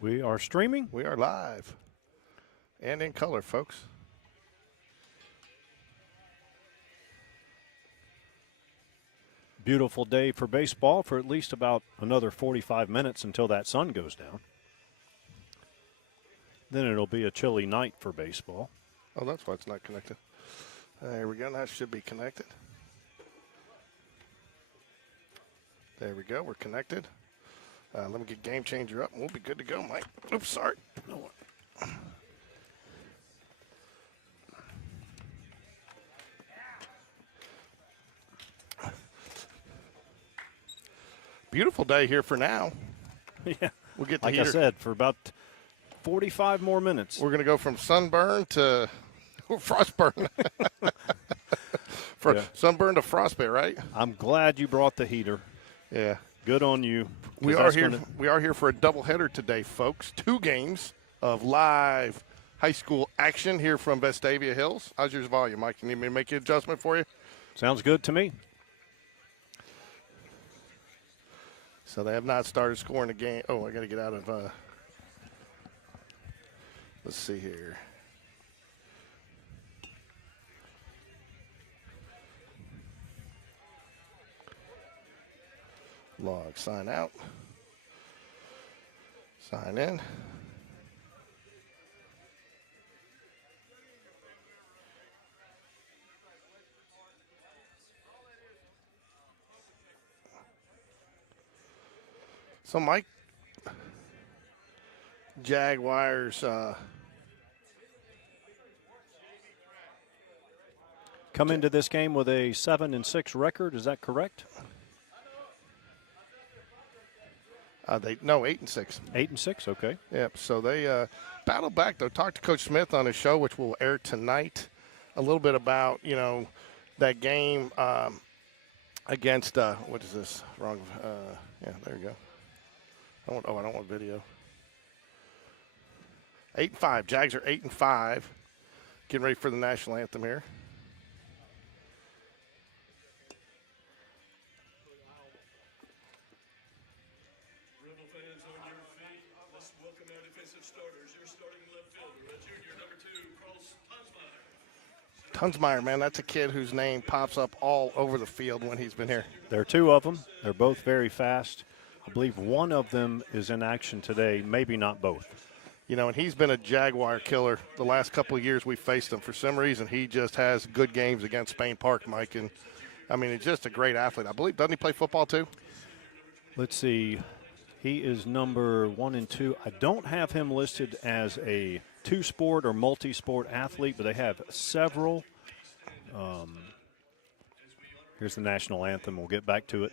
We are streaming. We are live and in color, folks. Beautiful day for baseball for at least about another 45 minutes until that sun goes down. Then it'll be a chilly night for baseball. Oh, that's why it's not connected. There we go. That should be connected. There we go. We're connected. Let me get Game Changer up, and we'll be good to go, Mike. Oops, sorry. No. Beautiful day here for now. Yeah. We'll get the like heater. I said, for about 45 more minutes. We're going to go from sunburn to frostburn. Sunburn to frostbite, right? I'm glad you brought the heater. Yeah. Good on you. We are here for a doubleheader today, folks. 2 games of live high school action here from Vestavia Hills. How's your volume, Mike? You need me to make an adjustment for you? Sounds good to me. So they have not started scoring a game. Oh, I got to get out of let's see here. Log, sign out. Sign in. So, Mike, Jaguars come into this game with a 7-6 record. Is that correct? 8-6. 8-6, okay. Yep. So they battled back, though. Talked to Coach Smith on his show, which will air tonight, a little bit about, that game against, what is this? Wrong. Yeah, there you go. I don't want video. 8-5. Jags are 8-5. Getting ready for the national anthem here. Rebel fans on your feet. Let's welcome our defensive starters. Your starting left fielder, a junior, number 2, Carlos Tunsmeyer, man, that's a kid whose name pops up all over the field when he's been here. There are 2 of them. They're both very fast. I believe one of them is in action today, maybe not both. And he's been a Jaguar killer the last couple of years we faced him. For some reason, he just has good games against Spain Park, Mike. And, he's just a great athlete. I believe, doesn't he play football too? Let's see. He is number 1 and 2. I don't have him listed as a 2-sport or multi-sport athlete, but they have several. Here's the national anthem. We'll get back to it.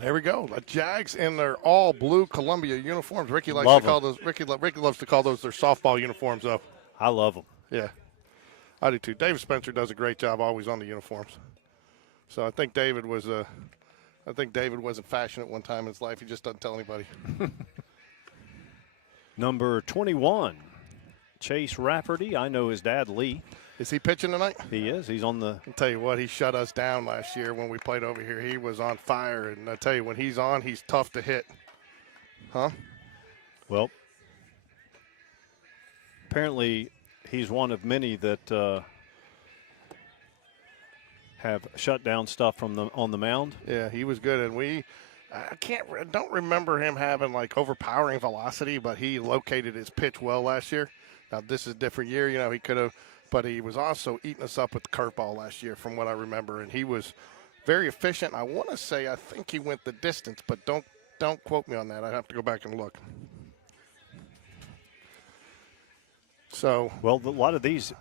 There we go. The Jags in their all blue Columbia uniforms. Ricky likes Love to call those. Ricky loves to call those their softball uniforms, though. I love them. Yeah, I do too. David Spencer does a great job always on the uniforms. So I think David wasn't fashionate one time in his life. He just doesn't tell anybody. Number 21, Chase Rafferty. I know his dad, Lee. Is he pitching tonight? He is. He's on the. I'll tell you what, he shut us down last year when we played over here. He was on fire, and I tell you, when he's on, he's tough to hit. Huh? Well, apparently he's one of many that have shut down stuff on the mound. Yeah, he was good, and don't remember him having like overpowering velocity, but he located his pitch well last year. Now this is a different year, you know, he could have, but he was also eating us up with the curveball last year, from what I remember, and he was very efficient. I want to say I think he went the distance, but don't quote me on that. I'd have to go back and look. So, well, a lot of these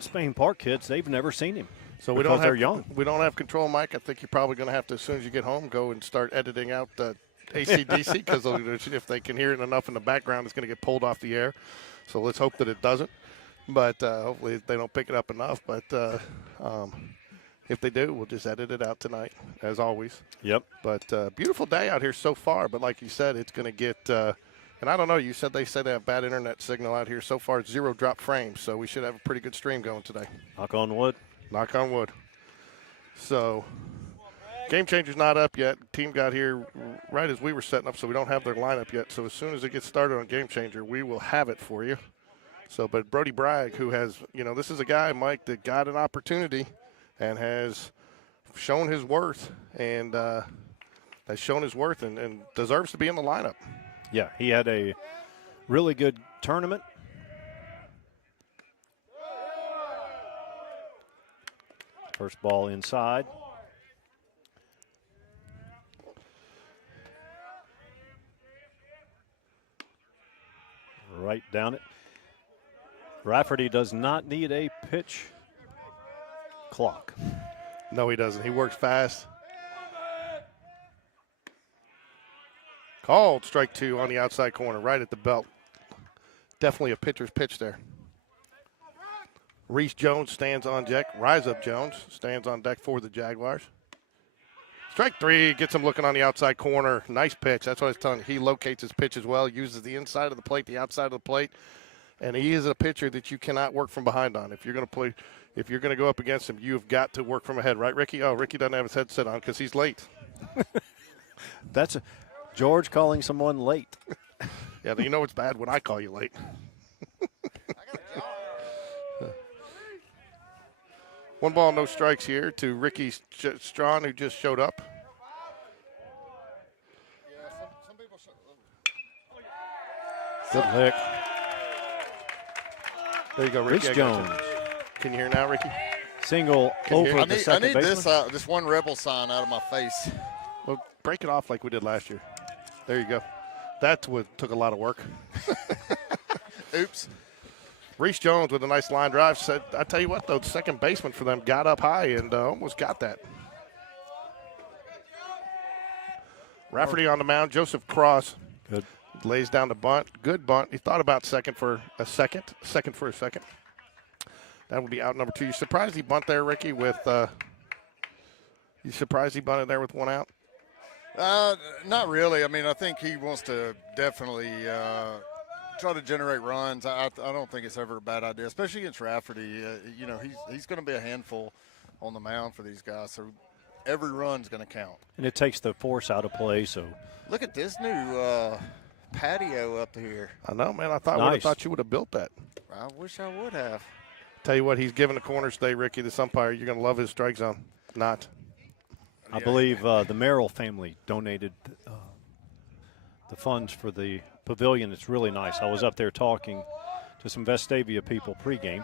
Spain Park kids, they've never seen him. So because they're young. We don't have control, Mike. I think you're probably going to have to, as soon as you get home, go and start editing out the AC/DC, because if they can hear it enough in the background, it's going to get pulled off the air. So let's hope that it doesn't. But hopefully they don't pick it up enough. But if they do, we'll just edit it out tonight, as always. Yep. But beautiful day out here so far. But like you said, it's going to get and I don't know, you said they have bad internet signal out here. So far it's 0 drop frames, so we should have a pretty good stream going today. Knock on wood. Knock on wood. So, Game Changer's not up yet. Team got here right as we were setting up, so we don't have their lineup yet. So as soon as it gets started on Game Changer, we will have it for you. So, but Brody Bragg, who has, you know, this is a guy, Mike, that got an opportunity and has shown his worth and deserves to be in the lineup. Yeah, he had a really good tournament. First ball inside. Right down it. Rafferty does not need a pitch clock. No, he doesn't. He works fast. Called strike 2 on the outside corner, right at the belt. Definitely a pitcher's pitch there. Reese Jones stands on deck. Rise Up Jones stands on deck for the Jaguars. Strike 3, gets him looking on the outside corner. Nice pitch. That's what I was telling you. He locates his pitch as well, uses the inside of the plate, the outside of the plate. And he is a pitcher that you cannot work from behind on. If you're going to go up against him, you've got to work from ahead, right, Ricky? Oh, Ricky doesn't have his headset on because he's late. That's George calling someone late. Yeah, you know it's bad when I call you late. One ball, no strikes here to Ricky Strawn, who just showed up. Good lick. There you go, Ricky. Reese Jones. Can you hear now, Ricky? Single over the second I need baseman. this one Rebel sign out of my face. Well, break it off like we did last year. There you go. That's what took a lot of work. Oops. Reese Jones with a nice line drive. Said, I tell you what, though, the second baseman for them got up high and almost got that. Rafferty on the mound. Joseph Cross. Good. Lays down the bunt. Good bunt. He thought about second for a second. That would be out number 2. You surprised he bunt there, Ricky, with you surprised he bunted there with 1 out? Not really. I mean, I think he wants to definitely try to generate runs. I don't think it's ever a bad idea, especially against Rafferty. You know, he's going to be a handful on the mound for these guys, so every run's going to count. And it takes the force out of play, so. Look at this new patio up here. I know, man. I thought you would have built that. I wish I would have. Tell you what, he's giving the corners today, Ricky, this umpire. You're going to love his strike zone. Not. I believe the Merrill family donated the funds for the pavilion. It's really nice. I was up there talking to some Vestavia people pregame.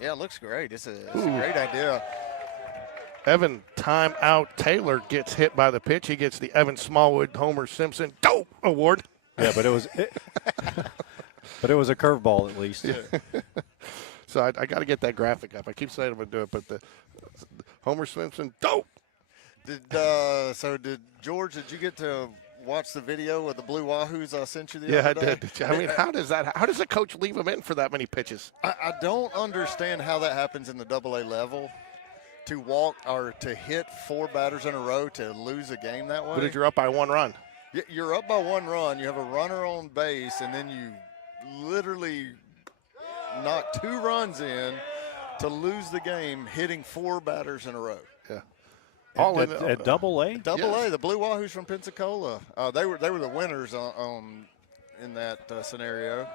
Yeah, it looks great. It's a great idea. Evan timeout Taylor gets hit by the pitch. He gets the Evan Smallwood Homer Simpson award. Yeah, but it was a curveball at least. Yeah. So I got to get that graphic up. I keep saying I'm going to do it, but the Homer Simpson Did George? Did you get to watch the video of the Blue Wahoos I sent you the other day? Yeah, I did. I mean, how does the coach leave him in for that many pitches? I don't understand how that happens in the AA level. To walk or to hit 4 batters in a row to lose a game that way. But you're up by 1 run. You're up by 1 run. You have a runner on base, and then you literally knock 2 runs in to lose the game hitting 4 batters in a row. Yeah. At Double A? Double A, the Blue Wahoos from Pensacola. They were the winners in that scenario.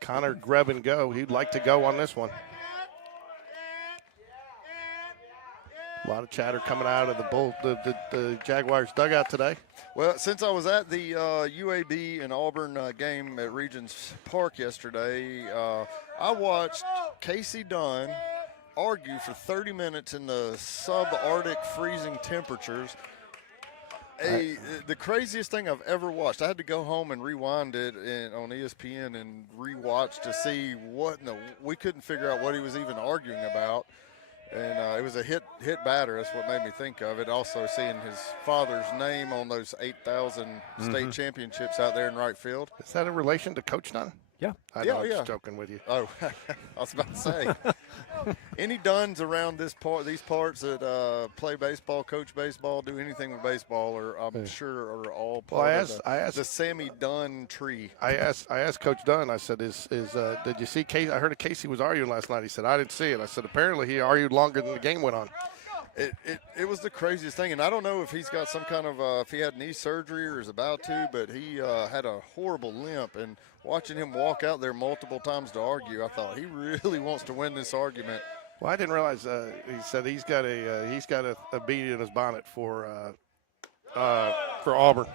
Connor grab and go. He'd like to go on this one. A lot of chatter coming out of the Jaguars dugout today. Well, since I was at the UAB and Auburn game at Regions Park yesterday, I watched Casey Dunn argue for 30 minutes in the subarctic freezing temperatures. The craziest thing I've ever watched. I had to go home and rewind it on ESPN and rewatch to see we couldn't figure out what he was even arguing about. And it was a hit batter. That's what made me think of it. Also seeing his father's name on those 8,000 state championships out there in right field. Is that a relation to Coach Dunn? Yeah. I know, I'm just joking with you. Oh, I was about to say. Any Dunns around these parts that play baseball, coach baseball, do anything with baseball, or I'm sure are all part of the Sammy Dunn tree. I asked Coach Dunn. I said, did you see Casey? I heard Casey was arguing last night. He said, I didn't see it. I said, apparently he argued longer than the game went on. It was the craziest thing, and I don't know if he's got some kind of if he had knee surgery or is about to, but he had a horrible limp. And watching him walk out there multiple times to argue, I thought he really wants to win this argument. Well, I didn't realize he said he's got a bee in his bonnet for Auburn.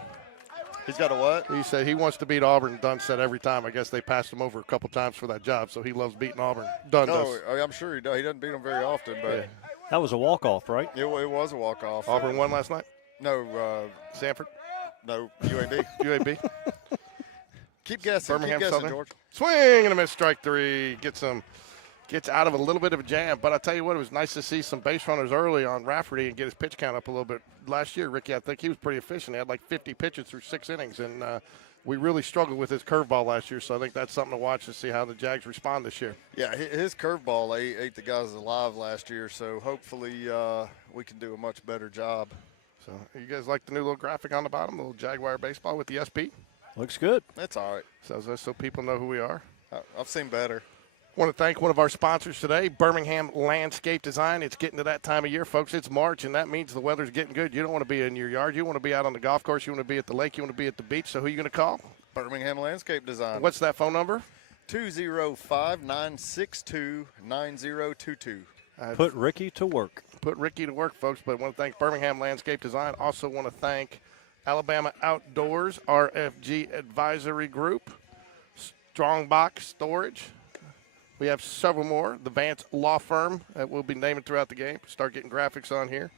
He's got a what? He said he wants to beat Auburn. Dunn said every time. I guess they passed him over a couple times for that job, so he loves beating Auburn. Dunn does. I'm sure he does. He doesn't beat them very often, but. Yeah. That was a walk-off, right? It was a walk-off. Auburn won last night? No. Sanford? No, UAB. UAB. Keep guessing. Birmingham Keep guessing, Southern. George. Swing and a miss, strike 3. Gets out of a little bit of a jam. But I tell you what, it was nice to see some base runners early on Rafferty and get his pitch count up a little bit. Last year, Ricky, I think he was pretty efficient. He had like 50 pitches through 6 innings, and we really struggled with his curveball last year, so I think that's something to watch to see how the Jags respond this year. Yeah, his curveball ate the guys alive last year, so hopefully we can do a much better job. So you guys like the new little graphic on the bottom, the little Jaguar baseball with the SP? Looks good. That's all right. So people know who we are. I've seen better. Want to thank one of our sponsors today, Birmingham Landscape Design. It's getting to that time of year, folks. It's March, and that means the weather's getting good. You don't want to be in your yard. You want to be out on the golf course. You want to be at the lake. You want to be at the beach. So who are you going to call? Birmingham Landscape Design. What's that phone number? 205-962-9022. Put Ricky to work. Put Ricky to work, folks. But I want to thank Birmingham Landscape Design. Also want to thank Alabama Outdoors, RFG Advisory Group, Strongbox Storage. We have several more. The Vance Law Firm that we'll be naming throughout the game. Start getting graphics on here.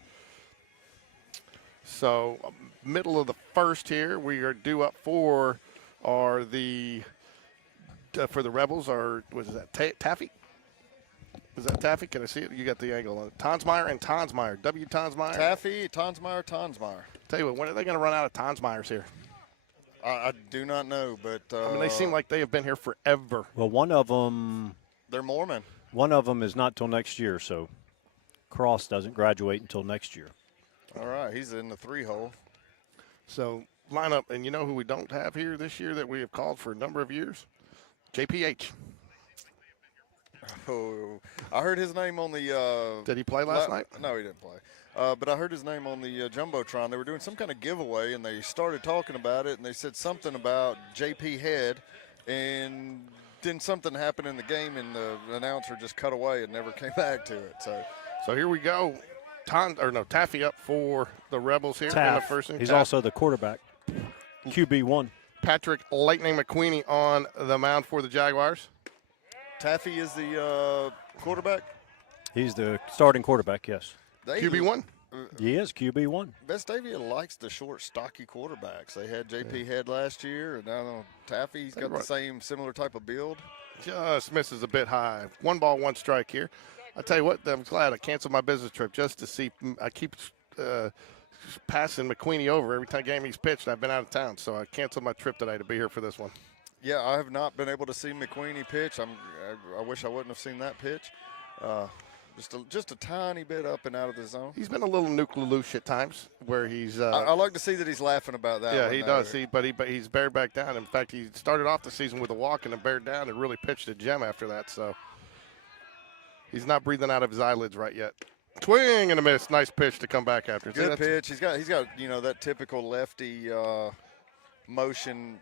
So, middle of the first here, we are due up for the Rebels. Was that Taffy? Is that Taffy? Can I see it? You got the angle on it. Tonsmeyer and Tonsmeyer. W. Tonsmeyer. Taffy, Tonsmeyer. Tell you what, when are they going to run out of Tonsmeyers here? I do not know, but I mean, they seem like they have been here forever. Well, one of them. They're Mormon. One of them is not till next year, so Cross doesn't graduate until next year. All right, he's in the 3-hole. So lineup, and you know who we don't have here this year that we have called for a number of years? JPH. Oh, I heard his name on the. Did he play last night? No, he didn't play. But I heard his name on the Jumbotron. They were doing some kind of giveaway, and they started talking about it, and they said something about JP Head, and then something happened in the game, and the announcer just cut away and never came back to it. So here we go. Taffy up for the Rebels here in the first inning. He's also the quarterback, QB1. Patrick Lightning McQueenie on the mound for the Jaguars. Taffy is the quarterback? He's the starting quarterback, yes. QB1? He is QB1. Vestavia likes the short, stocky quarterbacks. They had JP Head last year, and now Taffy's got the same similar type of build. Just misses a bit high. 1 ball, 1 strike here. I tell you what, I'm glad I canceled my business trip just to see. I keep passing McQueenie over every game he's pitched. I've been out of town, so I canceled my trip today to be here for this one. Yeah, I have not been able to see McQueenie pitch. I wish I wouldn't have seen that pitch. Just a tiny bit up and out of the zone. He's been a little nuke-lelouch at times where he's I like to see that he's laughing about that. Yeah, he does. But he's bared back down. In fact, he started off the season with a walk and then bared down and really pitched a gem after that. So He's not breathing out of his eyelids right yet. Swing and a miss. Nice pitch to come back after. Good pitch. He's got that typical lefty motion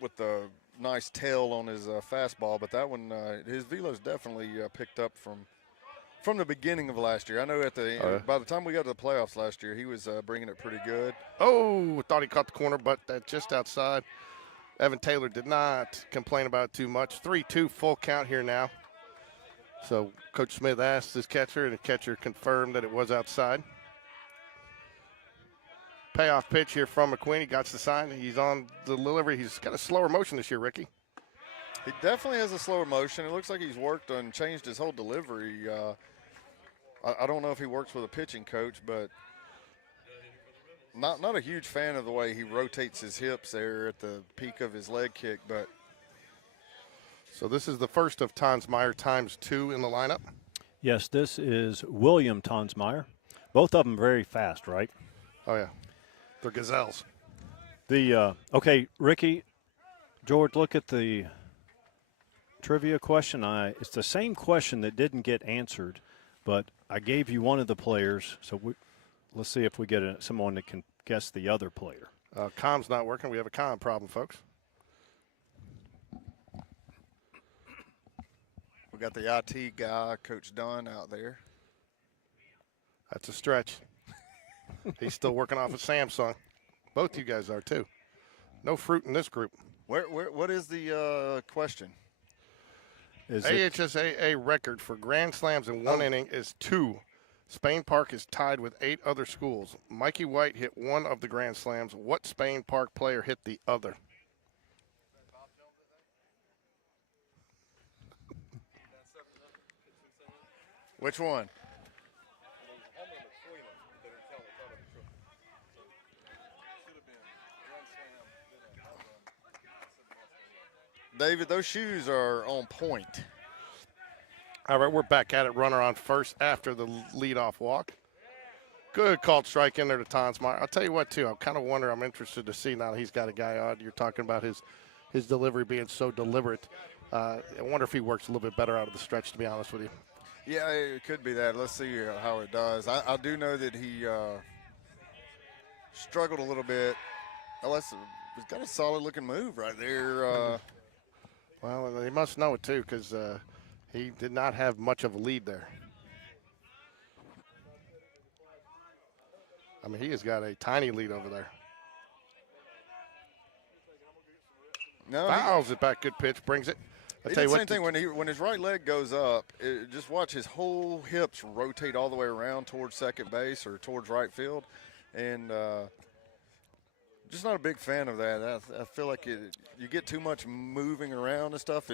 with the nice tail on his fastball, but that one, his velo's definitely picked up from the beginning of last year. I know by the time we got to the playoffs last year, he was bringing it pretty good. Oh, thought he caught the corner, but that just outside. Evan Taylor did not complain about it too much. 3-2 full count here now. So Coach Smith asked his catcher, and the catcher confirmed that it was outside. Payoff pitch here from McQueen. He got the sign. He's on the delivery. He's got a slower motion this year, Ricky. He definitely has a slower motion. It looks like he's worked on changed his whole delivery. I don't know if he works with a pitching coach, but not a huge fan of the way he rotates his hips there at the peak of his leg kick. But so this is the first of Tonsmeyer times 2 in the lineup. Yes, this is William Tonsmeyer. Both of them very fast, right? Oh, yeah. They're gazelles. Okay, Ricky, George, look at the trivia question. It's the same question that didn't get answered, but I gave you one of the players, so let's see if we get someone that can guess the other player. Comm's not working. We have a comm problem, folks. We got the IT guy, Coach Dunn, out there. That's a stretch. He's still working off a Samsung. Both you guys are, too. No fruit in this group. What is the question? AHSAA record for grand slams in one inning is 2. Spain Park is tied with 8 other schools. Mikey White hit one of the grand slams. What Spain Park player hit the other? Which one? David, those shoes are on point. All right, we're back at it. Runner on first after the leadoff walk. Good called strike in there to Tonsmeyer. I'll tell you what, too. I'm interested to see now that he's got a guy on. You're talking about his delivery being so deliberate. I wonder if he works a little bit better out of the stretch, to be honest with you. Yeah, it could be that. Let's see how it does. I do know that he struggled a little bit. He's got a solid-looking move right there. Well, he must know it, too, because he did not have much of a lead there. I mean, he has got a tiny lead over there. No, fouls it back. Good pitch. Brings it. He did the same thing when his right leg goes up. Just watch his whole hips rotate all the way around towards second base or towards right field, and just not a big fan of that. I feel like you get too much moving around and stuff.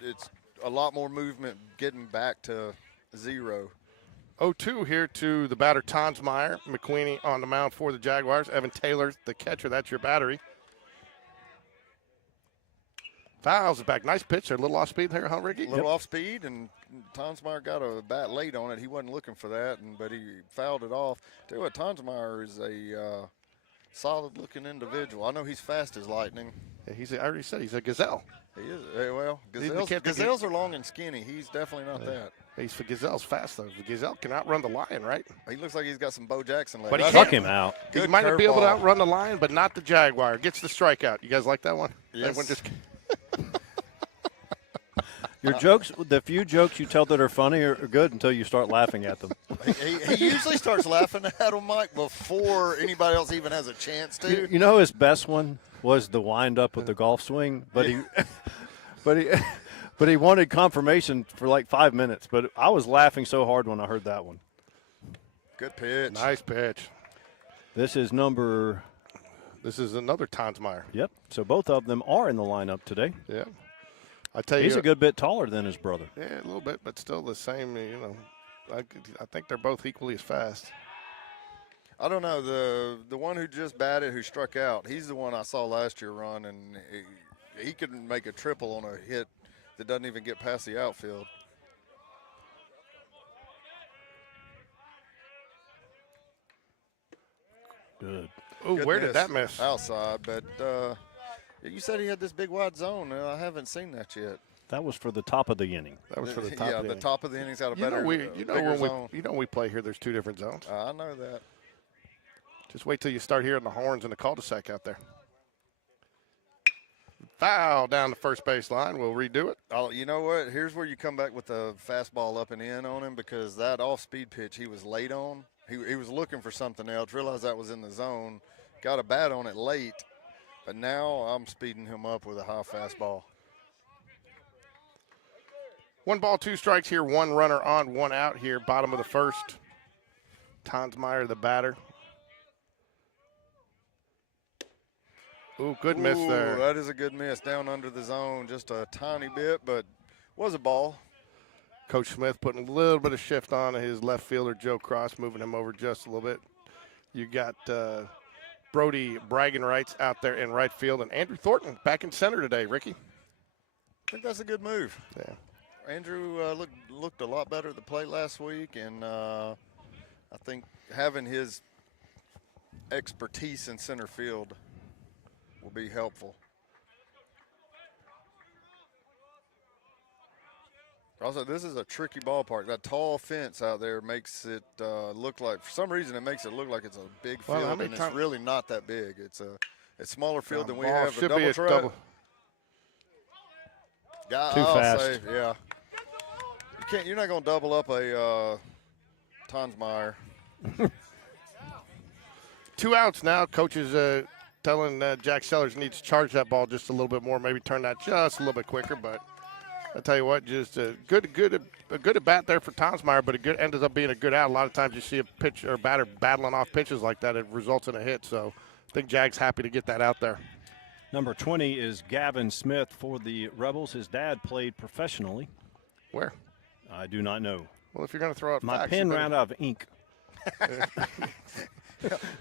It's a lot more movement getting back to 0. 0-2 here to the batter Tonsmeyer. McQueenie on the mound for the Jaguars. Evan Taylor, the catcher. That's your battery. Fouls it back. Nice pitch there. A little off speed there, huh, Ricky? A little off speed, and Tonsmeyer got a bat late on it. He wasn't looking for that, but he fouled it off. Tell you what, Tonsmeyer is a solid-looking individual. I know he's fast as lightning. Yeah, I already said he's a gazelle. He is. Well, gazelles are long and skinny. He's definitely not that. The gazelle's fast, though. The gazelle can outrun the lion, right? He looks like he's got some Bo Jackson legs. But he Tuck him out. He might not be able to outrun the lion, but not the Jaguar. Gets the strikeout. You guys like that one? Yes. Your jokes, the few jokes you tell that are funny are good until you start laughing at them. He usually starts laughing at them, Mike, before anybody else even has a chance to. You know his best one was the wind up with the golf swing, but he wanted confirmation for like 5 minutes. But I was laughing so hard when I heard that one. Good pitch. Nice pitch. This is another Tonsmeyer. Yep. So both of them are in the lineup today. Yeah. I tell you, he's a good bit taller than his brother. Yeah, a little bit, but still the same. I think they're both equally as fast. I don't know. The one who just batted, who struck out, he's the one I saw last year run, and he could make a triple on a hit that doesn't even get past the outfield. Good. Oh, where did that miss? Outside, but you said he had this big wide zone, and I haven't seen that yet. That was for the top of the inning. That was for the top. Yeah, of the the inning. top of the innings got a You know, better, bigger zone. when we play here, there's 2 different zones. I know that. Just wait till you start hearing the horns in the cul-de-sac out there. Foul down the first base line. We'll redo it. Oh, you know what? Here's where you come back with the fastball up and in on him, because that off-speed pitch he was late on. He was looking for something else, realized that was in the zone, got a bat on it late, but now I'm speeding him up with a high fastball. 1 ball, 2 strikes here. 1 runner on, 1 out here. Bottom of the first. Tonsmeyer, the batter. Ooh, good miss there. That is a good miss. Down under the zone just a tiny bit, but was a ball. Coach Smith putting a little bit of shift on his left fielder, Joe Cross, moving him over just a little bit. You got Brody bragging rights out there in right field, and Andrew Thornton back in center today, Ricky. I think that's a good move. Yeah. Andrew looked a lot better at the plate last week, and I think having his expertise in center field will be helpful. Also, this is a tricky ballpark. That tall fence out there makes it look like, for some reason, it makes it look like it's a big field, Well, and it's really not that big. It's a smaller field than we Ball have. should A be double a track. double. I'll fast. say, yeah. You're not going to double up a Tonsmeyer. 2 outs now. Coach is telling Jack Sellers needs to charge that ball just a little bit more, maybe turn that just a little bit quicker. But I tell you what, just a good at bat there for Tonsmeyer, but ends up being a good out. A lot of times you see a pitcher or batter battling off pitches like that, it results in a hit. So I think Jag's happy to get that out there. Number 20 is Gavin Smith for the Rebels. His dad played professionally. Where? I do not know. Well, if you're going to throw out My facts, pen you better- ran out of ink.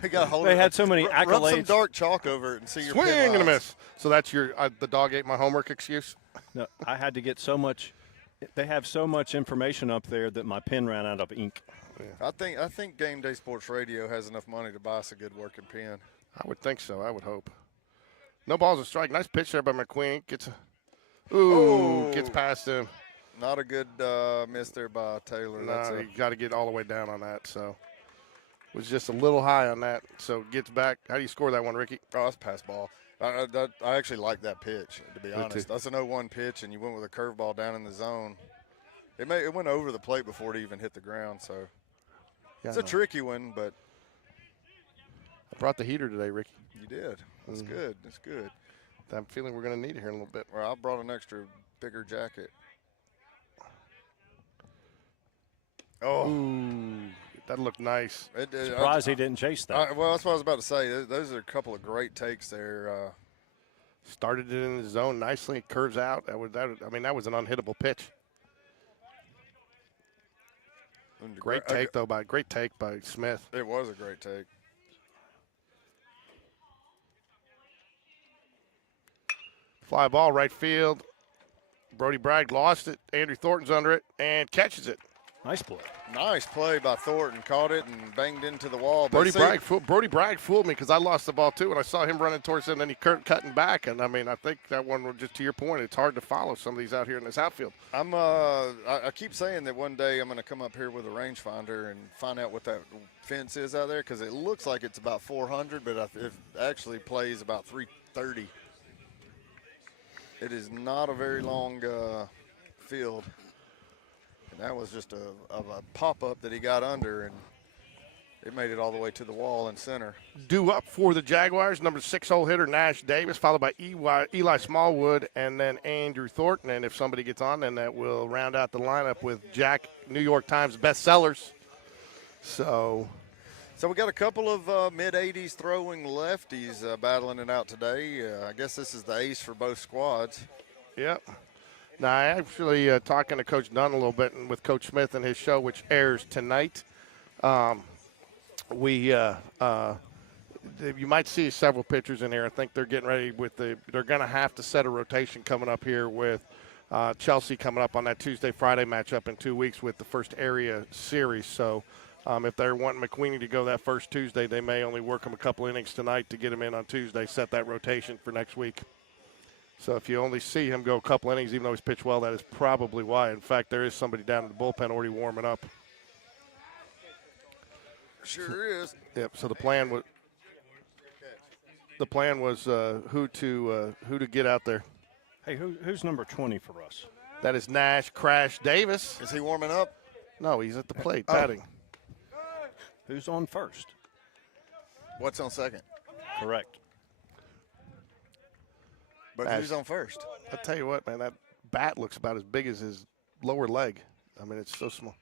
They had so many Rub some accolades. dark chalk over it and see your Swing pen and a lines. miss. So that's your the dog ate my homework excuse? No, I had to get so much. They have so much information up there that my pen ran out of ink. I think Game Day Sports Radio has enough money to buy us a good working pen. I would think so. I would hope. No balls a strike. Nice pitch there by McQueen. Gets past him. Not a good miss there by Taylor. No, you got to get all the way down on that. So was just a little high on that. So gets back. How do you score that one, Ricky? Oh, that's pass ball. I actually like that pitch, to be honest. That's an 0-1 pitch, and you went with a curveball down in the zone. It went over the plate before it even hit the ground. So it's a tricky one, but I brought the heater today, Ricky. you did. That's good. That's good. I'm feeling we're going to need it here in a little bit. Well, I brought an extra bigger jacket. Oh, Ooh, that looked nice. Surprised he didn't chase that. Well, that's what I was about to say. Those are a couple of great takes there. Started it in the zone nicely. Curves out. That was an unhittable pitch. Great take by Smith. It was a great take. Fly ball right field. Brody Bragg lost it. Andrew Thornton's under it and catches it. Nice play. Nice play by Thornton. Caught it and banged into the wall. Brody Bragg fooled me because I lost the ball too, and I saw him running towards it, and then he cutting back. And I think that one was just to your point. It's hard to follow some of these out here in this outfield. I keep saying that one day I'm going to come up here with a rangefinder and find out what that fence is out there, because it looks like it's about 400, but it actually plays about 330. It is not a very long field. And that was just a pop-up that he got under, and it made it all the way to the wall in center. Due up for the Jaguars, number 6 hole hitter Nash Davis, followed by Eli Smallwood, and then Andrew Thornton. And if somebody gets on, then that will round out the lineup with Jack, New York Times bestsellers. So we got a couple of mid-80s throwing lefties battling it out today. I guess this is the ace for both squads. Yep. Now, I actually talking to Coach Dunn a little bit and with Coach Smith and his show, which airs tonight. You might see several pitchers in here. I think they're getting ready they're going to have to set a rotation coming up here with Chelsea coming up on that Tuesday-Friday matchup in 2 weeks with the first area series. So if they're wanting McQueenie to go that first Tuesday, they may only work him a couple innings tonight to get him in on Tuesday, set that rotation for next week. So if you only see him go a couple innings, even though he's pitched well, that is probably why. In fact, there is somebody down in the bullpen already warming up. Sure is. Yep. So the plan was who to get out there. Hey, who's number 20 for us? That is Nash Crash Davis. Is he warming up? No, he's at the plate batting. Who's on first? What's on second? Correct. But Nash. who's on first? I'll tell you what, man, that bat looks about as big as his lower leg. I mean, it's so small.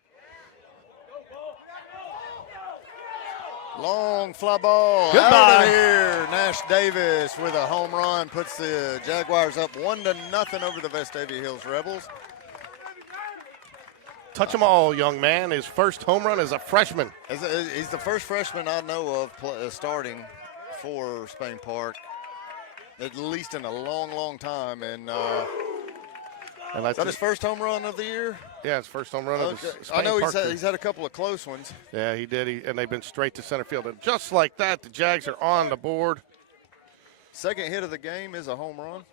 Long fly ball Goodbye. out of here. Nash Davis with a home run puts the Jaguars up 1-0 over the Vestavia Hills Rebels. Touch them all, young man. His first home run as a freshman. He's the first freshman I know of starting for Spain Park, at least in a long, long time. And And that's is that his first home run of the year? Yeah, his first home run of the Spain I know Park career. he's had a couple of close ones. Yeah, he did. And they've been straight to center field. And just like that, the Jags are on the board. Second hit of the game is a home run.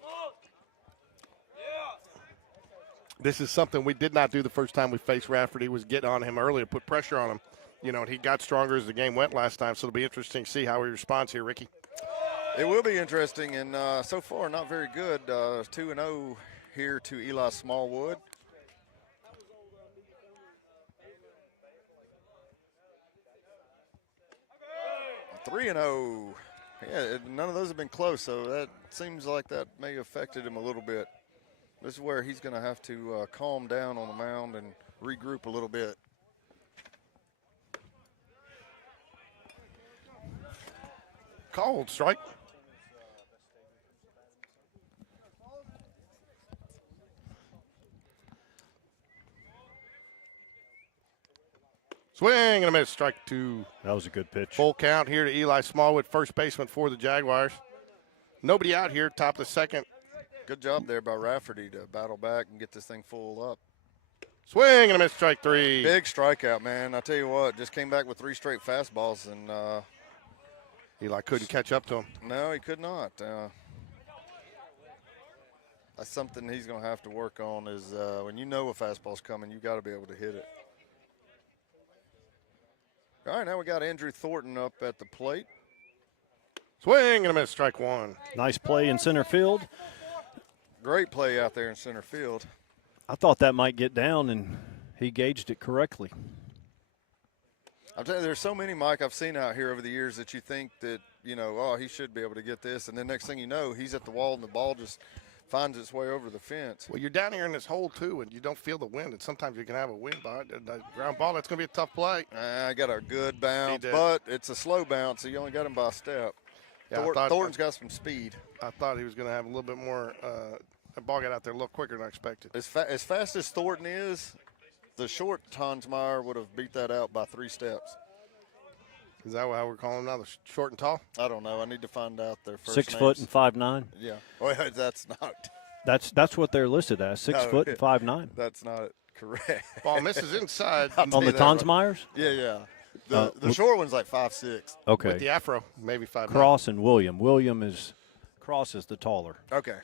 This is something we did not do the first time we faced Rafferty, was get on him early, put pressure on him. You know, and he got stronger as the game went last time, so it'll be interesting to see how he responds here, Ricky. It will be interesting, and so far not very good. 2-0 here to Eli Smallwood. – 3-0. Yeah, none of those have been close, so that seems like that may have affected him a little bit. This is where he's going to have to calm down on the mound and regroup a little bit. Called strike. Swing and a miss, strike two. That was a good pitch. Full count here to Eli Smallwood, first baseman for the Jaguars. Nobody out here, top of the second. Good job there by Rafferty to battle back and get this thing full up. Swing and a miss, strike three. Big strikeout, man. I tell you what, just came back with 3 straight fastballs, and Eli couldn't catch up to him. no, he could not. That's something he's going to have to work on is when you know a fastball's coming, you got to be able to hit it. All right, now we got Andrew Thornton up at the plate. Swing and a miss, strike one. Nice play in center field. Great play out there in center field. I thought that might get down, and he gauged it correctly. I'm telling you, there's so many, Mike, I've seen out here over the years that you think that, you know, oh, he should be able to get this. And then next thing you know, he's at the wall and the ball just finds its way over the fence. Well, you're down here in this hole, too, and you don't feel the wind. And sometimes you can have a wind behind the ground ball. That's going to be a tough play. I got a good bounce, did. but it's a slow bounce, so you only got him by a step. Yeah, Thornton's got some speed. I thought he was going to have a little bit more. The ball got out there a little quicker than I expected. As fast as Thornton is, the short Tonsmeyer would have beat that out by 3 steps. Is that how we're calling him now, the short and tall? I don't know. I need to find out their first 6 names. foot and 5'9". Yeah. Well, that's not. That's what they're listed as. 6 No, foot and 5'9". That's not correct. Ball misses inside. I'll On tell the you that. Tonsmeyers? Yeah. The short one's like 5'6". Okay. With the afro, maybe 5'9". Cross and William. Cross is the taller. Okay.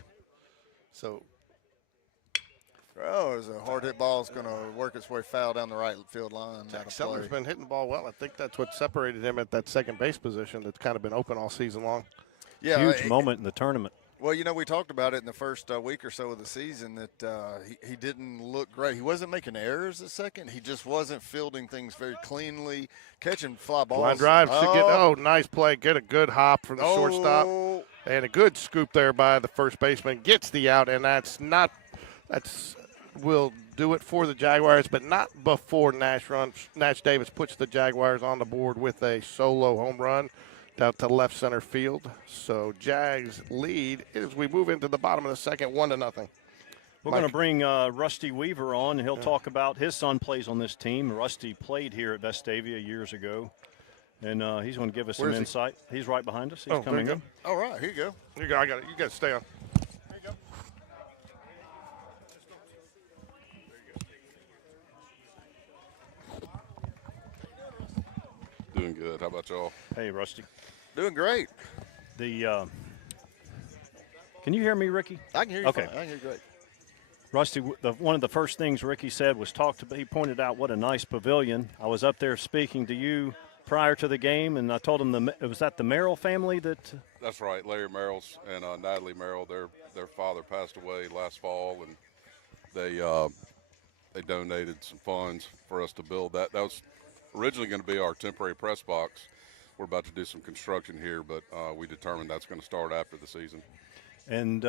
So Oh, it's a hard hit ball is going to work its way foul down the right field line. Jack Seller's been hitting the ball well. I think that's what separated him at that second base position that's kind of been open all season long. Yeah, Huge moment in the tournament. Well, you know, we talked about it in the first week or so of the season that he didn't look great. He wasn't making errors at second. He just wasn't fielding things very cleanly, catching fly balls. Line drive to get, nice play. Get a good hop from the shortstop. And a good scoop there by the first baseman. Gets the out, and will do it for the Jaguars, but not before Nash Davis puts the Jaguars on the board with a solo home run down to left center field. So Jags lead as we move into the bottom of the second, 1-0. We're going to bring Rusty Weaver on, and he'll talk about his son plays on this team. Rusty played here at Vestavia years ago, and he's going to give us some insight. He's right behind us. He's coming in. All right, here you go. You got it. You got to stay on. There you go. Doing good. How about y'all? Hey, Rusty. Doing great. The Can you hear me, Ricky? I can hear you Okay. fine. I can hear you great. Rusty, one of the first things Ricky said was he pointed out what a nice pavilion. I was up there speaking to you prior to the game, and I told him was that the Merrill family that – That's right, Larry Merrill's and Natalie Merrill. Their father passed away last fall, and they donated some funds for us to build that. That was originally going to be our temporary press box. We're about to do some construction here, but we determined that's going to start after the season. and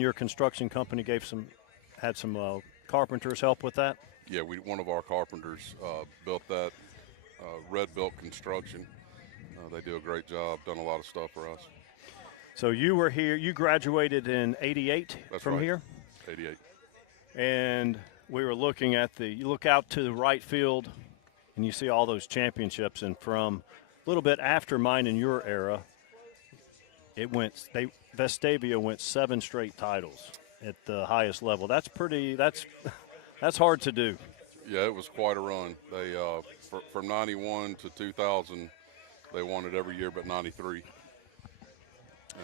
your construction company had some carpenters help with that? Yeah, one of our carpenters built that. Red Built Construction. They do a great job, done a lot of stuff for us. So you were here, you graduated in 88 That's from right. here? 88. And we were looking at you look out to the right field and you see all those championships, and from a little bit after mine in your era, Vestavia went 7 straight titles at the highest level. That's hard to do. Yeah, it was quite a run. They from 91 to 2000, they won it every year but 93,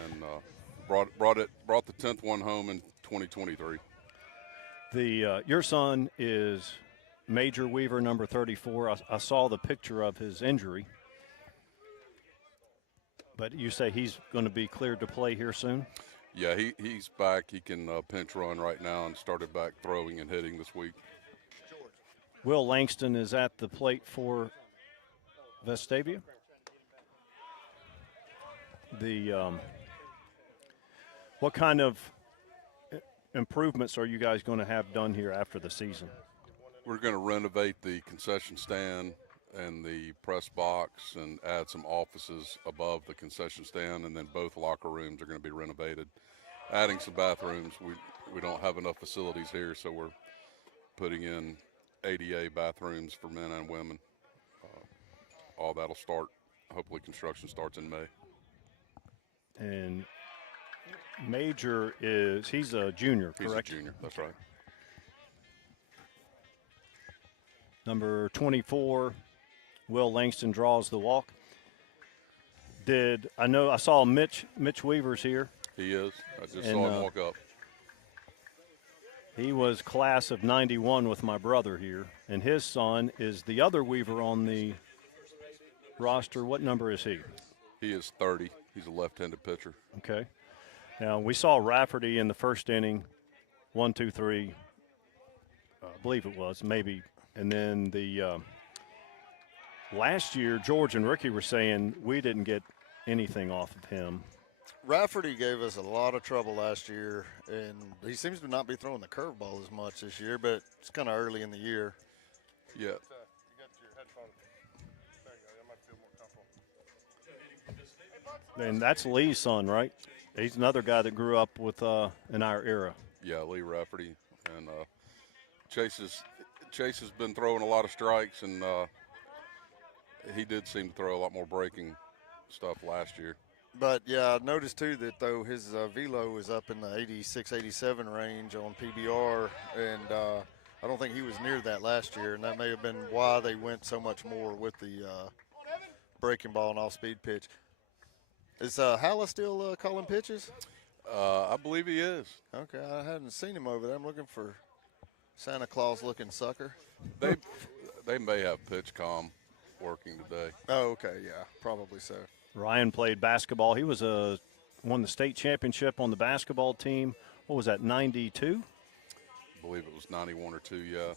and brought the 10th one home in 2023. Your son is Major Weaver, number 34. I saw the picture of his injury, but you say he's going to be cleared to play here soon? Yeah, he's back. He can pinch run right now and started back throwing and hitting this week. Will Langston is at the plate for Vestavia. What kind of improvements are you guys going to have done here after the season? We're going to renovate the concession stand and the press box and add some offices above the concession stand, and then both locker rooms are going to be renovated. Adding some bathrooms. We don't have enough facilities here, so we're putting in ADA bathrooms for men and women. All that'll start. Hopefully construction starts in May. And Major he's a junior, correct? He's a junior, that's right. Number 24, Will Langston draws the walk. I saw Mitch Weaver's here. He is. I just saw him walk up. He was class of 91 with my brother here, and his son is the other Weaver on the roster. What number is he? He is 30. He's a left-handed pitcher. Okay. Now, we saw Rafferty in the first inning, 1, 2, 3, I believe it was, maybe. And then last year, George and Ricky were saying we didn't get anything off of him. Rafferty gave us a lot of trouble last year, and he seems to not be throwing the curveball as much this year, but it's kind of early in the year. Yeah. You got your headphone. There you go. That might feel more comfortable. And that's Lee's son, right? He's another guy that grew up with in our era. Yeah, Lee Rafferty. And Chase has been throwing a lot of strikes, and he did seem to throw a lot more breaking stuff last year. But, yeah, I noticed, too, that, though, his velo is up in the 86, 87 range on PBR, and I don't think he was near that last year, and that may have been why they went so much more with the breaking ball and off-speed pitch. Is Halla still calling pitches? I believe he is. Okay, I hadn't seen him over there. I'm looking for Santa Claus-looking sucker. They may have PitchCom working today. Oh, okay, yeah, probably so. Ryan played basketball. He won the state championship on the basketball team. What was that, 92? I believe it was 91 or 2, yeah.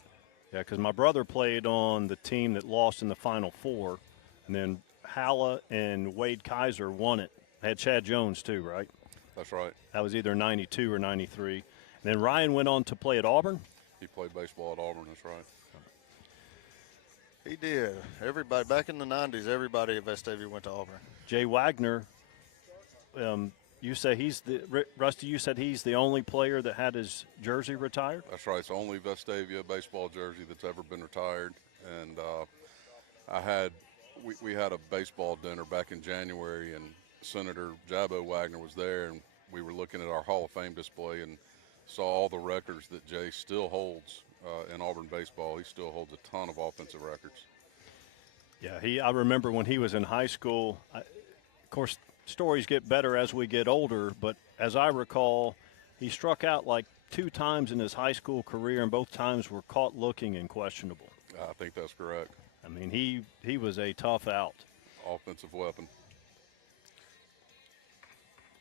Yeah, because my brother played on the team that lost in the Final Four, and then Halla and Wade Kaiser won it. Had Chad Jones too, right? That's right. That was either 92 or 93. And then Ryan went on to play at Auburn. He played baseball at Auburn, that's right. He did. Everybody, back in the 90s, everybody at Vestavia went to Auburn. Jay Wagner, you say Rusty, you said he's the only player that had his jersey retired? That's right. It's the only Vestavia baseball jersey that's ever been retired. And we had a baseball dinner back in January, and Senator Jabbo Wagner was there, and we were looking at our Hall of Fame display and saw all the records that Jay still holds in Auburn baseball. He still holds a ton of offensive records. Yeah, I remember when he was in high school. Of course, stories get better as we get older, but as I recall, he struck out like 2 times in his high school career, and both times were caught looking and questionable. I think that's correct. I mean, he was a tough out. Offensive weapon.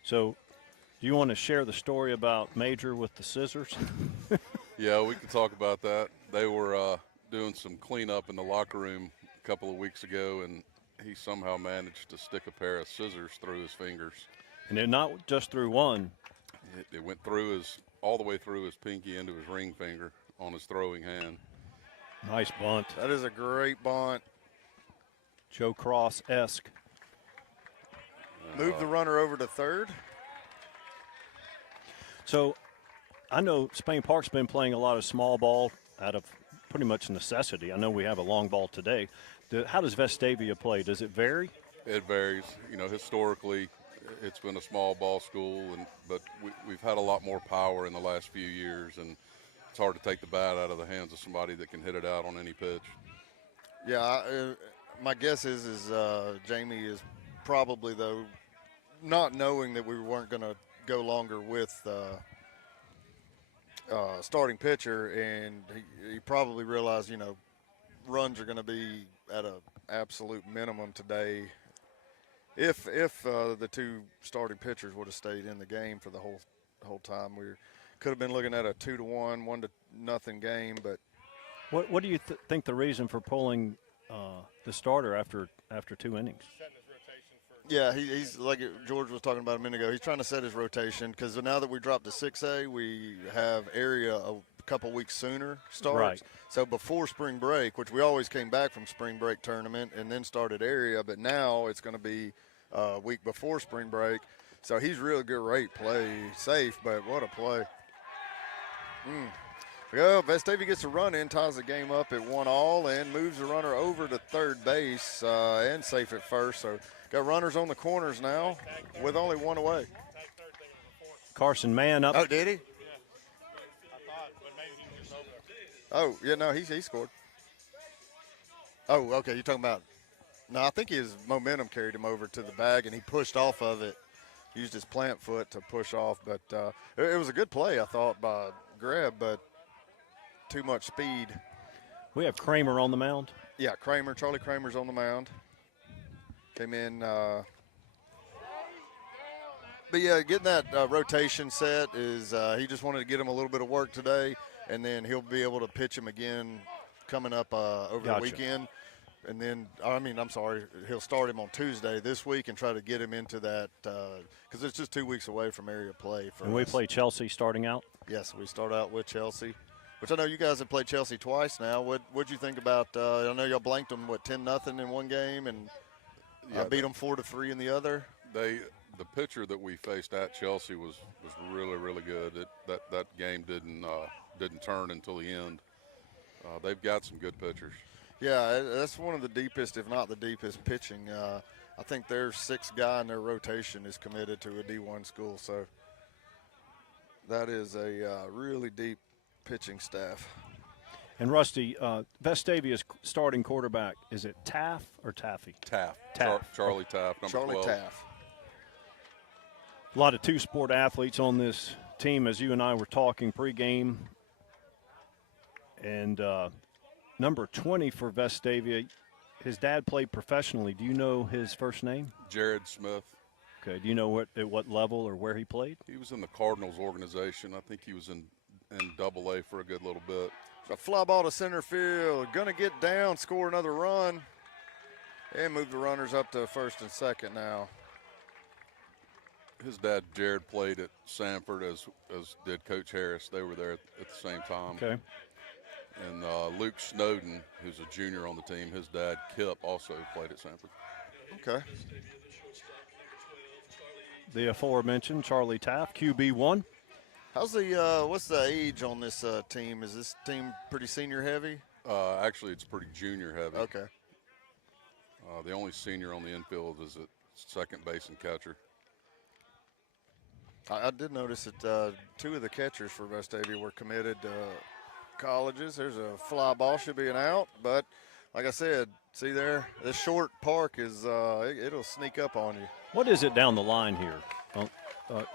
So, do you want to share the story about Major with the scissors? Yeah, we can talk about that. They were doing some cleanup in the locker room a couple of weeks ago, and he somehow managed to stick a pair of scissors through his fingers. And they're not just through one. It went through all the way through his pinky into his ring finger on his throwing hand. Nice bunt. That is a great bunt. Joe Cross-esque. Move the runner over to third. So I know Spain Park's been playing a lot of small ball out of pretty much necessity. I know we have a long ball today. How does Vestavia play? Does it vary? It varies. Historically, it's been a small ball school, but we've had a lot more power in the last few years, and it's hard to take the bat out of the hands of somebody that can hit it out on any pitch. Yeah, my guess is Jamie is probably, though, not knowing that we weren't going to go longer with starting pitcher, and he probably realized, runs are going to be at an absolute minimum today. If the 2 starting pitchers would have stayed in the game for the whole time, we could have been looking at a 2-1, 1-0 game. But what do you think the reason for pulling the starter after 2 innings? yeah, he's like George was talking about a minute ago. He's trying to set his rotation because now that we dropped to 6A, we have area a couple weeks sooner starts. Right. So before spring break, which we always came back from spring break tournament and then started area, but now it's going to be a week before spring break. So he's really good rate, play safe, but what a play. Well, Vestavia gets a run in, ties the game up at 1-1, and moves the runner over to third base and safe at first. So got runners on the corners now with only 1 away. Carson Mann up. Oh, did he? Oh, yeah, no, he scored. Oh, okay, you're talking about – no, I think his momentum carried him over to the bag, and he pushed off of it, used his plant foot to push off. But it was a good play, I thought, by Greb, but too much speed. We have Kramer on the mound. Yeah, Charlie Kramer's on the mound. Came in. But, yeah, getting that rotation set is he just wanted to get him a little bit of work today, and then he'll be able to pitch him again coming up over the weekend. And then, he'll start him on Tuesday this week and try to get him into that because it's just 2 weeks away from area play. And we play Chelsea starting out? Yes, we start out with Chelsea, which I know you guys have played Chelsea twice now. What'd you think about I know y'all blanked them, 10-0 in one game and beat them 4-3 in the other? The pitcher that we faced at Chelsea was really, really good. That game didn't turn until the end. They've got some good pitchers. Yeah, that's one of the deepest, if not the deepest, pitching. I think their 6th guy in their rotation is committed to a D1 school. So that is a really deep pitching staff. And Rusty, Vestavia's starting quarterback, is it Taff or Taffy? Taff. Taff. Charlie Taff, number 12. Charlie Taff. A lot of 2-sport athletes on this team, as you and I were talking pregame. And number 20 for Vestavia, his dad played professionally. Do you know his first name? Jared Smith. Okay. Do you know at what level or where he played? He was in the Cardinals organization. I think he was in Double-A for a good little bit. A fly ball to center field. Going to get down, score another run, and move the runners up to first and second now. His dad, Jared, played at Sanford, as did Coach Harris. They were there at the same time. Okay. And Luke Snowden, who's a junior on the team, his dad, Kip, also played at Sanford. Okay. The aforementioned Charlie Taff, QB1. How's the what's the age on this team? Is this team pretty senior heavy? Actually, it's pretty junior heavy. Okay. The only senior on the infield is at second base and catcher. I did notice that 2 of the catchers for Vestavia were committed to colleges. There's a fly ball, should be an out, but like I said, see there, this short park is it'll sneak up on you. What is it down the line here?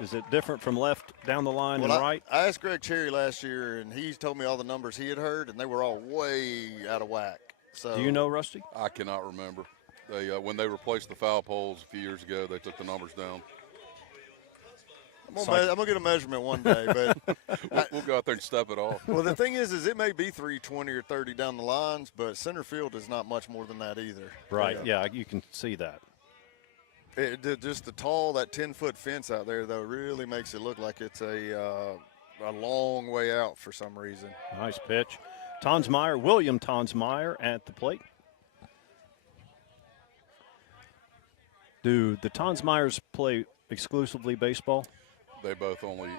Is it different from left down the line and right? I asked Greg Cherry last year, and he told me all the numbers he had heard, and they were all way out of whack. So Do you know, Rusty? I cannot remember. They when they replaced the foul poles a few years ago, they took the numbers down. I'm gonna get a measurement one day, but We'll go out there and step it off. well, the thing is it may be 320 or 30 down the lines, but center field is not much more than that either. Right, yeah, you can see that. Just that 10-foot fence out there, though, really makes it look like it's a long way out for some reason. Nice pitch. William Tonsmeyer at the plate. Do the Tonsmeyers play exclusively baseball? They both only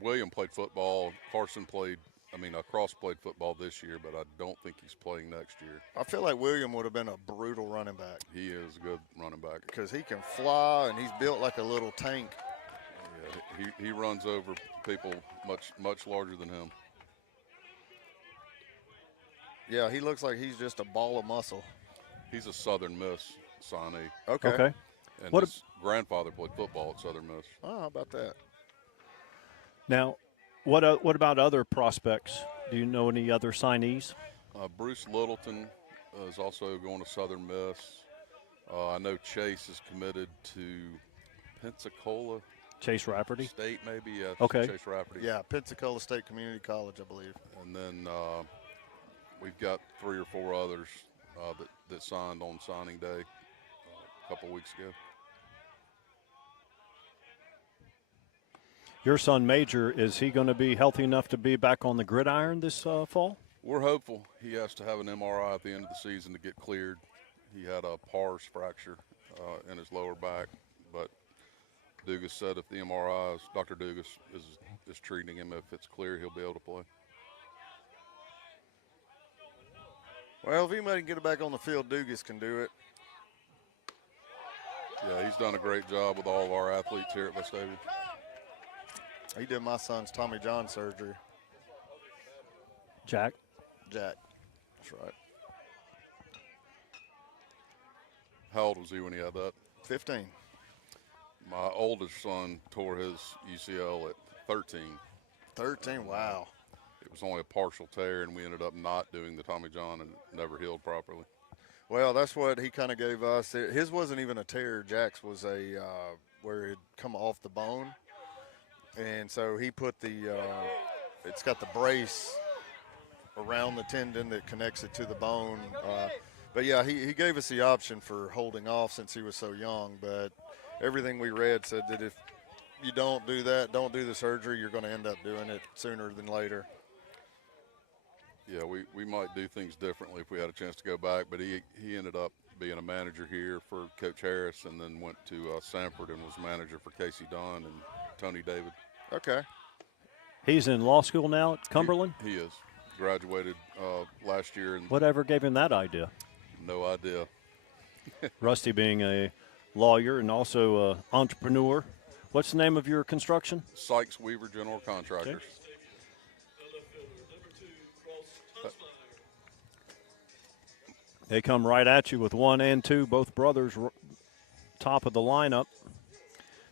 William played football. Carson Cross played football this year, but I don't think he's playing next year. I feel like William would have been a brutal running back. He is a good running back because he can fly and he's built like a little tank. Yeah, he runs over people much larger than him. Yeah, he looks like he's just a ball of muscle. He's a Southern Miss signee. Okay. And What his grandfather played football at Southern Miss. Oh, how about that? Now, what about other prospects? Do you know any other signees? Bruce Littleton is also going to Southern Miss. I know Chase is committed to Pensacola Chase Rafferty? State, maybe. Yeah, Okay. Chase Rafferty. Yeah, Pensacola State Community College, I believe. And then we've got 3 or 4 others that signed on signing day a couple weeks ago. Your son, Major, is he going to be healthy enough to be back on the gridiron this fall? We're hopeful. He has to have an MRI at the end of the season to get cleared. He had a pars fracture in his lower back, but Dugas said if the MRI, Dr. Dugas is treating him, if it's clear, he'll be able to play. Well, if anybody can get it back on the field, Dugas can do it. Yeah, he's done a great job with all of our athletes here at Vestavia. He did my son's Tommy John surgery. Jack? Jack. That's right. How old was he when he had that? 15. My oldest son tore his UCL at 13. 13, wow. It was only a partial tear, and we ended up not doing the Tommy John, and it never healed properly. Well, that's what he kind of gave us. His wasn't even a tear. Jack's was a where it come off the bone. And so he put it's got the brace around the tendon that connects it to the bone. But yeah, he gave us the option for holding off since he was so young. But everything we read said that if you don't do that, don't do the surgery, you're going to end up doing it sooner than later. Yeah, we might do things differently if we had a chance to go back, but he ended up being a manager here for Coach Harris, and then went to Sanford and was manager for Casey Dunn and Tony David. Okay. He's in law school now at Cumberland? He is. Graduated last year. And Whatever gave him that idea? No idea. Rusty being a lawyer and also an entrepreneur. What's the name of your construction? Sykes Weaver General Contractors. They come right at you with 1 and 2, both brothers top of the lineup.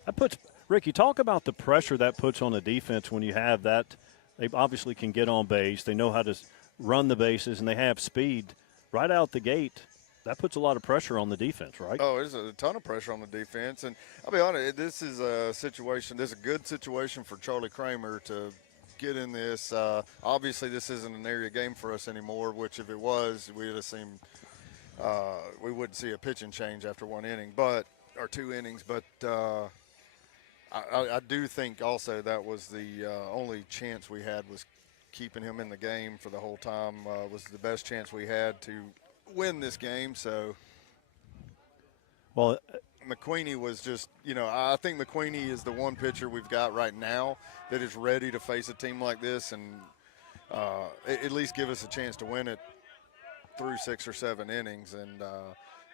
That puts Ricky, talk about the pressure that puts on the defense when you have that. They obviously can get on base. They know how to run the bases, and they have speed right out the gate. That puts a lot of pressure on the defense, right? Oh, there's a ton of pressure on the defense. And I'll be honest, this is a good situation for Charlie Kramer to get in this. Obviously, this isn't an area game for us anymore, which if it was, we wouldn't see a pitching change after 1 inning, or 2 innings. But I do think also that was the only chance we had was keeping him in the game for the whole time. Was the best chance we had to win this game. So, well, McQueenie was just, I think McQueenie is the one pitcher we've got right now that is ready to face a team like this and at least give us a chance to win it through 6 or 7 innings. And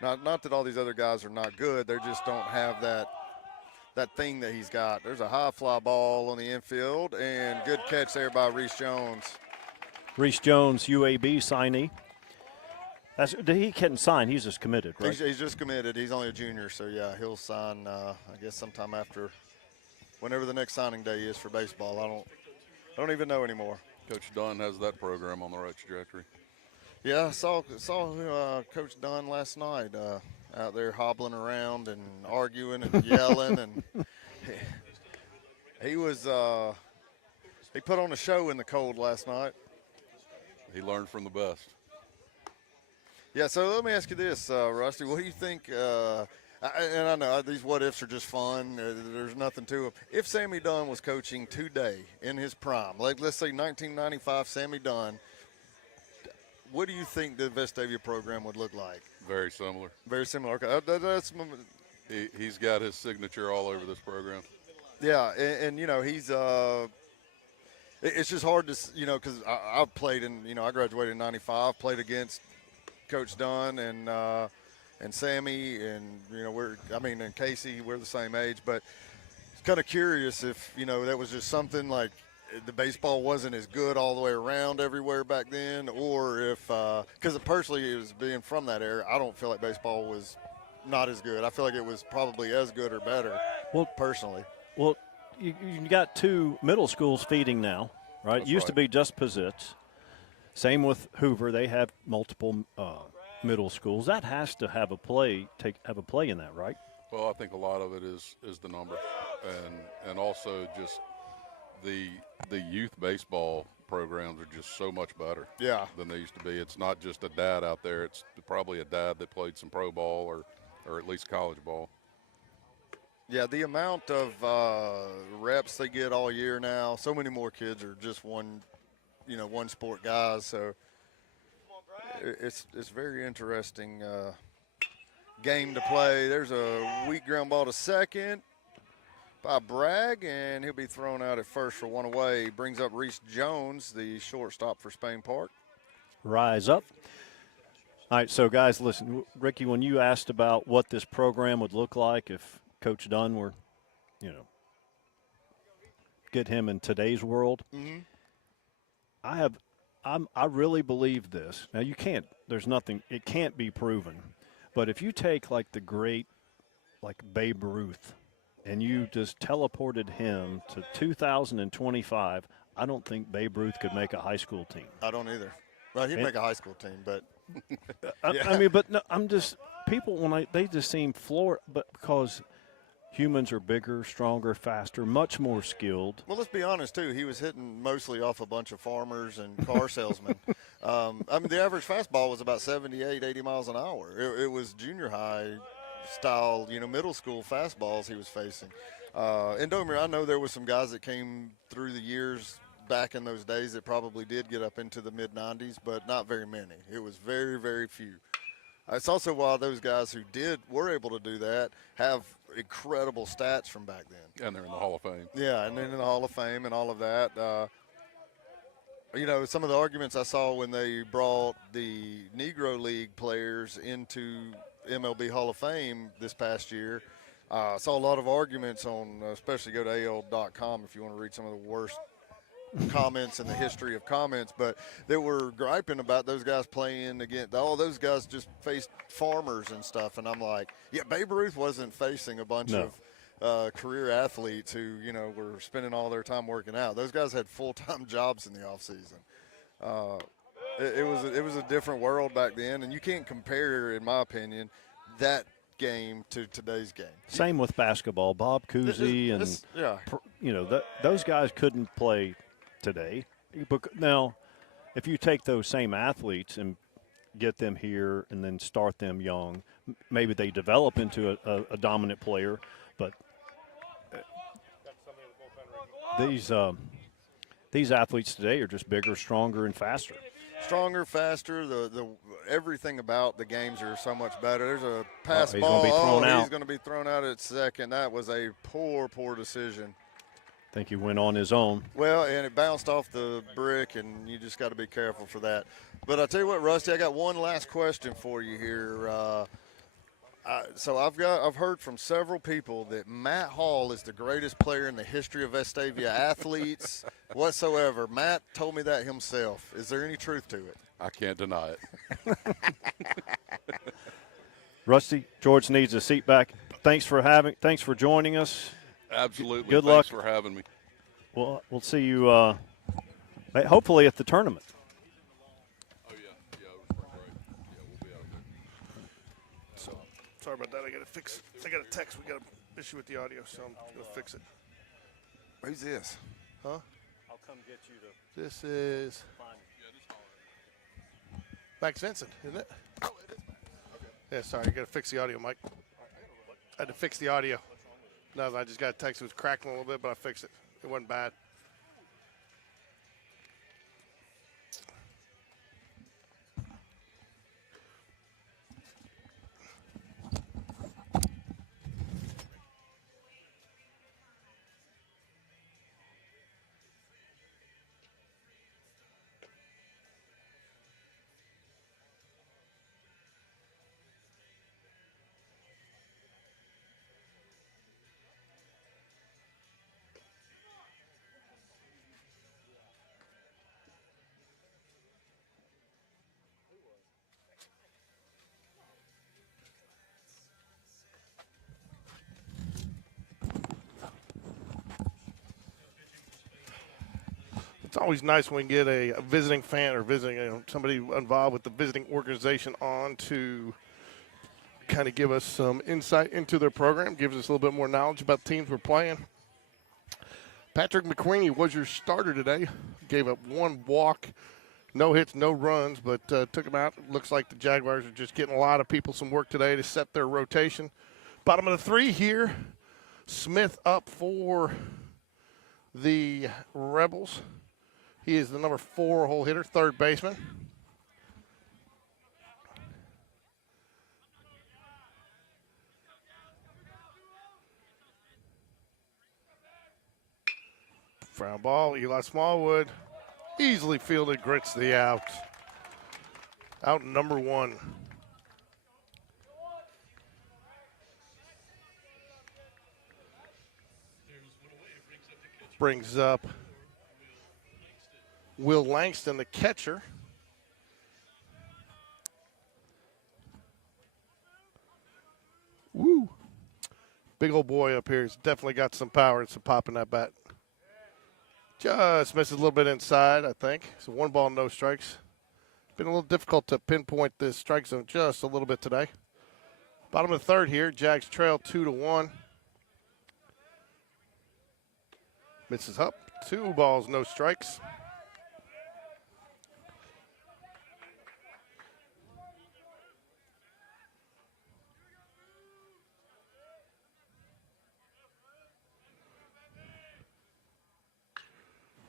not that all these other guys are not good, they just don't have that thing that he's got. There's a high fly ball on the infield, and good catch there by Reese Jones. Reese Jones, UAB signee. He couldn't sign. He's just committed, right? He's just committed. He's only a junior, so yeah, he'll sign. I guess sometime after, whenever the next signing day is for baseball. I don't even know anymore. Coach Dunn has that program on the right trajectory. Yeah, I saw Coach Dunn last night out there hobbling around and arguing and yelling, and he was he put on a show in the cold last night. He learned from the best. Yeah, so let me ask you this, Rusty. What do you think? And I know these what-ifs are just fun. There's nothing to them. If Sammy Dunn was coaching today in his prime, like let's say 1995 Sammy Dunn, what do you think the Vestavia program would look like? Very similar. Very similar. Okay, that's He's got his signature all over this program. yeah, and you know he's it's just hard to because I played in I graduated in '95, played against Coach Dunn and Sammy, and and Casey, we're the same age, but it's kind of curious if that was just something like the baseball wasn't as good all the way around everywhere back then, or if because personally, it was being from that era, I don't feel like baseball was not as good. I feel like it was probably as good or better. Well, personally, well, you got 2 middle schools feeding now, right? That's Used to right. be just Pizitz. Same with Hoover. They have multiple middle schools. That has to have a play in that, right? Well, I think a lot of it is the number, and also just the youth baseball programs are just so much better yeah. than they used to be. It's not just a dad out there. It's probably a dad that played some pro ball or at least college ball. Yeah, the amount of reps they get all year now, so many more kids are just one sport guys. So it's very interesting game to play. There's a weak ground ball to second by Bragg, and he'll be thrown out at first for one away. Brings up Reese Jones, the shortstop for Spain Park. Rise up. All right, so guys, listen, Ricky, when you asked about what this program would look like if Coach Dunn were, get him in today's world, I really believe this. Now it can't be proven, but if you take like the great, like Babe Ruth, and you just teleported him to 2025, I don't think Babe Ruth could make a high school team. I don't either. Well, he'd make a high school team, but I mean, but no, I'm just people they just seem floored, but because humans are bigger, stronger, faster, much more skilled. well, let's be honest too. He was hitting mostly off a bunch of farmers and car salesmen. I mean, the average fastball was about 78, 80 miles an hour. It was junior high style, middle school fastballs he was facing. And don't get me wrong, I know there was some guys that came through the years back in those days that probably did get up into the mid-90s, but not very many. It was very, very few. It's also why those guys who were able to do that have incredible stats from back then. And they're in the Hall of Fame. Yeah, and then in the Hall of Fame and all of that. Some of the arguments I saw when they brought the Negro League players into MLB Hall of Fame this past year, I saw a lot of arguments on, especially go to AL.com if you want to read some of the worst comments in the history of comments, but they were griping about those guys playing against all those guys just faced farmers and stuff, and I'm like, yeah, Babe Ruth wasn't facing a bunch of career athletes who were spending all their time working out. Those guys had full-time jobs in the off season. It was a different world back then, and you can't compare, in my opinion, that game to today's game. Same with basketball. Bob Cousy those guys couldn't play today. Now, if you take those same athletes and get them here and then start them young, maybe they develop into a dominant player. But these athletes today are just bigger, stronger, and faster. Stronger, faster. The everything about the games are so much better. There's a pass He's ball. gonna be thrown out. He's going to be thrown out at second. That was a poor decision. I think he went on his own. Well, and it bounced off the brick, and you just got to be careful for that. But I tell you what, Rusty, I got one last question for you here. So I've heard from several people that Matt Hall is the greatest player in the history of Vestavia athletes whatsoever. Matt told me that himself. Is there any truth to it? I can't deny it. Rusty, George needs a seat back. Thanks for joining us. Absolutely. Good Thanks luck. for having me. We'll see you hopefully at the tournament. Oh, yeah. Yeah, it was spring break. Yeah, we'll be out there. So, sorry about that. I got to fix it. I got a text. We got an issue with the audio, so I'm going to fix it. Who's this? Huh? I'll come get you to This is Max Vincent, isn't it? Oh, it is. Yeah, sorry. You got to fix the audio, Mike. I had to fix the audio. No, I just got a text. It was crackling a little bit, but I fixed it. It wasn't bad. It's always nice when we get a visiting fan or visiting somebody involved with the visiting organization on to kind of give us some insight into their program, gives us a little bit more knowledge about the teams we're playing. Patrick McQueenie was your starter today. Gave up one walk, no hits, no runs, but took him out. Looks like the Jaguars are just getting a lot of people some work today to set their rotation. Bottom of the three here. Smith up for the Rebels. He is the number 4 hole hitter, third baseman. Foul ball, Eli Smallwood. Easily fielded, grits the out. Out number 1. Brings up Will Langston, the catcher. Woo. Big old boy up here. He's definitely got some power and some pop in that bat. Just misses a little bit inside, I think. So 1 ball, no strikes. Been a little difficult to pinpoint this strike zone just a little bit today. Bottom of the third here. Jags trail 2-1. Misses up. 2 balls, no strikes.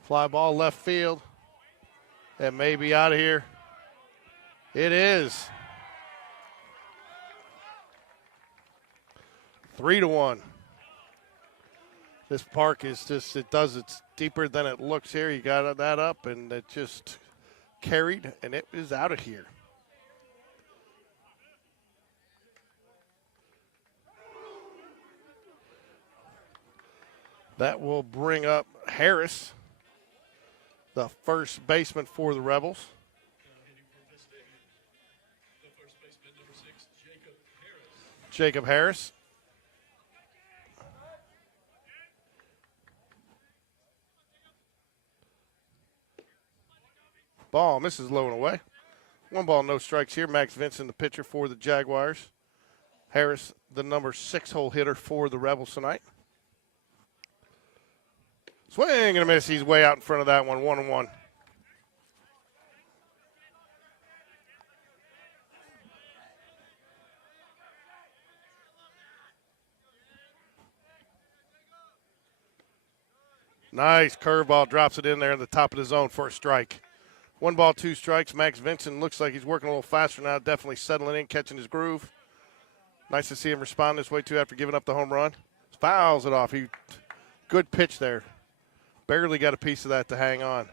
Fly ball left field. That may be out of here. It is. 3-1. This park is just, it's deeper than it looks here. You got that up, and it just carried, and it is out of here. That will bring up Harris, the first baseman for the Rebels. Hitting for Vestavia. The first baseman, number 6, Jacob Harris. Jacob Harris. Ball misses low and away. 1 ball, no strikes here. Max Vincent, the pitcher for the Jaguars. Harris, the number 6 hole hitter for the Rebels tonight. Swing and a miss. He's way out in front of that one. 1-1. Nice curveball. Drops it in there in the top of the zone for a strike. 1 ball, 2 strikes. Max Vincent looks like he's working a little faster now. Definitely settling in, catching his groove. Nice to see him respond this way, too, after giving up the home run. Fouls it off. Good pitch there. Barely got a piece of that to hang on.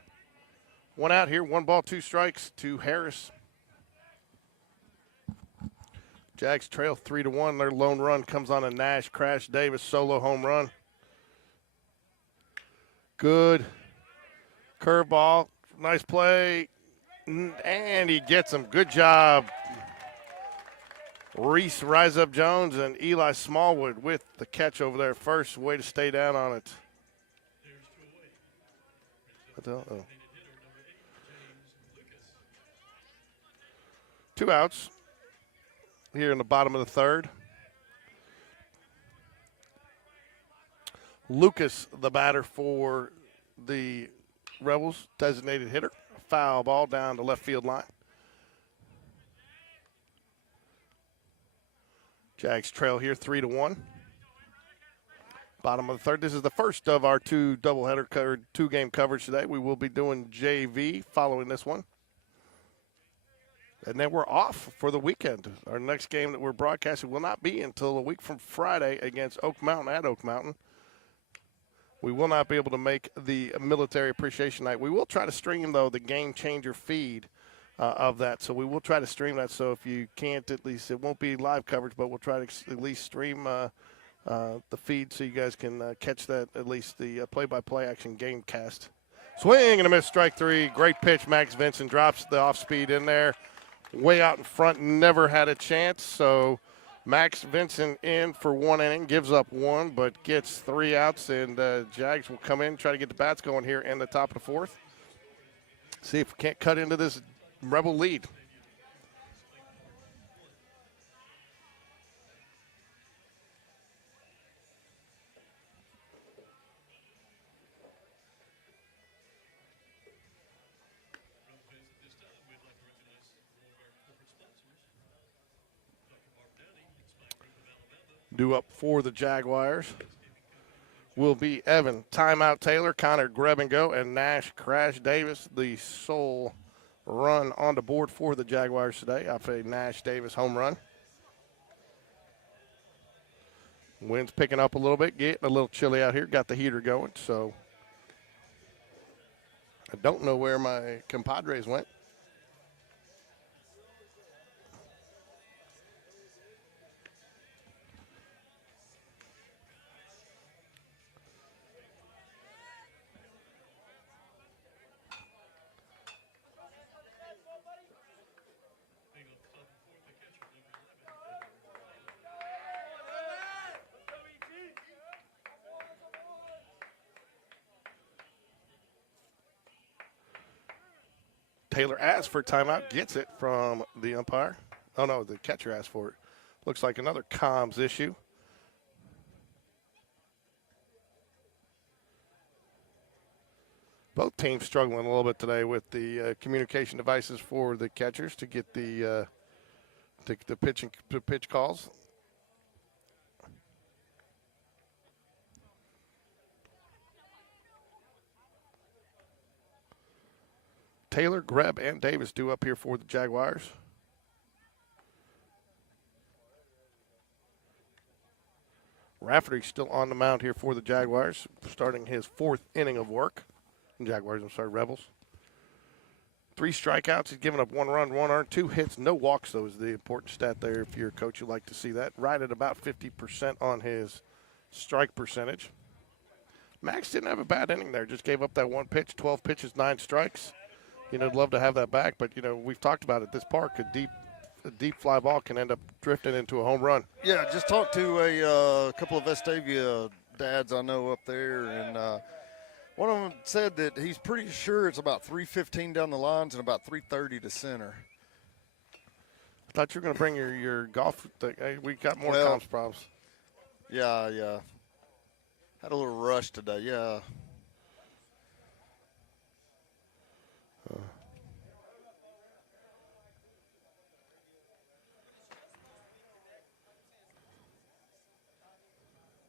1 out here, 1 ball, 2 strikes to Harris. Jags trail 3-1. Their lone run comes on a Nash Crash Davis solo home run. Good curveball. Nice play. And he gets him. Good job. Reese Rise Up Jones and Eli Smallwood with the catch over there first. Way to stay down on it. Oh. 2 outs here in the bottom of the third. Lucas, the batter for the Rebels, designated hitter. Foul ball down the left field line. Jags trail here 3-1. Bottom of the third. This is the first of our 2 doubleheader 2-game coverage today. We will be doing JV following this one. And then we're off for the weekend. Our next game that we're broadcasting will not be until a week from Friday against Oak Mountain at Oak Mountain. We will not be able to make the Military Appreciation Night. We will try to stream, though, the Game Changer feed of that. So we will try to stream that. So if you can't, at least it won't be live coverage, but we'll try to at least stream the feed so you guys can catch that, at least the play-by-play action game cast. Swing and a miss, strike 3. Great pitch. Max Vincent drops the off-speed in there. Way out in front, never had a chance. So Max Vincent in for 1 inning, gives up 1, but gets 3 outs, and Jags will come in, try to get the bats going here in the top of the 4th. See if we can't cut into this Rebel lead. Due up for the Jaguars will be Evan Timeout Taylor, Connor Grab and Go, and Nash Crash Davis, the sole run on the board for the Jaguars today off a Nash Davis home run. Wind's picking up a little bit, getting a little chilly out here. Got the heater going, so I don't know where my compadres went. Taylor asked for timeout, gets it from the umpire. Oh, no, the catcher asked for it. Looks like another comms issue. Both teams struggling a little bit today with the communication devices for the catchers to get the pitch calls. Taylor, Greb, and Davis due up here for the Jaguars. Rafferty still on the mound here for the Jaguars, starting his 4th inning of work. Rebels. 3 strikeouts. He's given up 1 run, 1 earned, 2 hits, no walks, though, is the important stat there. If you're a coach, you'd like to see that. Right at about 50% on his strike percentage. Max didn't have a bad inning there. Just gave up that 1 pitch, 12 pitches, 9 strikes. I'd love to have that back, but, we've talked about it. This park, a deep fly ball can end up drifting into a home run. Yeah, just talked to a couple of Vestavia dads I know up there, and one of them said that he's pretty sure it's about 315 down the lines and about 330 to center. I thought you were going to bring your golf thing. Hey, we got more comms problems. Yeah. Had a little rush today, yeah.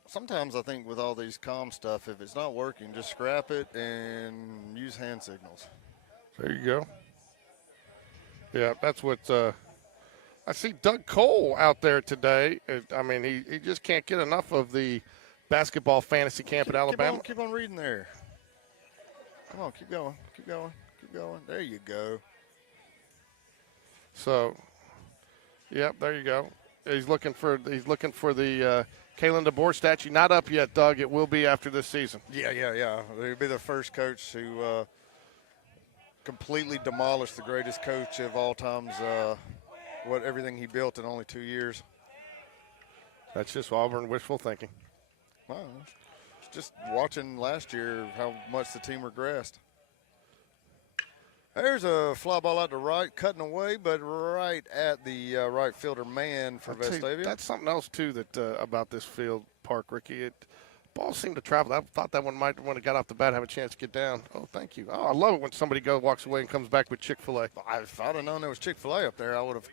Sometimes I think with all these comm stuff, if it's not working, just scrap it and use hand signals. There you go. Yeah, that's what I see Doug Cole out there today. I mean, he just can't get enough of the basketball fantasy camp at Alabama. Keep on reading there. Come on, keep going. There you go. So, yep, there you go. He's looking for the Kalen DeBoer statue. Not up yet, Doug. It will be after this season. Yeah. He'll be the first coach to completely demolish the greatest coach of all time's what everything he built in only 2 years. That's just Auburn wishful thinking. Well, it's just watching last year how much the team regressed. There's a fly ball out to right, cutting away, but right at the right fielder man for Vestavia. That's something else, too, that about this field, Park, Ricky. Balls seem to travel. I thought that one might, when it got off the bat, have a chance to get down. Oh, thank you. Oh, I love it when somebody walks away and comes back with Chick-fil-A. If I'd have known there was Chick-fil-A up there, I would have.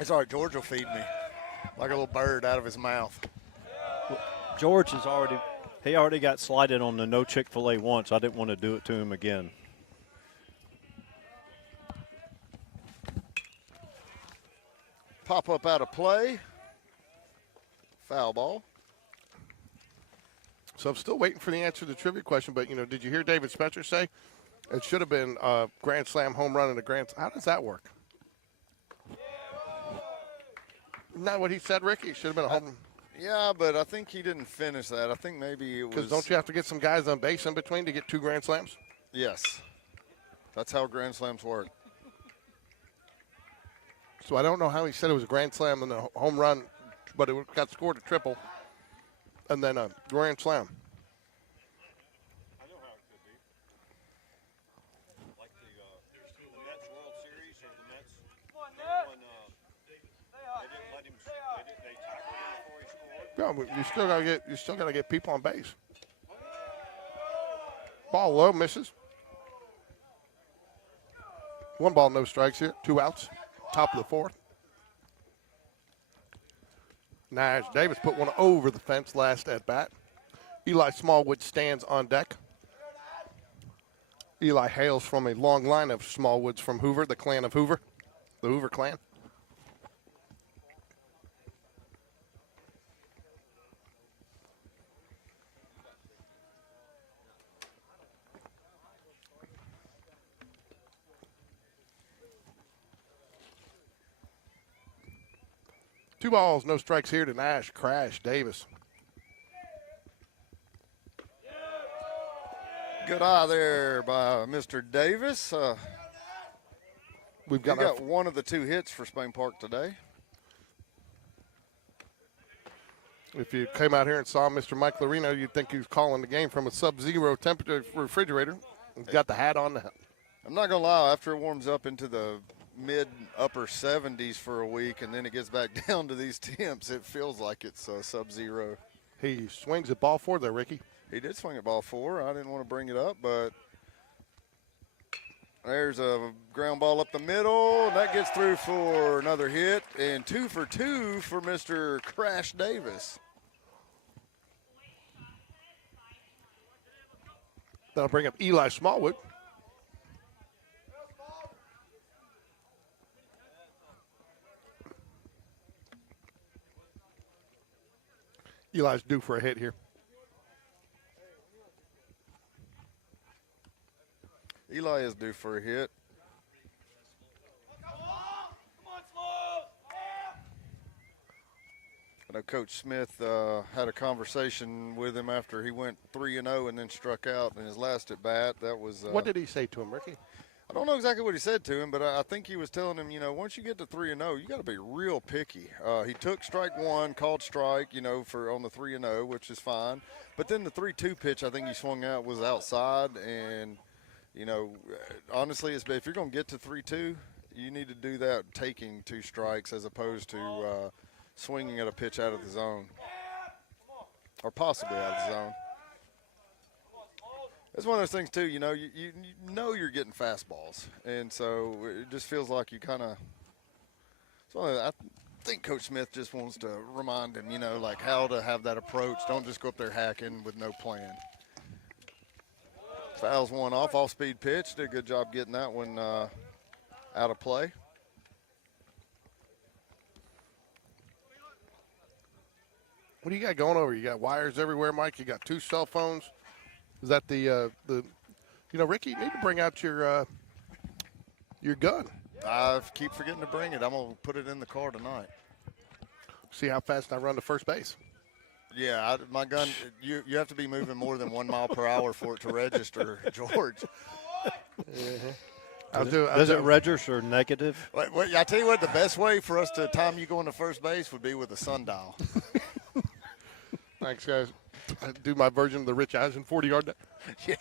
It's all right. George will feed me like a little bird out of his mouth. George is he already got slighted on the no Chick-fil-A once. I didn't want to do it to him again. Pop up out of play. Foul ball. So I'm still waiting for the answer to the trivia question, but, did you hear David Spencer say it should have been a grand slam home run and a grand slam? How does that work? Isn't that what he said, Ricky? It should have been a home. Yeah, but I think he didn't finish that. I think maybe it was. Because don't you have to get some guys on base in between to get 2 grand slams? Yes. That's how grand slams work. So I don't know how he said it was a grand slam and a home run, but it got scored a triple and then a grand slam. I know how it could be. Like the Mets World Series or the Mets when they didn't let him. They tackled him before he scored. Yeah, but you still gotta get people on base. Ball low, misses. 1 ball, no strikes here. 2 outs. Top of the 4th. Nash Davis put one over the fence last at bat. Eli Smallwood stands on deck. Eli hails from a long line of Smallwoods from Hoover, the clan of Hoover, the Hoover clan. Two balls, no strikes here to Nash. Crash Davis. Good eye there by Mr. Davis. We've He got, got one of the 2 hits for Spain Park today. if you came out here and saw Mr. Mike Lorino, you'd think he was calling the game from a sub-zero temperature refrigerator. He's got the hat on. I'm not going to lie, after it warms up into the mid-upper 70s for a week and then it gets back down to these temps, it feels like it's sub-zero. He swings at ball 4 there, Ricky. He did swing at ball 4. I didn't want to bring it up, but there's a ground ball up the middle, and that gets through for another hit, and 2 for 2 for Mr. Crash Davis. That'll bring up Eli Smallwood. Eli's due for a hit here. Eli is due for a hit. I know Coach Smith had a conversation with him after he went 3-0 and then struck out in his last at bat. That was. What did he say to him, Ricky? I don't know exactly what he said to him, but I think he was telling him, once you get to 3-0, you got to be real picky. He took strike 1, called strike, for on the 3-0, which is fine. But then the 3-2 pitch, I think he swung out was outside, and honestly, if you're going to get to 3-2, you need to do that taking 2 strikes as opposed to swinging at a pitch out of the zone or possibly out of the zone. It's one of those things, too, you know you're getting fastballs, and so it just feels like you kind of – I think Coach Smith just wants to remind him, like how to have that approach. Don't just go up there hacking with no plan. Fouls one off-speed pitch. Did a good job getting that one out of play. What do you got going over? You got wires everywhere, Mike. You got 2 cell phones. Is that the Ricky, you need to bring out your gun. I keep forgetting to bring it. I'm going to put it in the car tonight. See how fast I run to first base. Yeah, my gun, you have to be moving more than 1 mile per hour for it to register, George. Does it register negative? Well, I tell you what, the best way for us to time you going to first base would be with a sundial. Thanks, guys. I do my version of the Rich Eisen 40-yard. Yeah,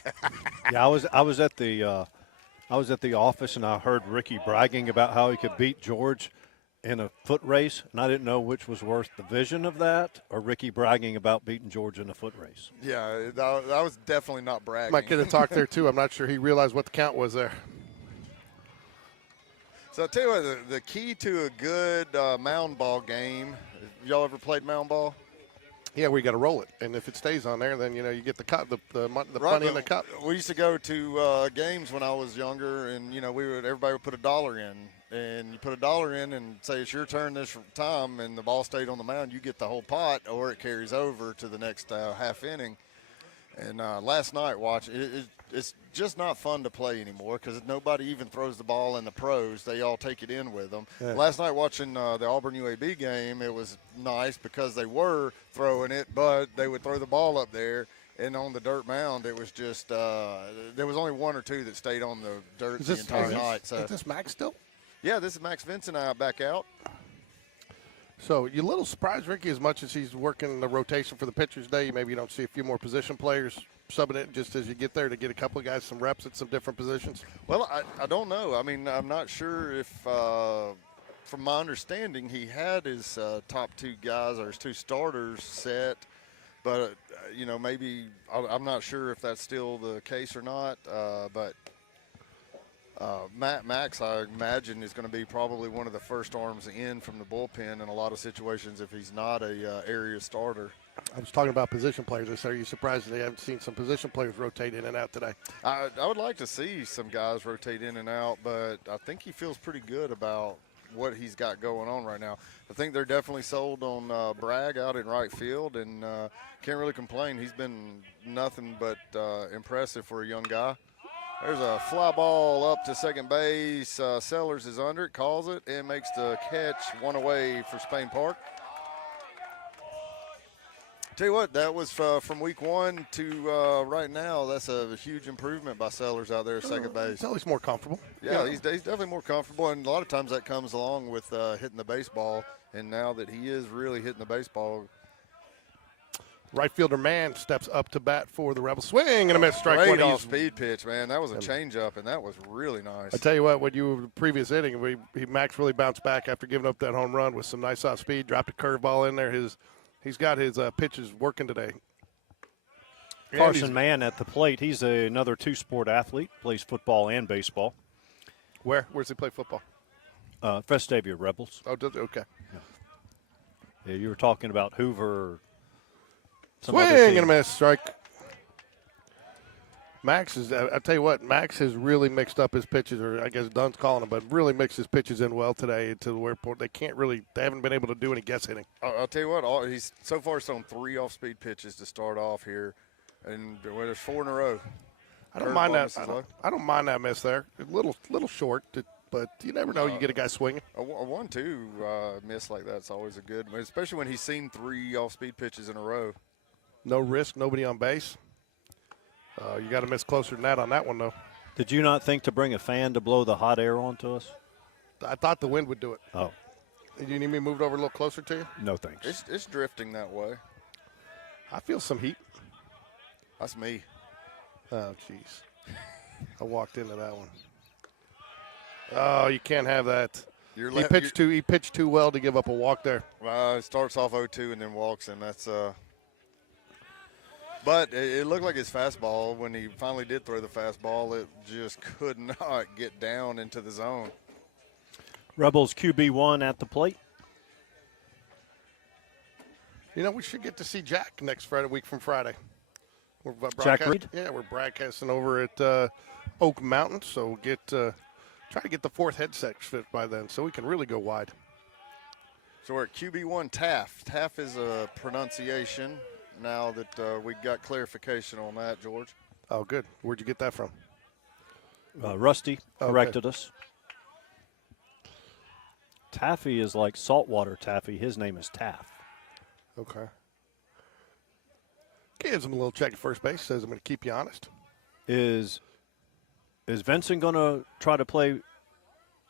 I was at the office and I heard Ricky bragging about how he could beat George in a foot race, and I didn't know which was worse, the vision of that or Ricky bragging about beating George in a foot race. Yeah, that was definitely not bragging. Might get a talk there, too. I'm not sure he realized what the count was there. So I'll tell you what, the key to a good mound ball game, y'all ever played mound ball? Yeah, we got to roll it, and if it stays on there, then you get the cut, the money in the cup. We used to go to games when I was younger, and everybody would put $1 in, and you put $1 in and say it's your turn this time, and the ball stayed on the mound, you get the whole pot, or it carries over to the next half inning. And last night, it's just not fun to play anymore because nobody even throws the ball in the pros. They all take it in with them. Yeah. Last night watching the Auburn UAB game, it was nice because they were throwing it, but they would throw the ball up there. And on the dirt mound, it was just there was only one or two that stayed on the dirt the entire night. So. Is this Max still? Yeah, this is Max Vincent back out. So you're a little surprised, Ricky, as much as he's working the rotation for the pitcher's day. Maybe you don't see a few more position players subbing it just as you get there to get a couple of guys some reps at some different positions. Well, I don't know. I mean, I'm not sure if, from my understanding, he had his top two guys or his two starters set. But, maybe I'm not sure if that's still the case or not. But Max, I imagine, is going to be probably one of the first arms in from the bullpen in a lot of situations if he's not a area starter. I was talking about position players. I said, are you surprised that they haven't seen some position players rotate in and out today? I would like to see some guys rotate in and out, but I think he feels pretty good about what he's got going on right now. I think they're definitely sold on Bragg out in right field, and can't really complain. He's been nothing but impressive for a young guy. There's a fly ball up to second base. Sellers is under it, calls it, and makes the catch one away for Spain Park. Tell you what, that was from week one to right now. That's a huge improvement by Sellers out there at second base. He's always more comfortable. Yeah, he's definitely more comfortable, and a lot of times that comes along with hitting the baseball. And now that he is really hitting the baseball. Right fielder Mann steps up to bat for the Rebels. Swing and a miss, strike one. Great off-speed pitch, man. That was a changeup, and that was really nice. I tell you what, when you were the previous inning, Max really bounced back after giving up that home run with some nice off-speed. Dropped a curveball in there. He's got his pitches working today. Carson Mann at the plate. He's another two-sport athlete. Plays football and baseball. Where's he play football? Vestavia Rebels. Oh, does it? Okay. Yeah, you were talking about Hoover. Swing and a miss, strike. Max is, I tell you what, Max has really mixed up his pitches, or I guess Dunn's calling him, but really mixed his pitches in well today to where they haven't been able to do any guess hitting. I'll tell you what, he's so far thrown 3 off-speed pitches to start off here, and there's 4 in a row. I don't mind that. I don't mind that miss there. A little short, but you never know. You get a guy swinging. A 1-2 miss like that's always a good, especially when he's seen 3 off-speed pitches in a row. No risk, nobody on base. You got to miss closer than that on that one, though. Did you not think to bring a fan to blow the hot air onto us? I thought the wind would do it. Oh. Did you need me moved over a little closer to you? No, thanks. It's drifting that way. I feel some heat. That's me. Oh, jeez. I walked into that one. Oh, you can't have that. He pitched too well to give up a walk there. It starts off 0-2 and then walks, and that's But it looked like his fastball, when he finally did throw the fastball, it just could not get down into the zone. Rebels QB1 at the plate. We should get to see Jack next week from Friday. Jack Reed? Yeah, we're broadcasting over at Oak Mountain, so we'll try to get the 4th headset fit by then so we can really go wide. So we're at QB1 Taft. Taft is a pronunciation. Now that we got clarification on that, George. Oh, good. Where'd you get that from? Rusty corrected us. Taffy is like saltwater taffy. His name is Taff. Okay. Gives him a little check at first base. Says, I'm going to keep you honest. Is Is Vincent going to try to play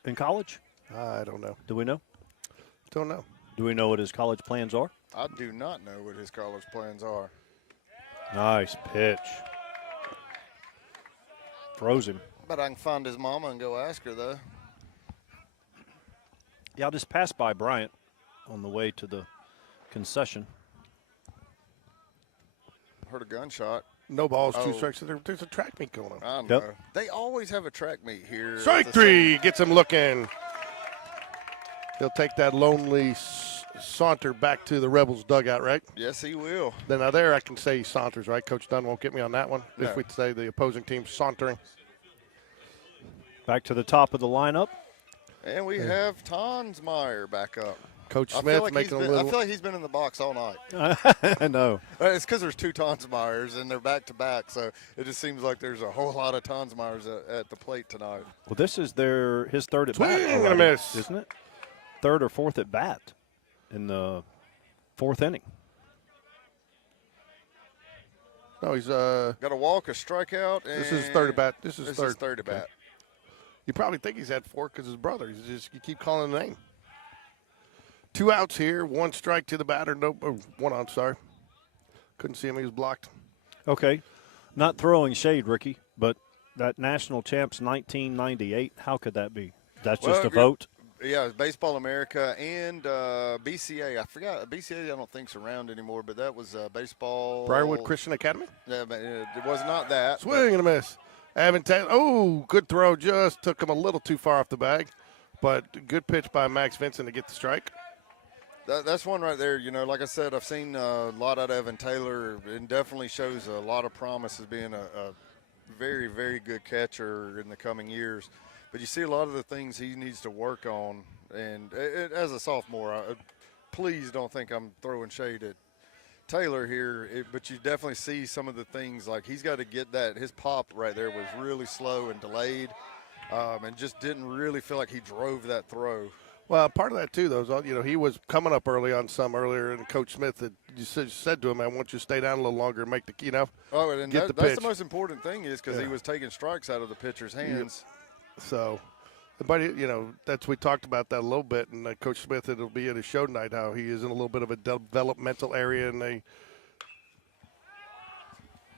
in college? I don't know. Do we know? Don't know. Do we know what his college plans are? I do not know what his college plans are. Nice pitch. Froze him. But I can find his mama and go ask her, though. Yeah, I'll just pass by Bryant on the way to the concession. Heard a gunshot. No balls, 2 Oh. strikes. There's a track meet going on. I know. Yep. They always have a track meet here. Strike at the 3 gets him looking. He'll take that lonely saunter back to the Rebels dugout, right? Yes, he will. Then now there I can say he saunters, right? Coach Dunn won't get me on that one. No. If we say the opposing team's sauntering. Back to the top of the lineup. And we have Tonsmeyer back up. Coach I Smith feel like making a I little. feel like he's been in the box all night. I know. It's because there's 2 Tonsmeyers and they're back to back, so it just seems like there's a whole lot of Tonsmeyers at the plate tonight. Well, this is his third at Swing bat, and a already, miss. isn't it? Third or fourth at bat in the 4th inning. No, he's Got a walk, a strikeout, and this is third at bat. This is This third. is third at Okay. bat. You probably think he's had 4 because his brother. He's just you keep calling the name. 2 outs here, 1 strike to the batter. No, 1 out. Sorry, couldn't see him. He was blocked. Okay. Not throwing shade, Ricky, but that national champs 1998, how could that be? That's just Well, a vote? Yeah, it's Baseball America and BCA. I forgot BCA. I don't think's around anymore, but that was baseball. Briarwood Christian Academy. Yeah, but it was not that. but- Swing and a miss. Evan Taylor. Oh, good throw. Just took him a little too far off the bag, but good pitch by Max Vincent to get the strike. That's one right there. You know, like I said, I've seen a lot out of Evan Taylor, and definitely shows a lot of promise as being a very, very good catcher in the coming years. But you see a lot of the things he needs to work on. And as a sophomore, please don't think I'm throwing shade at Taylor here, but you definitely see some of the things like he's got to get that. His pop right there was really slow and delayed, and just didn't really feel like he drove that throw. Well, part of that too, though, is, he was coming up early on some earlier, and Coach Smith had said to him, "I want you to stay down a little longer and make the, Oh, and get the that's pitch." the most important thing is because he Yeah. was taking strikes out of the pitcher's hands. So, but that's we talked about that a little bit, and Coach Smith, it'll be at his show tonight how he is in a little bit of a developmental area, and they.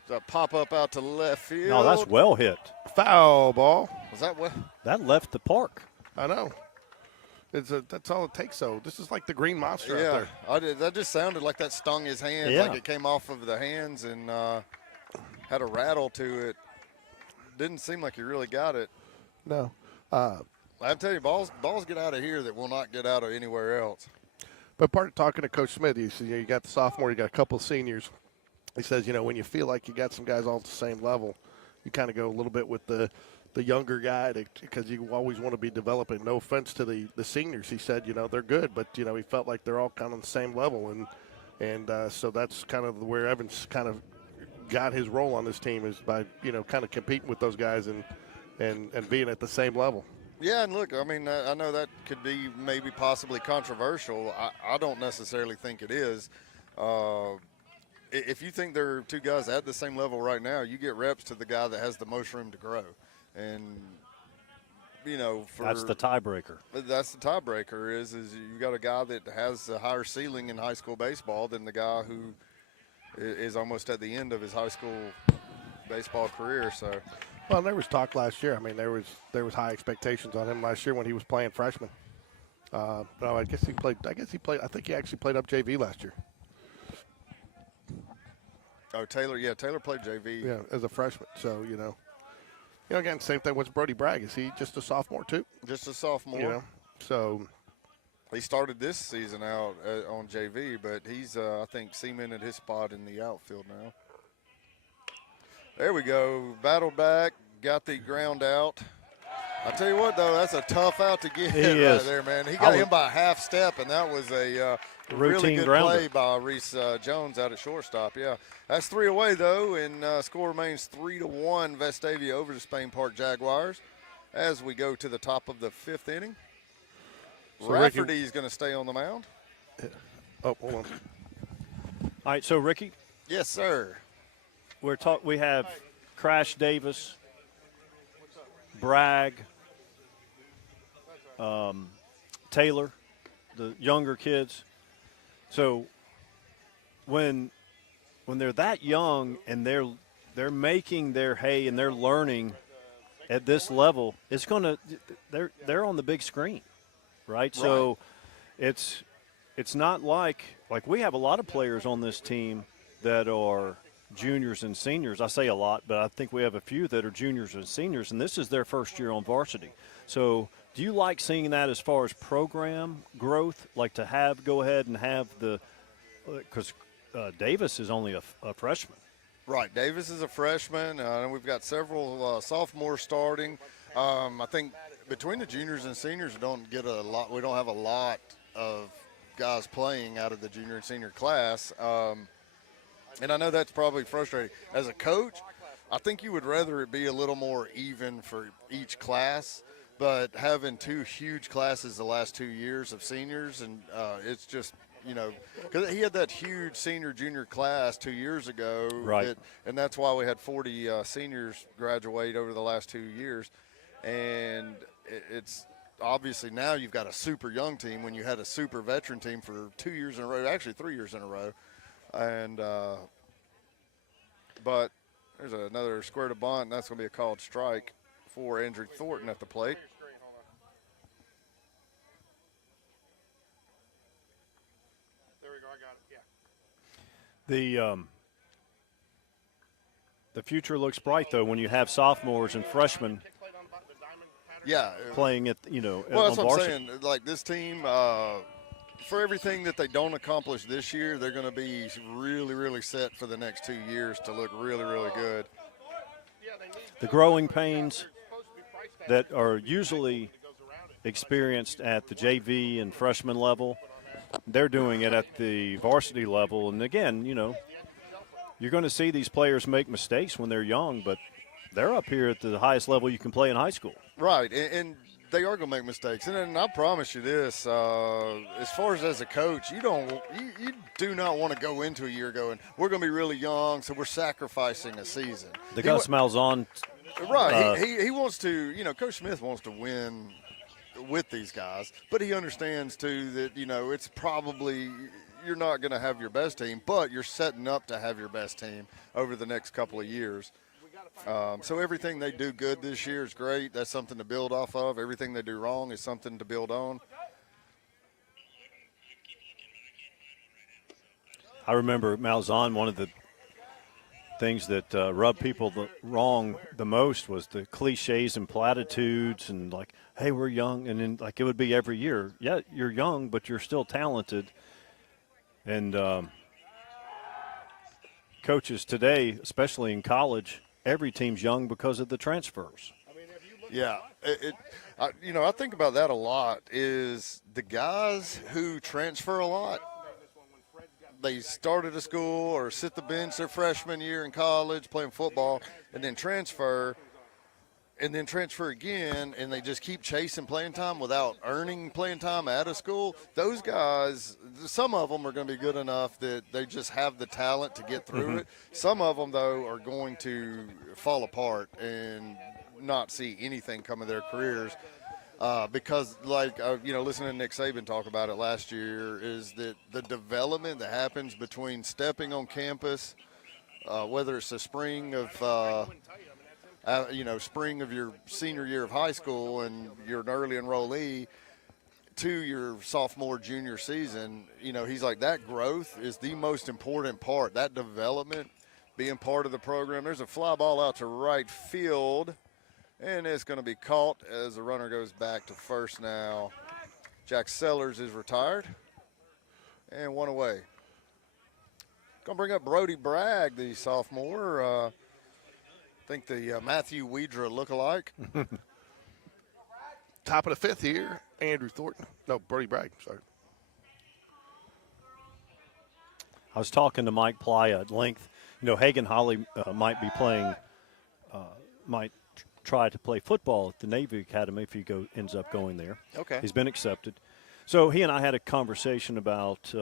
So pop up out to left field. No, that's well hit. Foul ball. Was that what? That left the park. I know. That's all it takes. So this is like the green monster out Yeah, there. that just sounded like that stung his hands, Yeah. like it came off of the hands and had a rattle to it. Didn't seem like he really got it. No. I'm telling you, balls get out of here that will not get out of anywhere else. But part of talking to Coach Smith, he said, you got the sophomore, you got a couple of seniors. He says, when you feel like you got some guys all at the same level, you kind of go a little bit with the younger guy because you always want to be developing. No offense to the seniors. He said, they're good, but, he felt like they're all kind of on the same level. And so that's kind of where Evans kind of got his role on this team is by, kind of competing with those guys and being at the same level. Yeah, and look, I mean, I know that could be maybe possibly controversial. I don't necessarily think it is. If you think there are 2 guys at the same level right now, you get reps to the guy that has the most room to grow. And, That's the tiebreaker. That's the tiebreaker is you got a guy that has a higher ceiling in high school baseball than the guy who is almost at the end of his high school baseball career. So, Well, there was talk last year. I mean, there was high expectations on him last year when he was playing freshman. No, I guess he played. I think he actually played up JV last year. oh, Taylor, yeah, Taylor played JV. Yeah, as a freshman. So again, same thing with Brody Bragg. Is he just a sophomore too? Just a sophomore. So He started this season out on JV, but he's, I think, cemented his spot in the outfield now. There we go. Battled back, got the ground out. I tell you what, though, that's a tough out to get right is. there, man. He got him by a half step, and that was a really Routine good grounder. play by Reese Jones out at shortstop. Yeah, that's 3 away, though, and score remains 3-1 Vestavia over the Spain Park Jaguars as we go to the top of the 5th inning. So Ricky- Rafferty is going to stay on the mound. oh, hold on. All right, so Ricky, Yes, sir. we have Crash Davis, Bragg, Taylor, the younger kids. So when they're that young and they're making their hay and they're learning at this level, it's gonna they're on the big screen, right? So it's not like we have a lot of players on this team that are juniors and seniors. I say a lot, but I think we have a few that are juniors and seniors, and this is their first year on varsity. So do you like seeing that as far as program growth, like to go ahead and have because Davis is only a freshman. Right, Davis is a freshman, and we've got several sophomores starting. I think between the juniors and seniors, we don't have a lot of guys playing out of the junior and senior class. And I know that's probably frustrating. As a coach, I think you would rather it be a little more even for each class, but having two huge classes the last 2 years of seniors, and it's just, because he had that huge senior-junior class 2 years ago. Right. And that's why we had 40 seniors graduate over the last 2 years. And it's obviously now you've got a super young team when you had a super veteran team for 2 years in a row, actually 3 years in a row. And but there's another square to bunt, and that's going to be a called strike for Andrew Thornton at the plate. There we go. I got it. Yeah. The future looks bright though when you have sophomores and freshmen playing at Well, on that's what I'm varsity. saying. Like this team, for everything that they don't accomplish this year, they're going to be really, really set for the next 2 years to look really, really good. The growing pains that are usually experienced at the JV and freshman level, they're doing it at the varsity level. And again, you're going to see these players make mistakes when they're young, but they're up here at the highest level you can play in high school. Right, and they are going to make mistakes. And then I promise you this, as far as a coach, you do not want to go into a year going, we're going to be really young, so we're sacrificing a season. The Gus Malzahn. Right, he wants to, Coach Smith wants to win with these guys, but he understands too that, it's probably you're not going to have your best team, but you're setting up to have your best team over the next couple of years. So everything they do good this year is great. That's something to build off of. Everything they do wrong is something to build on. I remember Malzahn, one of the things that rubbed people wrong the most was the cliches and platitudes and like, hey, we're young. And then like it would be every year. Yeah, you're young, but you're still talented. And coaches today, especially in college, every team's young because of the transfers. Yeah, I think about that a lot is the guys who transfer a lot, they started a school or sit the bench their freshman year in college playing football and then transfer again, and they just keep chasing playing time without earning playing time at a school. Those guys, some of them are going to be good enough that they just have the talent to get through it. Some of them, though, are going to fall apart and not see anything come of their careers because, listening to Nick Saban talk about it last year is that the development that happens between stepping on campus, whether it's the spring of spring of your senior year of high school and you're an early enrollee to your sophomore, junior season, he's like, that growth is the most important part, that development, being part of the program. There's a fly ball out to right field, and it's going to be caught as the runner goes back to first now. Jack Sellers is retired, and one away. Going to bring up Brody Bragg, the sophomore. I think the Matthew Weidra lookalike. Top of the fifth here, Andrew Thornton. No, Brody Bragg, sorry. I was talking to Mike Playa at length. Hagan Holly might be playing, might try to play football at the Navy Academy if he ends up going there. Okay. He's been accepted. So he and I had a conversation about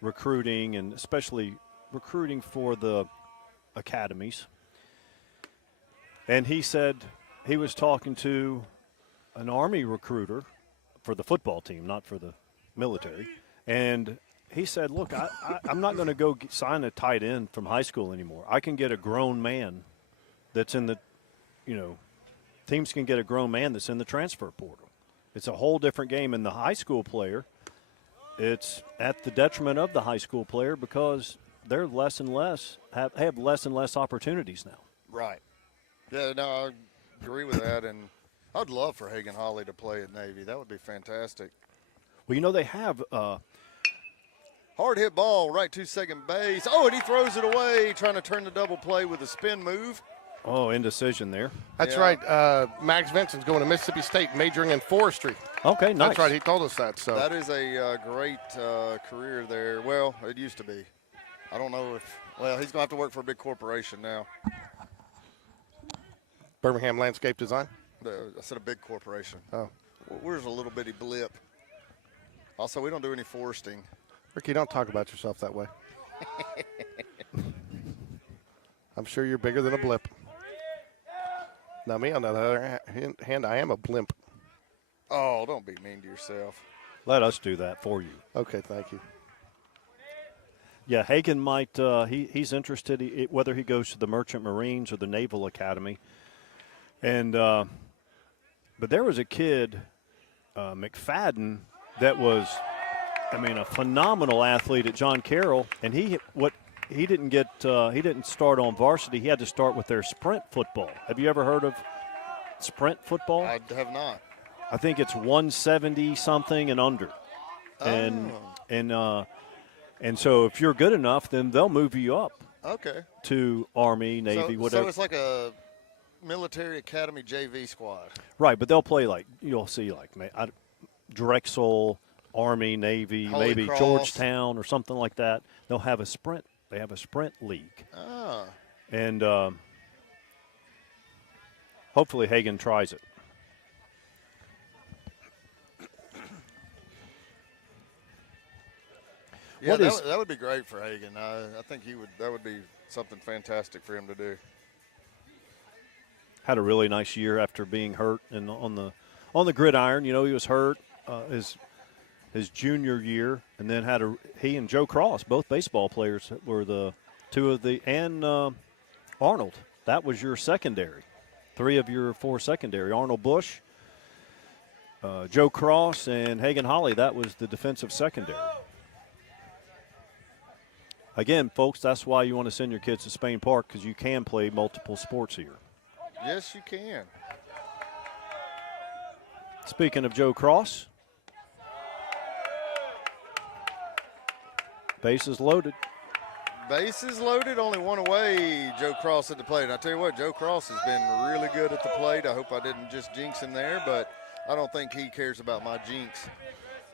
recruiting and especially recruiting for the academies. And he said, he was talking to an Army recruiter for the football team, not for the military, and he said, look, I'm not going to go sign a tight end from high school anymore. I can get a grown man that's in the, teams can get a grown man that's in the transfer portal. It's a whole different game. And the high school player, it's at the detriment of the high school player because they're less and less, have less and less opportunities now. Right. Yeah, no, I agree with that. And I'd love for Hagan Holly to play at Navy. That would be fantastic. Well, they have hard hit ball right to second base. Oh, and he throws it away, trying to turn the double play with a spin move. Oh, indecision there. That's Yeah. right. Max Vincent's going to Mississippi State, majoring in forestry. Okay, nice. That's right. He told us that. So That is a great career there. Well, it used to be. I don't know if, well, he's going to have to work for a big corporation now. Birmingham Landscape Design. I said a big corporation. Oh, Where's a little bitty blip? Also, we don't do any foresting. Ricky, don't talk about yourself that way. I'm sure you're bigger than a blip. Now, me, on the other hand, I am a blimp. Oh, don't be mean to yourself. Let us do that for you. Okay, thank you. Yeah, Hagan might. He's interested whether he goes to the Merchant Marines or the Naval Academy. And but there was a kid, McFadden, that was, a phenomenal athlete at John Carroll, and he didn't start on varsity. He had to start with their sprint football. Have you ever heard of sprint football? I have not. I think it's 170 something and under. Oh. And so if you're good enough, then they'll move you up Okay. to Army, Navy, whatever. So it's like a military academy JV squad. Right, but they'll play you'll see Drexel, Army, Navy, Holy maybe Cross. Georgetown or something like that. They'll have a sprint. They have a sprint league. Ah. And hopefully Hagan tries it. Yeah, What that would be great for Hagan. I think that would be something fantastic for him to do. Had a really nice year after being hurt and on the gridiron. He was hurt his junior year, and then he and Joe Cross, both baseball players, were the two of and Arnold. That was your secondary, 3 of your 4 secondary. Arnold Bush, Joe Cross, and Hagan Holly. That was the defensive secondary. Again, folks, that's why you want to send your kids to Spain Park, because you can play multiple sports here. Yes, you can. Speaking of Joe Cross, bases loaded. Bases loaded, only one away. Joe Cross at the plate. And I tell you what, Joe Cross has been really good at the plate. I hope I didn't just jinx him there, but I don't think he cares about my jinx.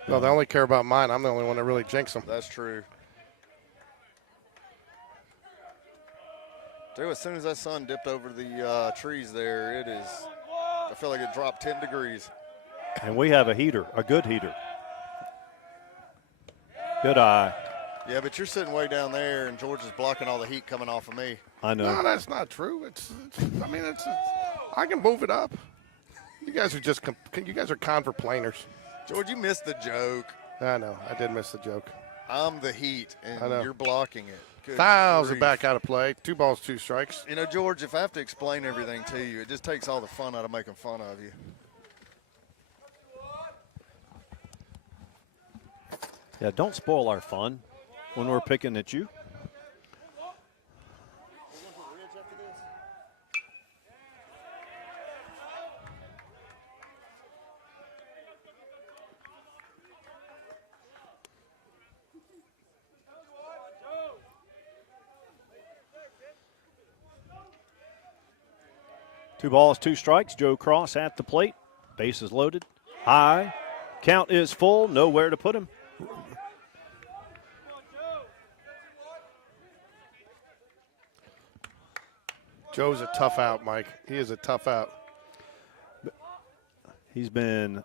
Well, they only care about mine. I'm the only one that really jinx them. That's true. Tell you what, as soon as that sun dipped over the trees there, I feel like it dropped 10 degrees. And we have a heater, a good heater. Good eye. Yeah, but you're sitting way down there, and George is blocking all the heat coming off of me. I know. No, that's not true. I can move it up. You guys are converplaners. George, you missed the joke. I know. I did miss the joke. I'm the heat, I and know. you're blocking it. Good Fouls are grief. back out of play. 2 balls, 2 strikes. George, if I have to explain everything to you, it just takes all the fun out of making fun of you. Yeah, don't spoil our fun when we're picking at you. Two balls, 2 strikes. Joe Cross at the plate. Bases loaded. High. Count is full. Nowhere to put him. Joe's a tough out, Mike. He is a tough out. He's been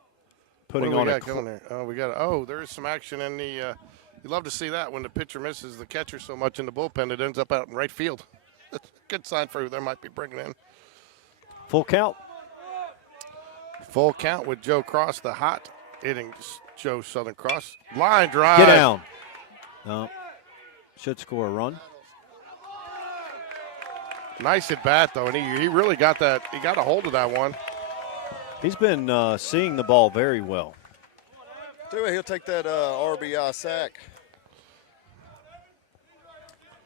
putting What on do we a got going there? There is some action in the you love to see that when the pitcher misses the catcher so much in the bullpen it ends up out in right field. That's a good sign for who they might be bringing in. full count. Full count with Joe Cross, the hot innings. Joe Southern Cross. Line drive. Get down. No. Should score a run. Nice at bat, though, and he really got that. He got a hold of that one. He's been seeing the ball very well. He'll take that RBI sack.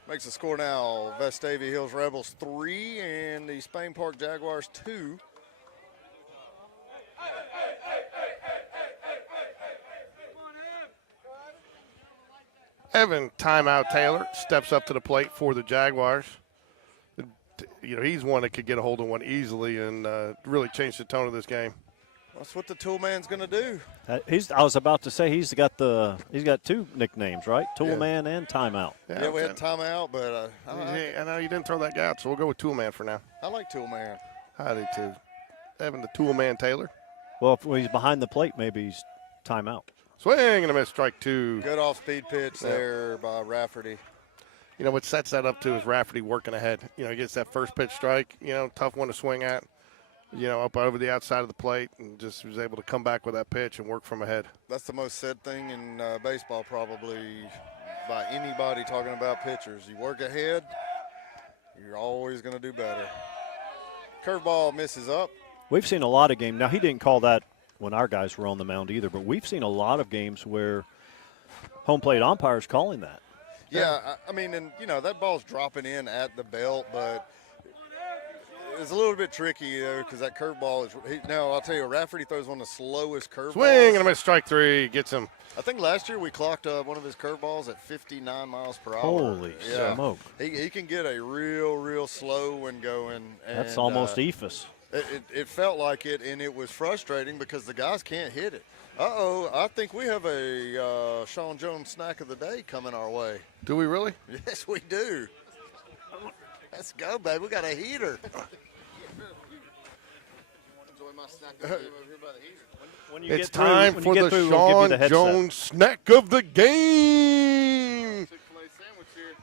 Makes the score now, Vestavia Hills Rebels 3 and the Spain Park Jaguars 2. Evan Timeout Taylor steps up to the plate for the Jaguars. You know, he's one that could get a hold of one easily and really change the tone of this game. That's what the tool man's going to do. I was about to say he's got two nicknames, right? Tool man and timeout. Yeah, we had timeout, but I know you didn't throw that guy out, so we'll go with Tool Man for now. I like tool man. I do too. Evan the Tool Man Taylor. Well, if he's behind the plate, maybe he's timeout. Swing and a miss, strike 2. Good off-speed pitch there by Rafferty. You know, what sets that up, too, is Rafferty working ahead. You know, he gets that first pitch strike, you know, tough one to swing at, you know, up over the outside of the plate, and just was able to come back with that pitch and work from ahead. That's the most said thing in baseball probably by anybody talking about pitchers. You work ahead, you're always going to do better. Curveball misses up. We've seen a lot of games. Now, he didn't call that when our guys were on the mound either, but we've seen a lot of games where home plate umpires calling that. Yeah, I mean, and, you know, that ball's dropping in at the belt, but it's a little bit tricky, you know, because that curveball is – now, I'll tell you, Rafferty throws one of the slowest curveballs. Swing and a miss, strike 3, gets him. I think last year we clocked one of his curveballs at 59 miles per hour. Holy smoke. He can get a real slow one going. And, that's almost ephus. It felt like it, and it was frustrating because the guys can't hit it. I think we have a Sean Jones snack of the day coming our way. Do we really? Yes, we do. Let's go, baby. We got a heater. It's time for the Sean Jones snack of the game.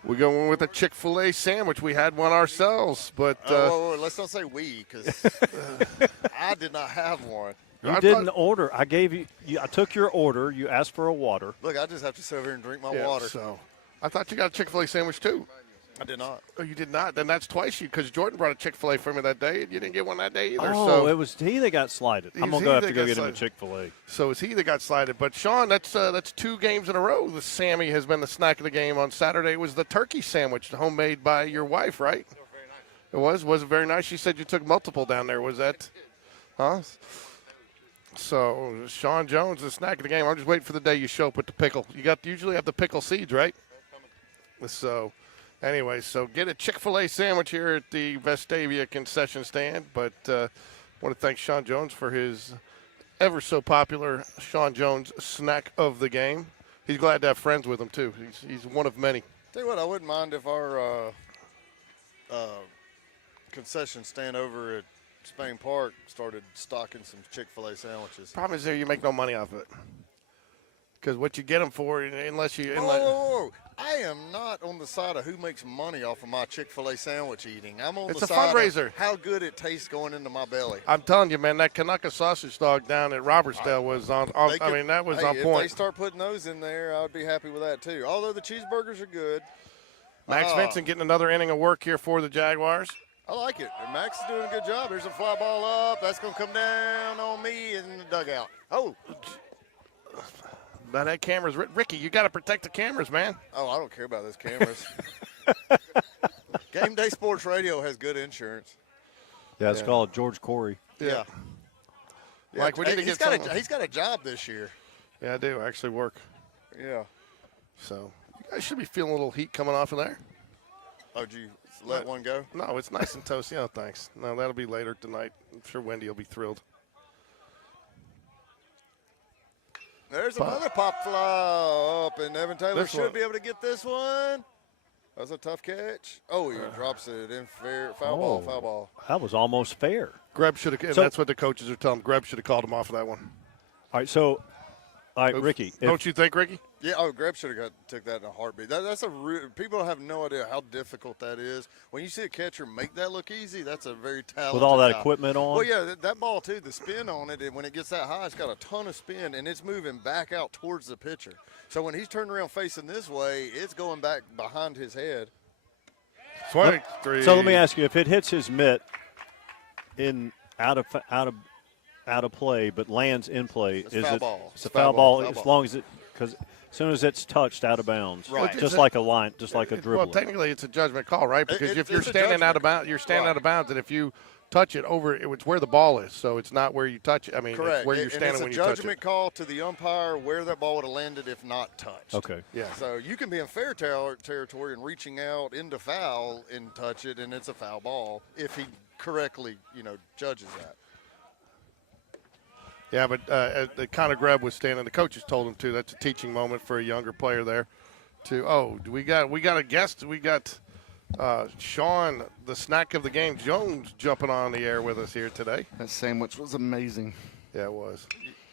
We're going with a Chick-fil-A sandwich. We had one ourselves, but let's not say we, because I did not have one. You didn't order. I gave you. I took your order. You asked for a water. Look, I just have to sit over here and drink my water. So I thought you got a Chick-fil-A sandwich too. I did not. Oh, you did not? Then that's twice you, because Jordan brought a Chick-fil-A for me that day, and you didn't get one that day either. Oh, so it was he that got slided. I'm going to have to go get him a Chick-fil-A. So it's he that got slided. But, Sean, that's 2 games in a row. The Sammy has been the snack of the game. On Saturday was the turkey sandwich, homemade by your wife, right? It was? Was it very nice? She said you took multiple down there. Was that? Huh? So, Sean Jones, the snack of the game. I'm just waiting for the day you show up with the pickle. Usually have the pickle seeds, right? So, anyway, so get a Chick-fil-A sandwich here at the Vestavia concession stand. But want to thank Sean Jones for his ever so popular Sean Jones snack of the game. He's glad to have friends with him, too. He's one of many. Tell you what, I wouldn't mind if our concession stand over at Spain Park started stocking some Chick-fil-A sandwiches. Problem is there you make no money off of it. Because what you get them for, unless you... I am not on the side of who makes money off of my Chick-fil-A sandwich eating. I'm on It's the a side fundraiser. of how good it tastes going into my belly. I'm telling you, man, that Kanaka sausage dog down at Robertsdale was on that was on If point. they start putting those in there, I would be happy with that too. Although the cheeseburgers are good. Max Vincent getting another inning of work here for the Jaguars. I like it. And Max is doing a good job. There's a fly ball up. That's going to come down on me in the dugout. Oh. Now that camera's Ricky, you got to protect the cameras, man. Oh, I don't care about those cameras. Game Day Sports Radio has good insurance. Yeah, it's called George Corey. Yeah. Like, we need to get some. He's got a job this year. Yeah, I do. I actually work. Yeah. So, you guys should be feeling a little heat coming off of there. Oh, did you let one go? No, it's nice and toasty. No, thanks. No, that'll be later tonight. I'm sure Wendy will be thrilled. There's another pop fly up, and Evan Taylor This should one. be able to get this one. That's a tough catch. Oh, he drops it in foul ball. That was almost fair. Greb should have, and So- that's what the coaches are telling him. Greb should have called him off of that one. All right, Ricky. Don't you think, Ricky? Yeah, Greb should have took that in a heartbeat. That's people have no idea how difficult that is. When you see a catcher make that look easy, that's a very talented With all that guy. equipment on? Well, yeah, that ball too, the spin on it, and when it gets that high, it's got a ton of spin, and it's moving back out towards the pitcher. So when he's turning around facing this way, it's going back behind his head. 23. So let me ask you, if it hits his mitt out of play, but lands in play, It's foul ball. It's a foul ball as long as because as soon as it's touched out of bounds, Right. just like a line, just like a dribbler. Well, technically, it's a judgment call, right? Because if you're it's a standing out judgment. of bounds, you're standing Right. out of bounds, and if you touch it it's where the ball is. So it's not where you touch it. I mean, Correct. it's where you're And standing when it's you a touch judgment it. call to the umpire where that ball would have landed if not touched. Okay. Yeah. So you can be in fair territory and reaching out into foul and touch it, and it's a foul ball if he correctly, judges that. Yeah, but the Connor Greb was standing. The coaches told him too. That's a teaching moment for a younger player there. We got a guest. We got Sean, the snack of the game, Jones, jumping on the air with us here today. That sandwich was amazing. Yeah, it was.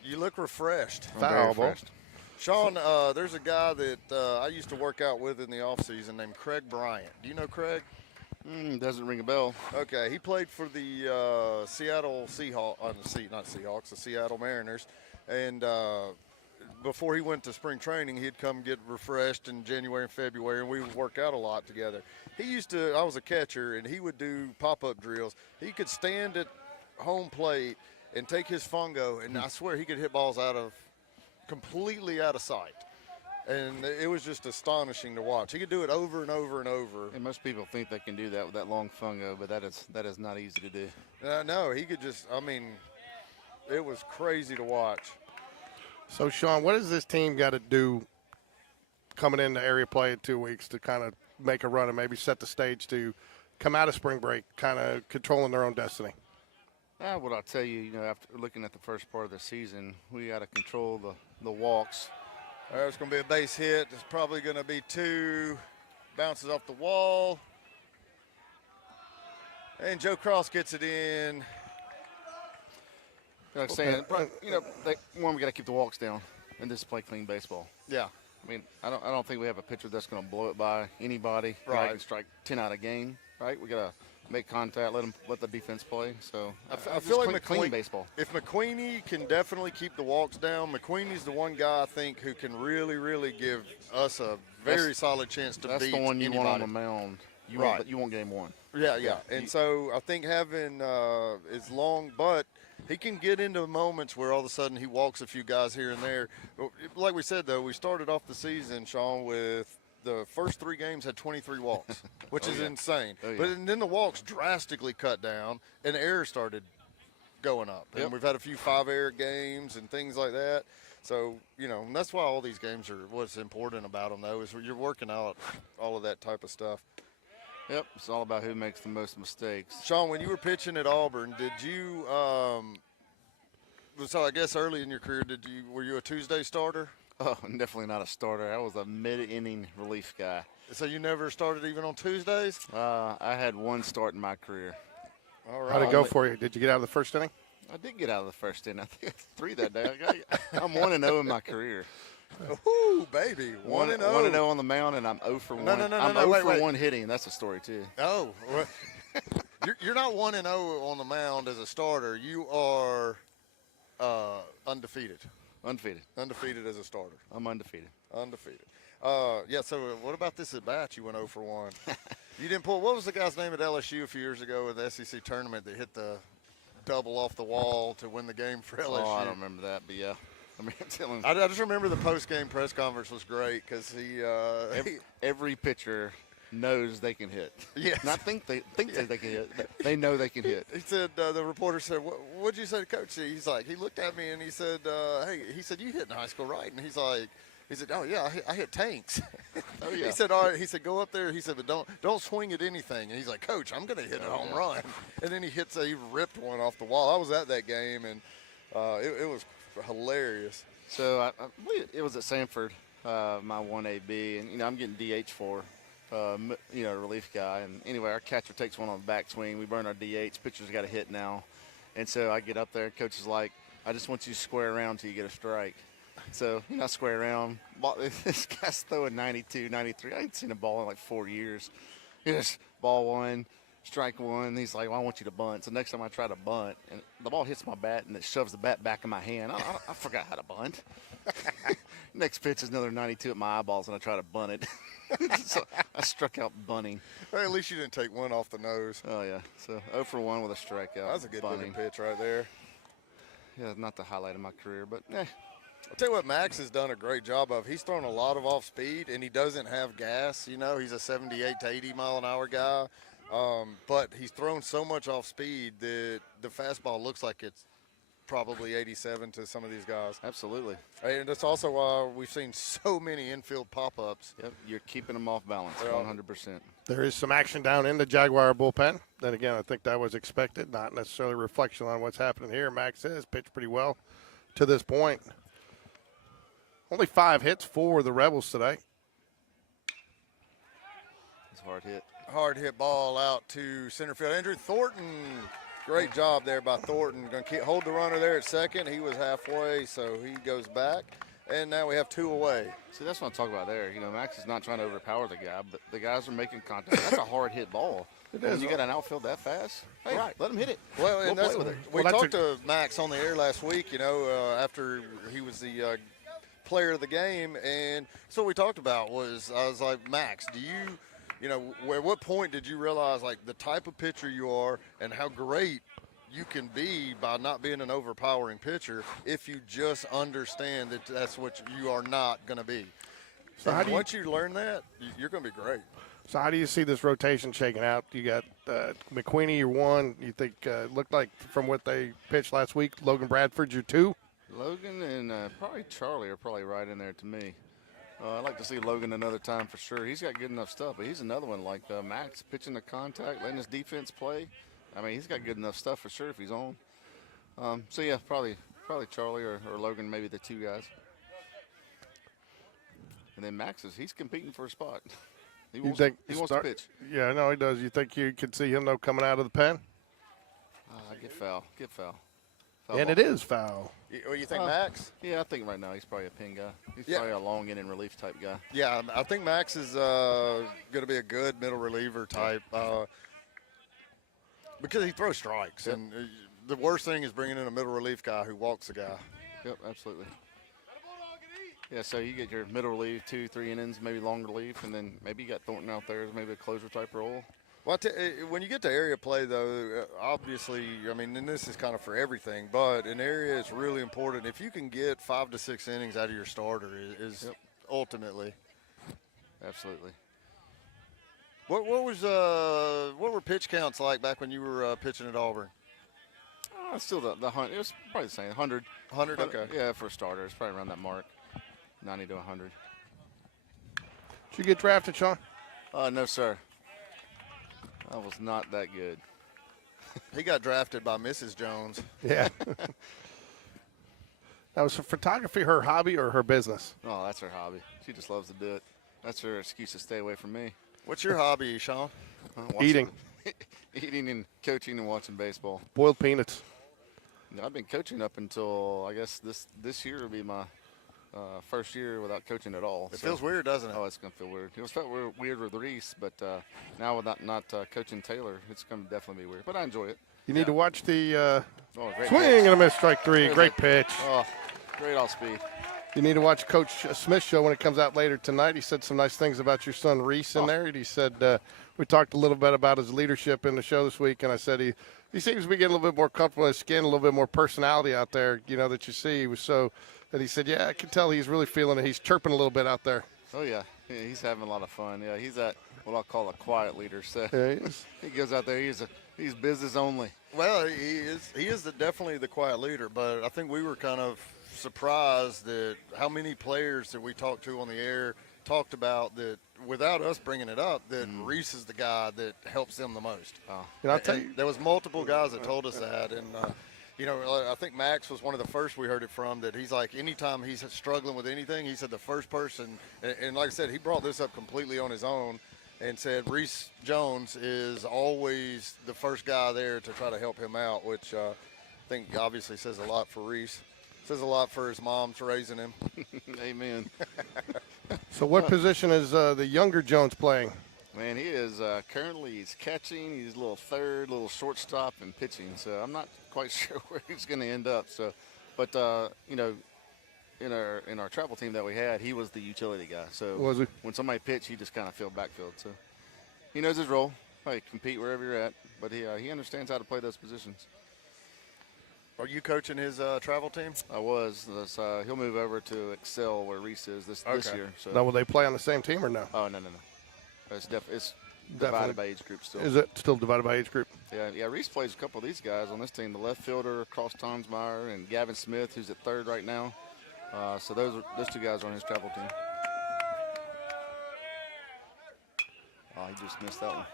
You look refreshed. I'm very Foul ball. refreshed. Sean, there's a guy that I used to work out with in the offseason named Craig Bryant. Do you know Craig? Doesn't ring a bell. Okay, he played for the Seattle Seahawks, not Seahawks, the Seattle Mariners. And before he went to spring training, he'd come get refreshed in January and February, and we would work out a lot together. I was a catcher, and he would do pop-up drills. He could stand at home plate and take his fungo, and I swear he could hit balls completely out of sight. And it was just astonishing to watch. He could do it over and over and over. And most people think they can do that with that long fungo, but that is not easy to do. No, he could it was crazy to watch. So, Sean, what does this team got to do coming into area play in 2 weeks to kind of make a run and maybe set the stage to come out of spring break kind of controlling their own destiny? What I'll tell you, after looking at the first part of the season, we got to control the walks. There's going to be a base hit. There's probably going to be 2 bounces off the wall. And Joe Cross gets it in. Like saying, we got to keep the walks down and just play clean baseball. Yeah. I mean, I don't think we have a pitcher that's going to blow it by anybody. Right. And strike 10 out of game. Right. We got to make contact, let the defense play. So I feel like clean baseball. If McQueenie can definitely keep the walks down, McQueenie's the one guy I think who can really, really give us a very solid chance to beat That's the one you anybody. want on the mound. You want game one. Yeah. And so I think having is long, but he can get into moments where all of a sudden he walks a few guys here and there. Like we said, though, we started off the season, Sean, with the first 3 games had 23 walks, which is insane. Oh, yeah. But then the walks drastically cut down, and errors started going up. And we've had a few 5-error games and things like that. So, and that's why all these games are what's important about them, though, is you're working out all of that type of stuff. Yep, it's all about who makes the most mistakes. Sean, when you were pitching at Auburn, did you so I guess early in your career, were you a Tuesday starter? Oh, definitely not a starter. I was a mid-inning relief guy. So you never started even on Tuesdays? I had 1 start in my career. All right. How'd it go for you? Did you get out of the first inning? I did get out of the first inning. I think I had 3 that day. I'm 1-0 in my career. Ooh, baby. 1-0. 1-0 on the mound, and I'm 0 for 1. No, I'm 0 for wait. 1 hitting. That's a story, too. Oh, well, you're not 1-0 on the mound as a starter. You are undefeated. Undefeated as a starter. I'm undefeated. Undefeated. So what about this at bat? You went 0 for 1. You didn't pull. What was the guy's name at LSU a few years ago in the SEC tournament that hit the double off the wall to win the game for LSU? Oh, I don't remember that, but yeah. I mean, I'm telling you, I just remember the post-game press conference was great because every pitcher knows they can hit. Yes. Not think they can hit. They know they can hit. he said, the reporter said, what'd you say to Coach? He's like, he looked at me and he said, hey, he said, you hit in high school, right? And he said, oh, yeah, I hit tanks. Oh, yeah. He said, all right. He said, go up there. He said, but don't swing at anything. And he's like, Coach, I'm going to hit a home run. And then he ripped one off the wall. I was at that game, and it was hilarious. So I believe it was at Sanford, my 1AB, and I'm getting DH for, relief guy. And anyway, our catcher takes one on the backswing. We burn our DH. Pitcher's got a hit now, and so I get up there. Coach is like, I just want you to square around till you get a strike. So, I square around. This guy's throwing 92, 93. I ain't seen a ball in like 4 years. Just ball one, strike one. He's like, well, I want you to bunt. So next time I try to bunt, and the ball hits my bat, and it shoves the bat back in my hand. I forgot how to bunt. Next pitch is another 92 at my eyeballs, and I try to bunt it. So I struck out bunting. Well, at least you didn't take one off the nose. Oh, yeah. So 0 for 1 with a strikeout. That's a good looking bunting. pitch right there. Yeah, not the highlight of my career, but I'll tell you what Max has done a great job of. He's thrown a lot of off speed, and he doesn't have gas. He's a 78 to 80 mile an hour guy. But he's thrown so much off speed that the fastball looks like it's probably 87 to some of these guys. Absolutely. And that's also why we've seen so many infield pop-ups. Yep, you're keeping them off balance, Yeah. 100%. There is some action down in the Jaguar bullpen. Then again, I think that was expected, not necessarily a reflection on what's happening here. Max has pitched pretty well to this point. Only 5 hits for the Rebels today. It's a hard hit. Hard hit ball out to center field. Andrew Thornton, great job there by Thornton. Going to hold the runner there at second. He was halfway, so he goes back. And now we have 2 away. See, that's what I'm talking about there. Max is not trying to overpower the guy, but the guys are making contact. That's a hard hit ball. When you got an outfield that fast, hey, Right. let him hit it. Well, and We'll that's, play with it. we Well, that's talked to Max on the air last week, after he was the player of the game. And so what we talked about was, I was like, Max, do you, at what point did you realize, like, the type of pitcher you are and how great you can be by not being an overpowering pitcher if you just understand that that's what you are not going to be. So how do you- once you learn that, you're going to be great. So how do you see this rotation shaking out? You got McQueenie, your 1. You think looked like from what they pitched last week, Logan Bradford's your 2? Logan and probably Charlie are probably right in there to me. I'd like to see Logan another time for sure. He's got good enough stuff, but he's another one like Max, pitching the contact, letting his defense play. I mean, he's got good enough stuff for sure if he's on. So, yeah, probably Charlie or Logan, maybe the 2 guys. And then Max he's competing for a spot. He wants to pitch. Yeah, I know he does. You think you could see him, though, coming out of the pen? Get foul. Foul And ball. it is foul. You think Max? Yeah, I think right now he's probably a pin guy. He's Yeah. probably a long inning relief type guy. Yeah, I think Max is going to be a good middle reliever type because he throws strikes. Yep. And the worst thing is bringing in a middle relief guy who walks the guy. Yep, absolutely. Yeah, so you get your middle relief, 2-3 innings, maybe long relief, and then maybe you got Thornton out there as maybe a closer type role. Well, when you get to area play, though, obviously, I mean, and this is kind of for everything, but an area is really important. If you can get 5 to 6 innings out of your starter is Yep. ultimately. Absolutely. What were pitch counts like back when you were pitching at Auburn? Still the hunt. It was probably the same, 100. 100, okay. Yeah, for a starter, it's probably around that mark, 90 to 100. Did you get drafted, Sean? No, sir. I was not that good. He got drafted by Mrs. Jones. Yeah. Now, was photography her hobby or her business? Oh, that's her hobby. She just loves to do it. That's her excuse to stay away from me. What's your hobby, Sean? Eating. Eating and coaching and watching baseball. Boiled peanuts. I've been coaching up until, I guess, this year will be my first year without coaching at all. It feels weird, doesn't it? Oh, it's going to feel weird. It was felt weird with Reese, but now with not coaching Taylor, it's going to definitely be weird. But I enjoy it. You need to watch the Great swing pitch. and a miss, strike 3. There's Great a- pitch. Oh, great off speed. You need to watch Coach Smith's show when it comes out later tonight. He said some nice things about your son Reese in there. And he said we talked a little bit about his leadership in the show this week, and I said he seems to be getting a little bit more comfortable in his skin, a little bit more personality out there, that you see. He was so that he said, yeah, I can tell he's really feeling it. He's chirping a little bit out there. Oh, yeah. He's having a lot of fun. Yeah, he's what I'll call a quiet leader. So Yeah, he is. he goes out there. He's business only. Well, he is definitely the quiet leader, but I think we were kind of surprised that how many players that we talked to on the air talked about that without us bringing it up, that Reese is the guy that helps them the most. Oh. I'll tell you, There was multiple guys that told us that, and I think Max was one of the first we heard it from, that he's like, anytime he's struggling with anything, he said the first person, and like I said, he brought this up completely on his own and said Reese Jones is always the first guy there to try to help him out, which I think obviously says a lot for Reese. Says a lot for his mom's raising him. Amen. So what position is the younger Jones playing? Man, he is currently he's catching. He's a little third, little shortstop, and pitching. So I'm not quite sure where he's going to end up. So, but you know, in our travel team that we had, he was the utility guy. So Was he? when somebody pitched, he just kind of filled backfield. So he knows his role. Like compete wherever you're at, but he understands how to play those positions. Are you coaching his travel team? I was. He'll move over to Excel where Reese is this year. So. Now, will they play on the same team or no? Oh no. It's divided by age group still. Is it still divided by age group? Yeah. Reese plays a couple of these guys on this team. The left fielder, Cross Tonsmeyer, and Gavin Smith, who's at third right now. So those two guys are on his travel team. Oh, he just missed that one.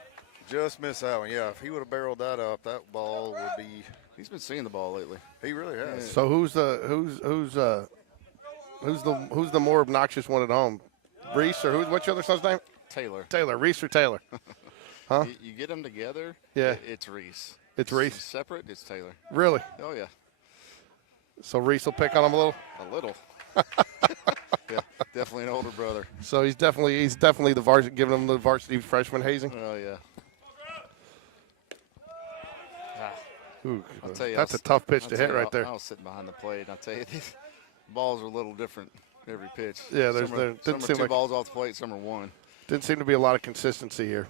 Just missed that one. Yeah, if he would have barreled that up, that ball would be. He's been seeing the ball lately. He really has. So who's the more obnoxious one at home? Reese or what's your other son's name? Taylor. Taylor. Reese or Taylor? Huh? You get them together. Yeah. It's Reese. It's Reese. Separate. It's Taylor. Really? Oh yeah. So Reese will pick on him a little. A little. Yeah, definitely an older brother. So he's definitely the varsity, giving him the varsity freshman hazing. Oh yeah. Ooh, I'll tell you, that's a tough pitch to hit right there. I was sitting behind the plate, and I'll tell you, these balls are a little different every pitch. Yeah, some are two balls off the plate, some are one. Didn't seem to be a lot of consistency here.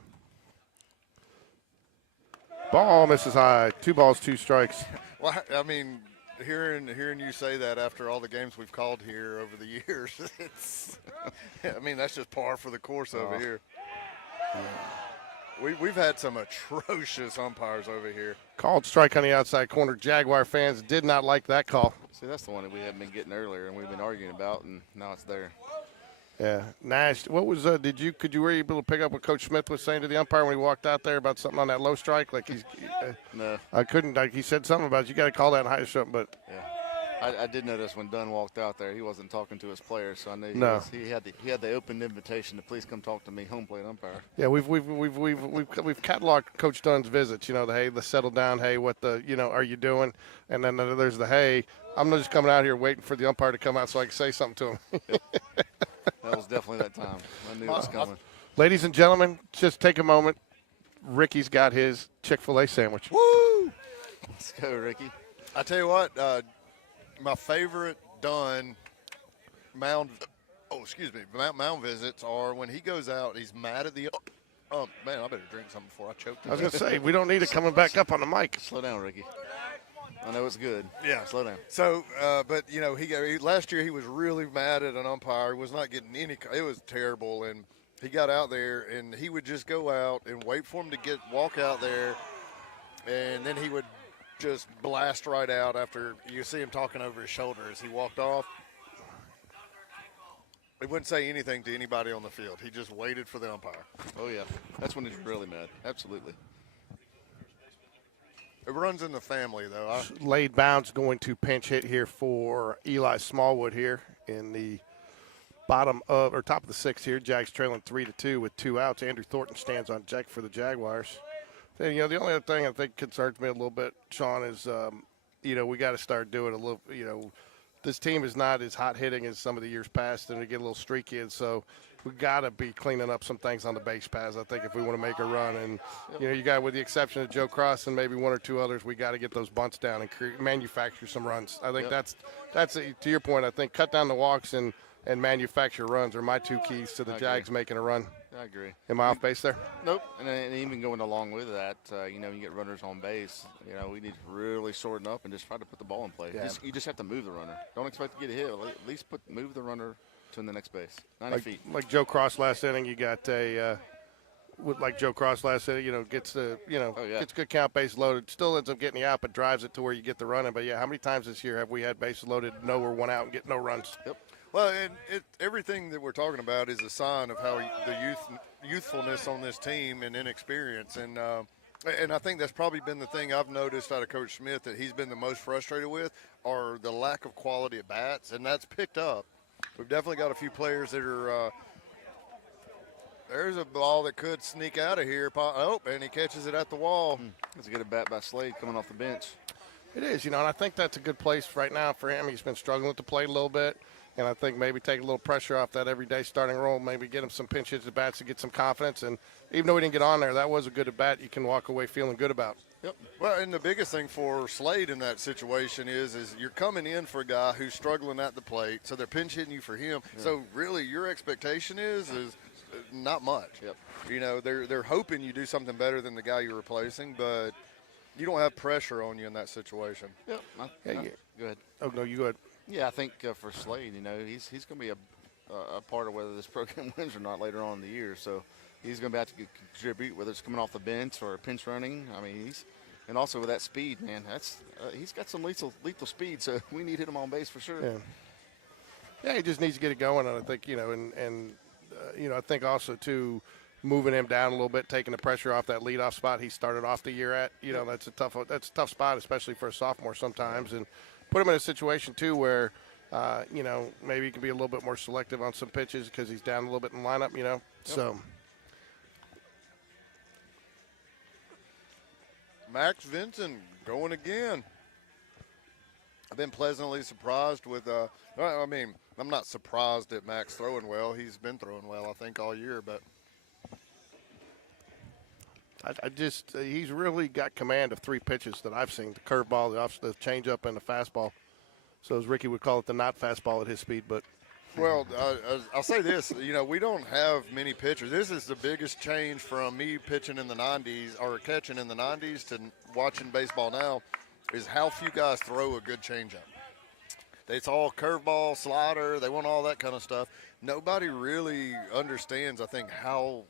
Ball misses high. 2 balls, 2 strikes. Well, I mean, hearing you say that after all the games we've called here over the years, it's. I mean, that's just par for the course over here. We've had some atrocious umpires over here. Called strike on the outside corner. Jaguar fans did not like that call. See, that's the one that we hadn't been getting earlier, and we've been arguing about, and now it's there. Yeah, Nash. What was? Were you able to pick up what Coach Smith was saying to the umpire when he walked out there about something on that low strike? Like No. I couldn't. Like he said something about you got to call that high something, but. Yeah. I did notice when Dunn walked out there, he wasn't talking to his players, so I knew he had the open invitation to please come talk to me, home plate umpire. Yeah, we've cataloged Coach Dunn's visits. You know, the settle down. Hey, what are you doing? And then there's the hey, I'm just coming out here waiting for the umpire to come out so I can say something to him. That was definitely that time. I knew it was coming. Ladies and gentlemen, just take a moment. Ricky's got his Chick-fil-A sandwich. Woo! Let's go, Ricky. I tell you what, my favorite Dunn mound visits are when he goes out. He's mad at the. Oh man, I better drink something before I choke. I was gonna say we don't need it coming back up on the mic. Slow down, Ricky. I know it's good. Yeah, slow down. So, but you know, last year he was really mad at an umpire. He was not getting any. It was terrible, and he got out there, and he would just go out and wait for him to walk out there, and then he would just blast right out after you see him talking over his shoulder as he walked off. He wouldn't say anything to anybody on the field. He just waited for the umpire. Oh yeah, that's when he's really mad. Absolutely. It runs in the family, though. Laid bounds going to pinch hit here for Eli Smallwood here in the top of the 6th here. Jags trailing 3-2 with 2 outs. Andrew Thornton stands on deck for the Jaguars. And, the only other thing I think concerns me a little bit, Sean, is we got to start doing a little. This team is not as hot hitting as some of the years past, and they get a little streaky, and so we got to be cleaning up some things on the base paths. I think if we want to make a run, and you got, with the exception of Joe Cross and maybe 1 or 2 others, we got to get those bunts down and manufacture some runs. I think that's to your point. I think cut down the walks and manufacture runs are my 2 keys to the Jags making a run. I agree. Am I off base there? Nope. And even going along with that, you get runners on base. We need to really shorten up and just try to put the ball in play. Yeah. You just have to move the runner. Don't expect to get a hit. At least move the runner to the next base. 90 feet. Like Joe Cross last inning, you got Joe Cross last inning, gets gets good count, base loaded, still ends up getting you out, but drives it to where you get the running. But yeah, how many times this year have we had bases loaded, nowhere, 1 out, and get no runs? Yep. Well, and everything that we're talking about is a sign of how the youthfulness on this team and inexperience. And I think that's probably been the thing I've noticed out of Coach Smith that he's been the most frustrated with are the lack of quality at bats, and that's picked up. We've definitely got a few players that are there's a ball that could sneak out of here. Oh, and he catches it at the wall. That's a good at bat by Slade coming off the bench. It is, and I think that's a good place right now for him. He's been struggling with the plate a little bit, and I think maybe take a little pressure off that everyday starting role, maybe get him some pinch hits at bats to get some confidence. And even though he didn't get on there, that was a good at bat you can walk away feeling good about. Yep. Well, and the biggest thing for Slade in that situation is you're coming in for a guy who's struggling at the plate, so they're pinch hitting you for him. Yeah. So really, your expectation is not much. Yep. They're hoping you do something better than the guy you're replacing, but you don't have pressure on you in that situation. Yep. Go ahead. Oh no, you go ahead. Yeah, I think for Slade, he's going to be a part of whether this program wins or not later on in the year. So he's going to be able to contribute, whether it's coming off the bench or pinch running. I mean, and also with that speed, man, he's got some lethal speed. So we need him on base for sure. Yeah, he just needs to get it going. And I think I think also too, moving him down a little bit, taking the pressure off that leadoff spot he started off the year at. That's a tough spot, especially for a sophomore sometimes, and put him in a situation too where maybe he can be a little bit more selective on some pitches because he's down a little bit in the lineup. Yep. So Max Vincent going again. I've been pleasantly surprised with. I'm not surprised at Max throwing well. He's been throwing well, I think, all year, but. He's really got command of three pitches that I've seen: the curveball, the changeup, and the fastball. So as Ricky would call it, the not fastball at his speed. But well, I'll say this: we don't have many pitchers. This is the biggest change from me pitching in the '90s or catching in the '90s to watching baseball now. Is how few guys throw a good changeup. It's all curveball, slider. They want all that kind of stuff. Nobody really understands, I think, how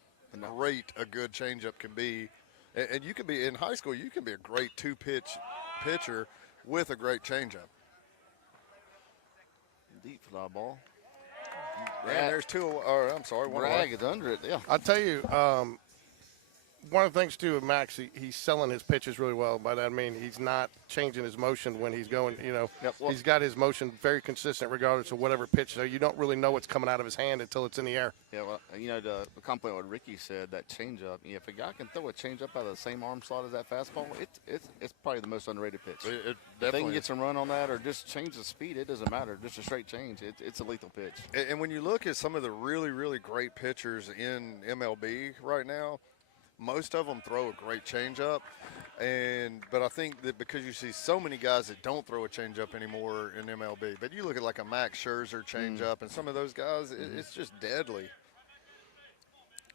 great a good changeup can be. And you can be, in high school, you can be a great two-pitch pitcher with a great changeup. Deep fly ball. And there's two, or I'm sorry, one Bragg is under it, yeah. I'll tell you, one of the things, too, with Max, he's selling his pitches really well. By that I mean he's not changing his motion when he's going, he's got his motion very consistent regardless of whatever pitch. So you don't really know what's coming out of his hand until it's in the air. Yeah, well, to compliment what Ricky said, that changeup, if a guy can throw a changeup out of the same arm slot as that fastball, it's probably the most underrated pitch. It if they can get some run on that or just change the speed, it doesn't matter. Just a straight change. It's a lethal pitch. And when you look at some of the really, really great pitchers in MLB right now, most of them throw a great changeup, but I think that because you see so many guys that don't throw a changeup anymore in MLB, but you look at like a Max Scherzer changeup and some of those guys, it's just deadly.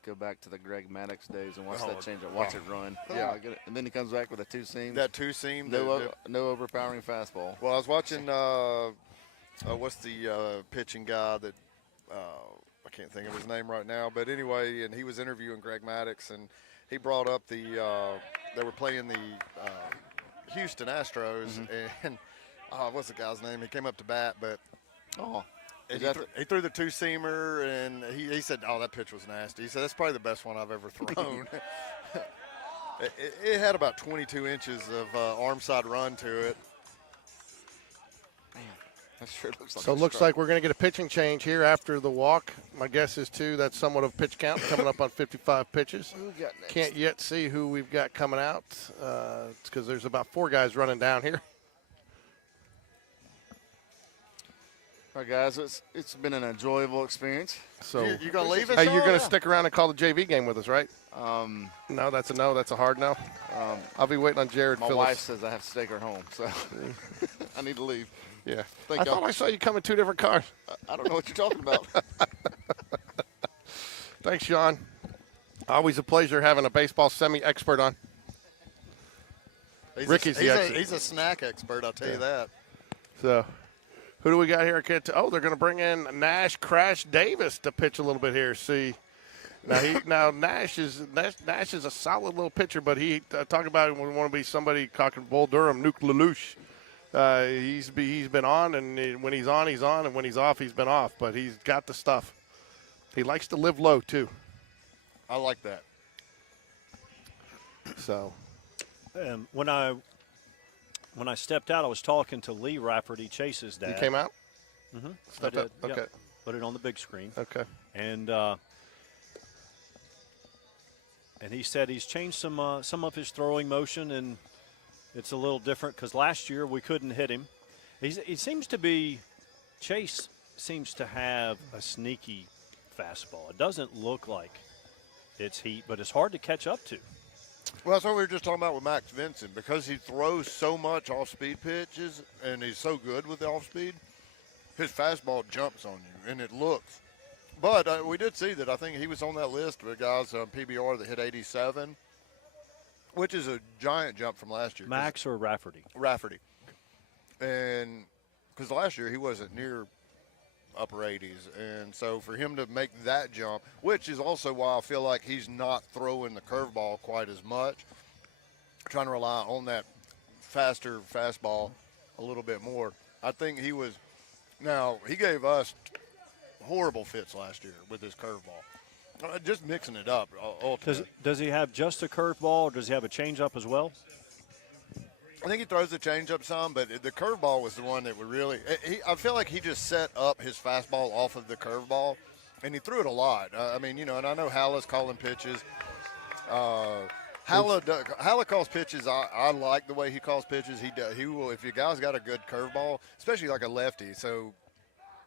Go back to the Greg Maddux days and watch that changeup. Watch it run. Yeah, and then he comes back with a two-seam. That two-seam. No overpowering fastball. Well, I was watching. What's the pitching guy that? I can't think of his name right now, but anyway, and he was interviewing Greg Maddux, and he brought up they were playing the Houston Astros, and what's the guy's name? He came up to bat, but he threw the two-seamer, and he said, that pitch was nasty. He said, that's probably the best one I've ever thrown. it had about 22 inches of arm side run to it. That sure looks like so it looks like we're going to get a pitching change here after the walk. My guess is, too, that's somewhat of a pitch count coming up on 55 pitches. Who we got next? Can't yet see who we've got coming out because there's about 4 guys running down here. All right, guys, it's been an enjoyable experience. So you going to leave us? Hey, you're going to stick around and call the JV game with us, right? No, that's a no. That's a hard no. I'll be waiting on Jared My Phillips. wife says I have to take her home, so I need to leave. Yeah. I thought I saw you come in 2 different cars. I don't know what you're talking about. Thanks, Sean. Always a pleasure having a baseball semi-expert on. Ricky's he's a snack expert, I'll tell you that. So, who do we got here? They're going to bring in Nash Crash Davis to pitch a little bit here. See, now Nash is a solid little pitcher, but he talk about it when we want to be somebody talking Bull Durham, Nuke Lelouch. He's been on, and when he's on, and when he's off, he's been off. But he's got the stuff. He likes to live low too. I like that. So, when I stepped out, I was talking to Lee Rafferty, Chase's dad. you came out? Mm-hmm. Stepped out? Okay. Yeah. Put it on the big screen. Okay. And he said he's changed some of his throwing motion, and It's a little different because last year we couldn't hit him. He seems to be – Chase seems to have a sneaky fastball. It doesn't look like it's heat, but it's hard to catch up to. Well, that's what we were just talking about with Max Vincent. Because he throws so much off-speed pitches and he's so good with the off-speed, his fastball jumps on you, and it looks. But we did see that. I think he was on that list of guys on PBR that hit 87, which is a giant jump from last year. Max or Rafferty? Rafferty. And because last year he wasn't near upper 80s. And so for him to make that jump, which is also why I feel like he's not throwing the curveball quite as much, trying to rely on that faster fastball a little bit more. I think he was – now, he gave us horrible fits last year with his curveball. Just mixing it up, ultimately. Does he have just a curveball, or does he have a changeup as well? I think he throws the changeup some, but the curveball was the one that would really I feel like he just set up his fastball off of the curveball, and he threw it a lot. I mean, you know, and I know Halla's calling pitches. Halla calls pitches. I like the way he calls pitches. He will, if your guy's got a good curveball, especially like a lefty. So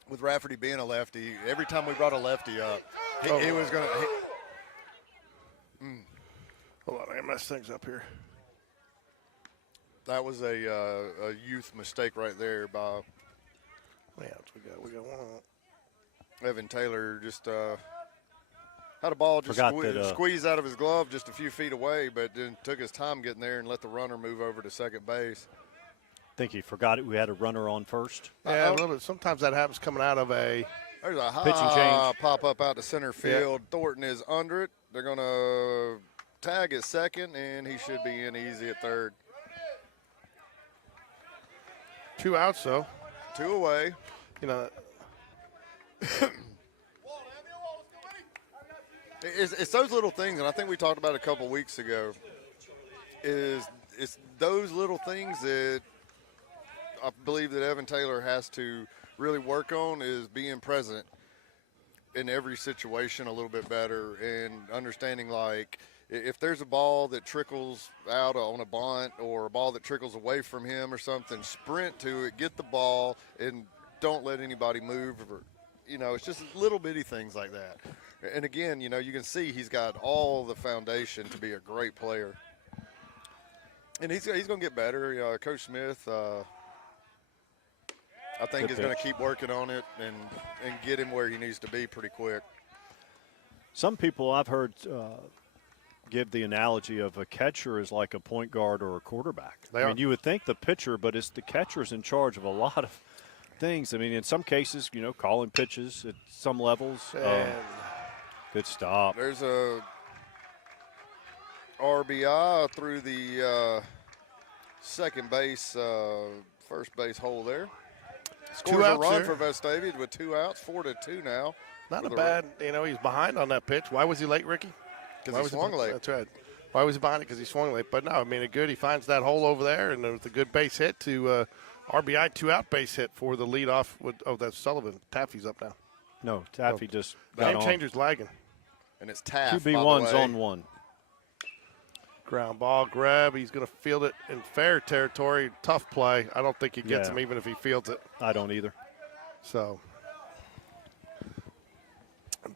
with Rafferty being a lefty, every time we brought a lefty up, he was going to Hold on, I messed things up here. that was a youth mistake right there by Yeah, we got one on. Evan Taylor. Just had a ball just squeeze out of his glove just a few feet away, but then took his time getting there and let the runner move over to second base. I think he forgot it. We had a runner on first. Yeah, a little bit. Sometimes that happens coming out of a There's a pitching change. pop up out to center field. Yeah. Thornton is under it. They're going to tag at second, and he should be in easy at third. 2 outs, though. 2 away. You know, It's those little things, and I think we talked about it a couple weeks ago, it's those little things that I believe that Evan Taylor has to really work on, is being present in every situation a little bit better and understanding, like, if there's a ball that trickles out on a bunt or a ball that trickles away from him or something, sprint to it, get the ball, and don't let anybody move. Or, you know, it's just little bitty things like that. And again, you know, you can see he's got all the foundation to be a great player. And he's going to get better. Coach Smith, I think, is going to keep working on it and get him where he needs to be pretty quick. Some people I've heard give the analogy of a catcher is like a point guard or a quarterback. I mean, you would think the pitcher, but it's the catcher's in charge of a lot of things. I mean, in some cases, you know, calling pitches at some levels. Good stop. There's a RBI through the second base, first base hole there. Scores a run for Vestavia with 2 outs, 4-2 now. not a bad, you know, he's behind on that pitch. Why was he late, Ricky? Because he swung late. That's right. Why was he behind it? Because he swung late. But no, I mean, good. He finds that hole over there, and with a good base hit to RBI 2-out base hit for the leadoff. That's Sullivan. Taffy's up now. No, Taffy just game changer's lagging. And it's Taff. QB1's on one. Ground ball grab. He's going to field it in fair territory. Tough play. I don't think he gets him even if he fields it. I don't either. So,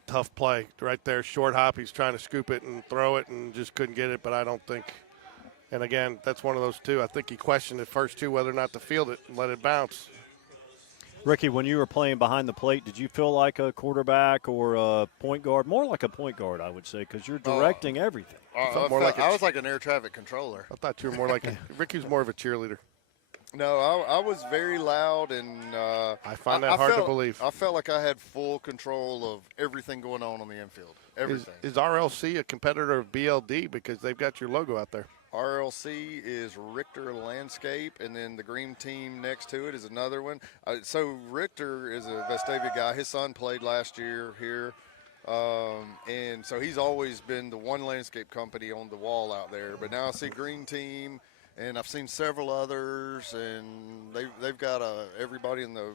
tough play right there. Short hop. He's trying to scoop it and throw it and just couldn't get it, but I don't think. And again, that's one of those two. I think he questioned the first two whether or not to field it and let it bounce. Ricky, when you were playing behind the plate, did you feel like a quarterback or a point guard? More like a point guard, I would say, because you're directing everything. I was like an air traffic controller. I thought you were more like Ricky was more of a cheerleader. No, I was very loud, and I find that hard to believe. I felt like I had full control of everything going on the infield. Everything. Is RLC a competitor of BLD because they've got your logo out there? RLC is Richter Landscape, and then the green team next to it is another one. So Richter is a Vestavia guy. His son played last year here, and so he's always been the one landscape company on the wall out there. But now I see green team, and I've seen several others, and they've got everybody in the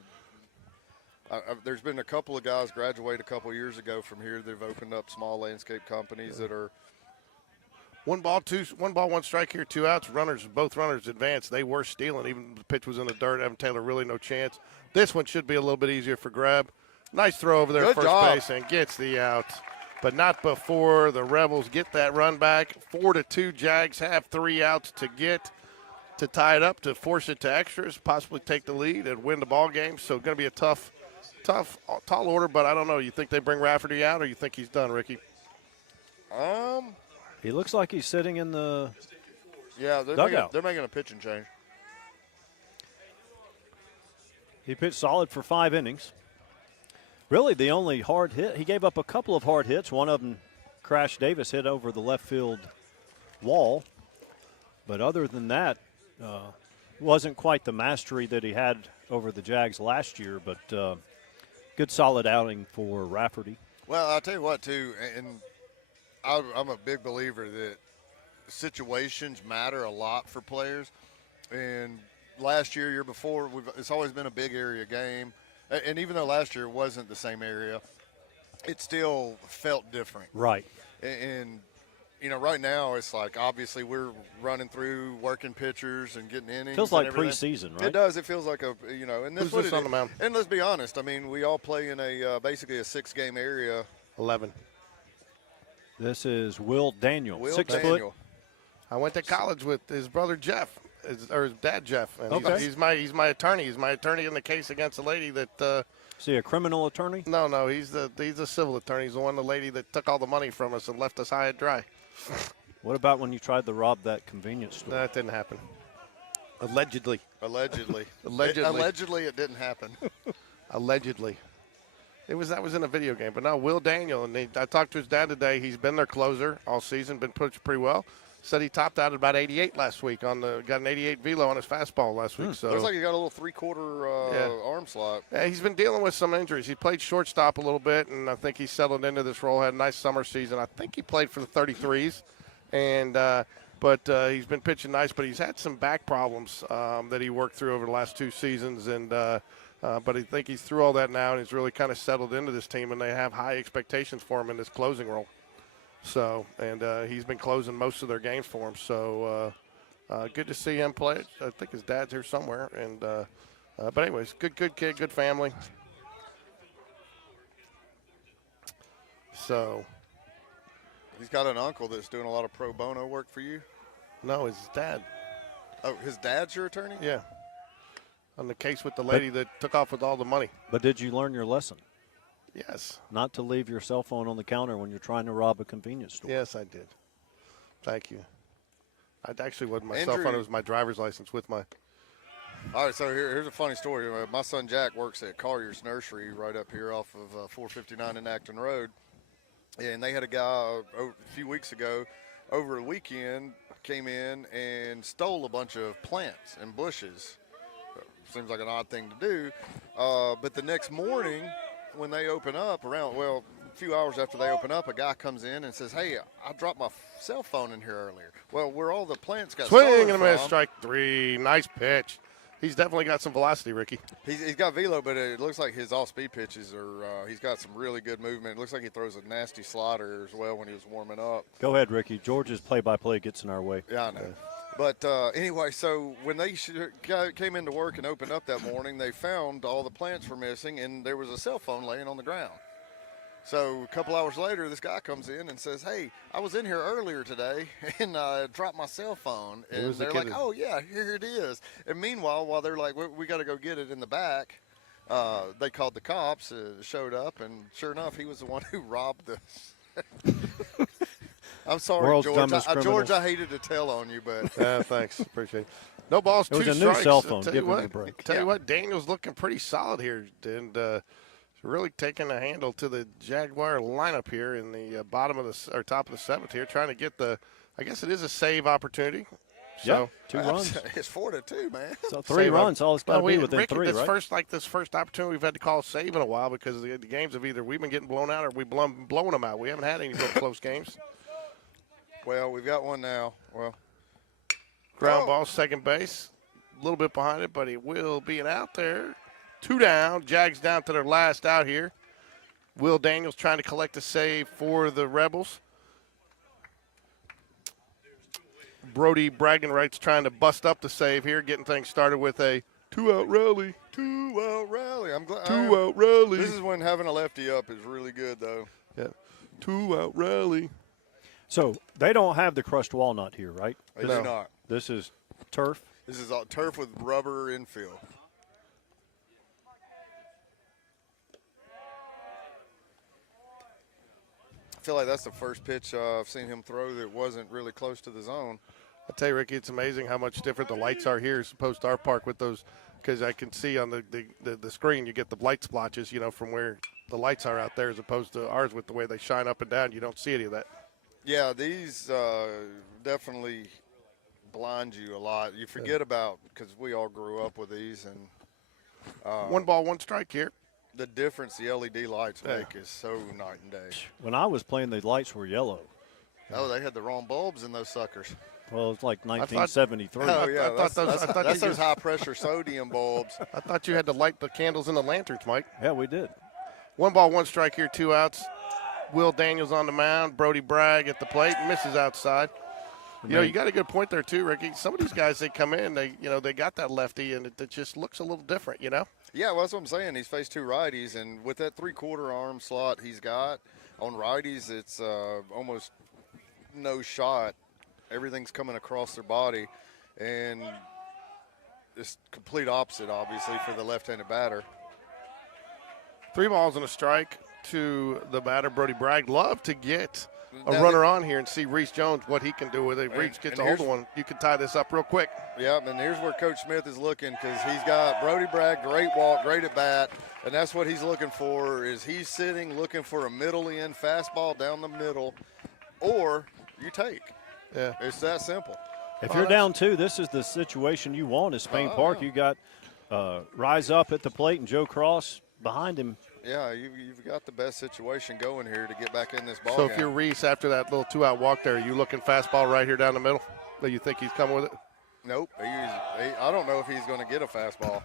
there's been a couple of guys graduate a couple of years ago from here that have opened up small landscape companies that are One ball, one strike here, 2 outs. Both runners advanced. They were stealing. Even the pitch was in the dirt. Evan Taylor really no chance. This one should be a little bit easier for Greb. Nice throw over there at first base and gets the out. But not before the Rebels get that run back. 4-2. Jags have 3 outs to get to tie it up, to force it to extras, possibly take the lead and win the ball game. So going to be a tough, tall order. But I don't know. You think they bring Rafferty out, or you think he's done, Ricky? He looks like he's sitting in the they're making a pitching change. He pitched solid for 5 innings. Really, the only hard hit, he gave up a couple of hard hits. One of them, Crash Davis, hit over the left field wall. But other than that, wasn't quite the mastery that he had over the Jags last year. But good solid outing for Rafferty. Well, I'll tell you what, too, and I'm a big believer that situations matter a lot for players. And last year before, it's always been a big area game. And even though last year wasn't the same area, it still felt different. Right. And you know, right now it's like obviously we're running through working pitchers and getting innings. Feels like and everything. preseason, right? It does. It feels like and Who's this on the mound? And let's be honest. I mean, we all play in a basically a 6-game area. 11. This is Will Daniel, Will 6 Daniel. foot. I went to college with his brother Jeff, or his dad Jeff. And Okay. he's my attorney. He's my attorney in the case against the lady that. Is he a criminal attorney? No, he's a civil attorney. He's the one, the lady that took all the money from us and left us high and dry. What about when you tried to rob that convenience store? That didn't happen. Allegedly. Allegedly, it didn't happen. Allegedly. That was in a video game. But no, Will Daniel, and I talked to his dad today. He's been their closer all season, been pitched pretty well. Said he topped out at about 88 last week. Got an 88 velo on his fastball last week. So Looks like he got a little 3/4 arm slot. Yeah, he's been dealing with some injuries. He played shortstop a little bit, and I think he settled into this role. Had a nice summer season. I think he played for the 33s, and but he's been pitching nice. But he's had some back problems that he worked through over the last 2 seasons, and but I think he's through all that now, and he's really kind of settled into this team, and they have high expectations for him in this closing role. So, and he's been closing most of their games for him. So, good to see him play. I think his dad's here somewhere. And but anyways, good kid, good family. So, He's got an uncle that's doing a lot of pro bono work for you. no, his dad. Oh, his dad's your attorney? Yeah. On the case with the lady that took off with all the money. But did you learn your lesson? Yes. Not to leave your cell phone on the counter when you're trying to rob a convenience store. Yes, I did. Thank you. I actually wasn't my Andrew, cell phone. It was my driver's license with my. All right, so here's a funny story. My son Jack works at Collier's Nursery right up here off of 459 in Acton Road. And they had a guy a few weeks ago over the weekend came in and stole a bunch of plants and bushes. Seems like an odd thing to do. But the next morning when they open up a few hours after they open up, a guy comes in and says, "Hey, I dropped my cell phone in here earlier." Well, where all the plants got Swing stolen and a miss, from, strike 3. Nice pitch. He's definitely got some velocity, Ricky. He's got velo, but it looks like his off-speed pitches are he's got some really good movement. It looks like he throws a nasty slider as well when he was warming up. Go ahead, Ricky. George's play-by-play gets in our way. Yeah, I know. But anyway, so when they came into work and opened up that morning, they found all the plants were missing, and there was a cell phone laying on the ground. So a couple hours later, this guy comes in and says, "Hey, I was in here earlier today and dropped my cell phone." And they're like, "Oh, yeah, here it is." And meanwhile, while they're like, we got to go get it in the back, they called the cops, showed up, and sure enough, he was the one who robbed the I'm sorry, World's George. dumbest George, I hated to tell on you, but Thanks. Appreciate it. No balls, 2 It was a new strikes. cell phone. Tell Give you him what, a break. Tell you what, Daniel's looking pretty solid here, and really taking a handle to the Jaguar lineup here in the bottom of the or top of the 7th here, trying to get the. I guess it is a save opportunity. So, Yeah, 2 runs. it's 4-2, man. So 3 runs. All it's got to be within Ricky, 3, right? this first opportunity we've had to call a save in a while because the games have either we've been getting blown out or we've blowing them out. We haven't had any real close games. Well, we've got one now. Well, Ground ball, second base. A little bit behind it, but it will be an out there. 2 down. Jags down to their last out here. Will Daniels trying to collect a save for the Rebels. Brody bragging rights trying to bust up the save here, getting things started with a 2-out rally. 2-out rally. I'm glad. 2-out rally. This is when having a lefty up is really good, though. Yeah. 2-out rally. So they don't have the crushed walnut here, right? They do not. This is turf. This is all turf with rubber infill. I feel like that's the first pitch I've seen him throw that wasn't really close to the zone. I tell you, Ricky, it's amazing how much different the lights are here as opposed to our park with those, because I can see on the screen you get the light splotches, you know, from where the lights are out there as opposed to ours with the way they shine up and down. You don't see any of that. Yeah, these definitely blind you a lot. You forget about, because we all grew up with these, and 1 ball, 1 strike here. the difference the LED lights make is so night and day. When I was playing, the lights were yellow. Oh, they had the wrong bulbs in those suckers. Well, it's like 1973. Oh, yeah, I thought that's you those high-pressure sodium bulbs. I thought you had to light the candles in the lanterns, Mike. Yeah, we did. 1 ball, 1 strike here, 2 outs. Will Daniels on the mound. Brody Bragg at the plate, misses outside. You know, you got a good point there too, Ricky. Some of these guys, they come in, they got that lefty, and it just looks a little different, you know. Yeah, well, that's what I'm saying. He's faced 2 righties, and with that 3/4 arm slot he's got on righties, it's almost no shot. Everything's coming across their body, and it's complete opposite, obviously, for the left-handed batter. 3 balls and a strike to the batter, Brody Bragg. Love to get a Now runner on here and see Reese Jones, what he can do with it. And- Reese gets and a hold of here's- one. You can tie this up real quick. Yeah, and here's where Coach Smith is looking, because he's got Brody Bragg, great walk, great at bat, and that's what he's looking for. Is he's sitting looking for a middle in fastball down the middle, or you take. Yeah. It's that simple. If you're down 2, this is the situation you want at Spain Park. You got Rise Up at the plate and Joe Cross behind him. Yeah, you've got the best situation going here to get back in this ball So game. if you're Reese after that little 2-out walk there, are you looking fastball right here down the middle? Do you think he's coming with it? Nope. I don't know if he's going to get a fastball.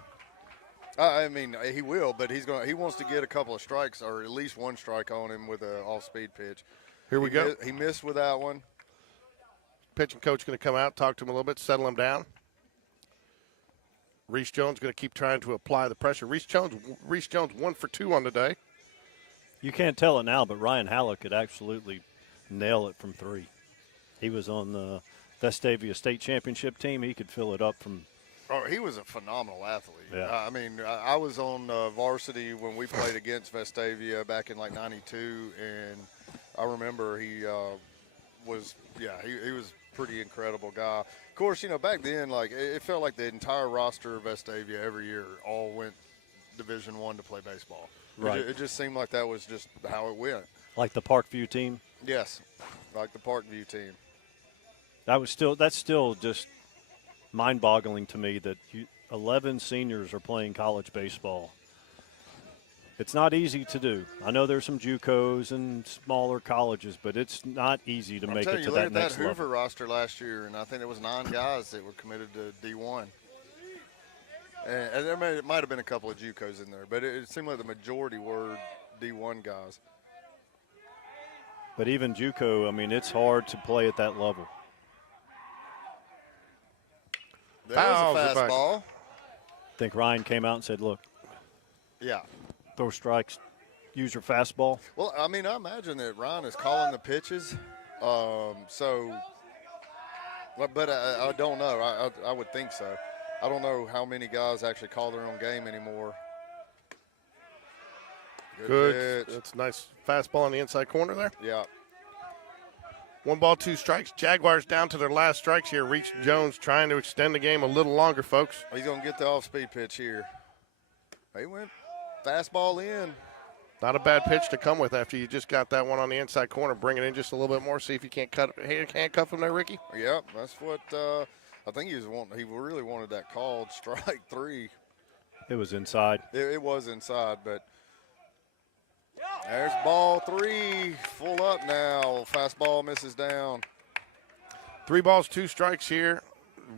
I mean, he will, but he wants to get a couple of strikes, or at least 1 strike on him with an off-speed pitch. Here we go. He missed with that one. Pitching coach going to come out, talk to him a little bit, settle him down. Reese Jones going to keep trying to apply the pressure. Reese Jones 1 for 2 on the day. You can't tell it now, but Ryan Halleck could absolutely nail it from 3. He was on the Vestavia State Championship team. He could fill it up from. Oh, he was a phenomenal athlete. Yeah. I mean, I was on varsity when we played against Vestavia back in like '92, and I remember he was a pretty incredible guy. Of course, you know, back then, like it felt like the entire roster of Vestavia every year all went Division I to play baseball. Right. It just seemed like that was just how it went. Like the Parkview team. Yes, like the Parkview team. That's still just mind-boggling to me that 11 seniors are playing college baseball. It's not easy to do. I know there's some JUCOs and smaller colleges, but it's not easy to make it to Look that at next that Hoover level. roster last year, and I think there was 9 guys that were committed to D1. And there might have been a couple of JUCOs in there, but it seemed like the majority were D1 guys. But even JUCO, I mean, it's hard to play at that level. There's a Fouls it back. fastball. I think Ryan came out and said, look, Yeah. throw strikes, use your fastball. Well, I mean, I imagine that Ryan is calling the pitches. But I don't know. I would think so. I don't know how many guys actually call their own game anymore. Good. pitch. That's a nice fastball on the inside corner there. Yeah. 1 ball, 2 strikes. Jaguars down to their last strikes here. Reese Jones trying to extend the game a little longer, folks. He's going to get the off-speed pitch here. He went fastball in. Not a bad pitch to come with after you just got that one on the inside corner. Bring it in just a little bit more. See if you can't handcuff him there, Ricky. Yep, that's what I think he was wanting. He really wanted that called strike 3. It was inside. It was inside, but there's ball 3. Full up now. Fastball misses down. 3 balls, 2 strikes here.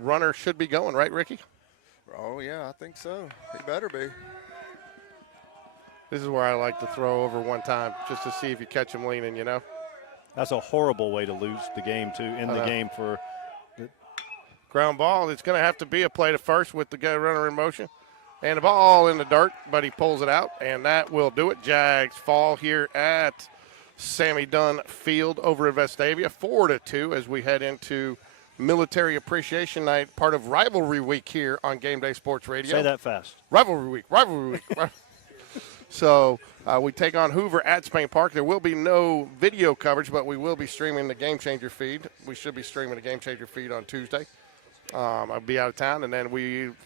Runner should be going, right, Ricky? Oh, yeah, I think so. He better be. This is where I like to throw over one time just to see if you catch him leaning, you know. That's a horrible way to lose the game, too, in the game for Ground ball. It's going to have to be a play to first with the runner in motion. And the ball in the dirt, but he pulls it out, and that will do it. Jags fall here at Sammy Dunn Field over at Vestavia, 4-2 as we head into Military Appreciation Night, part of Rivalry Week here on Game Day Sports Radio. Say that fast. Rivalry Week. So we take on Hoover at Spain Park. There will be no video coverage, but we will be streaming the Game Changer feed. We should be streaming the Game Changer feed on Tuesday. I'll be out of town, and then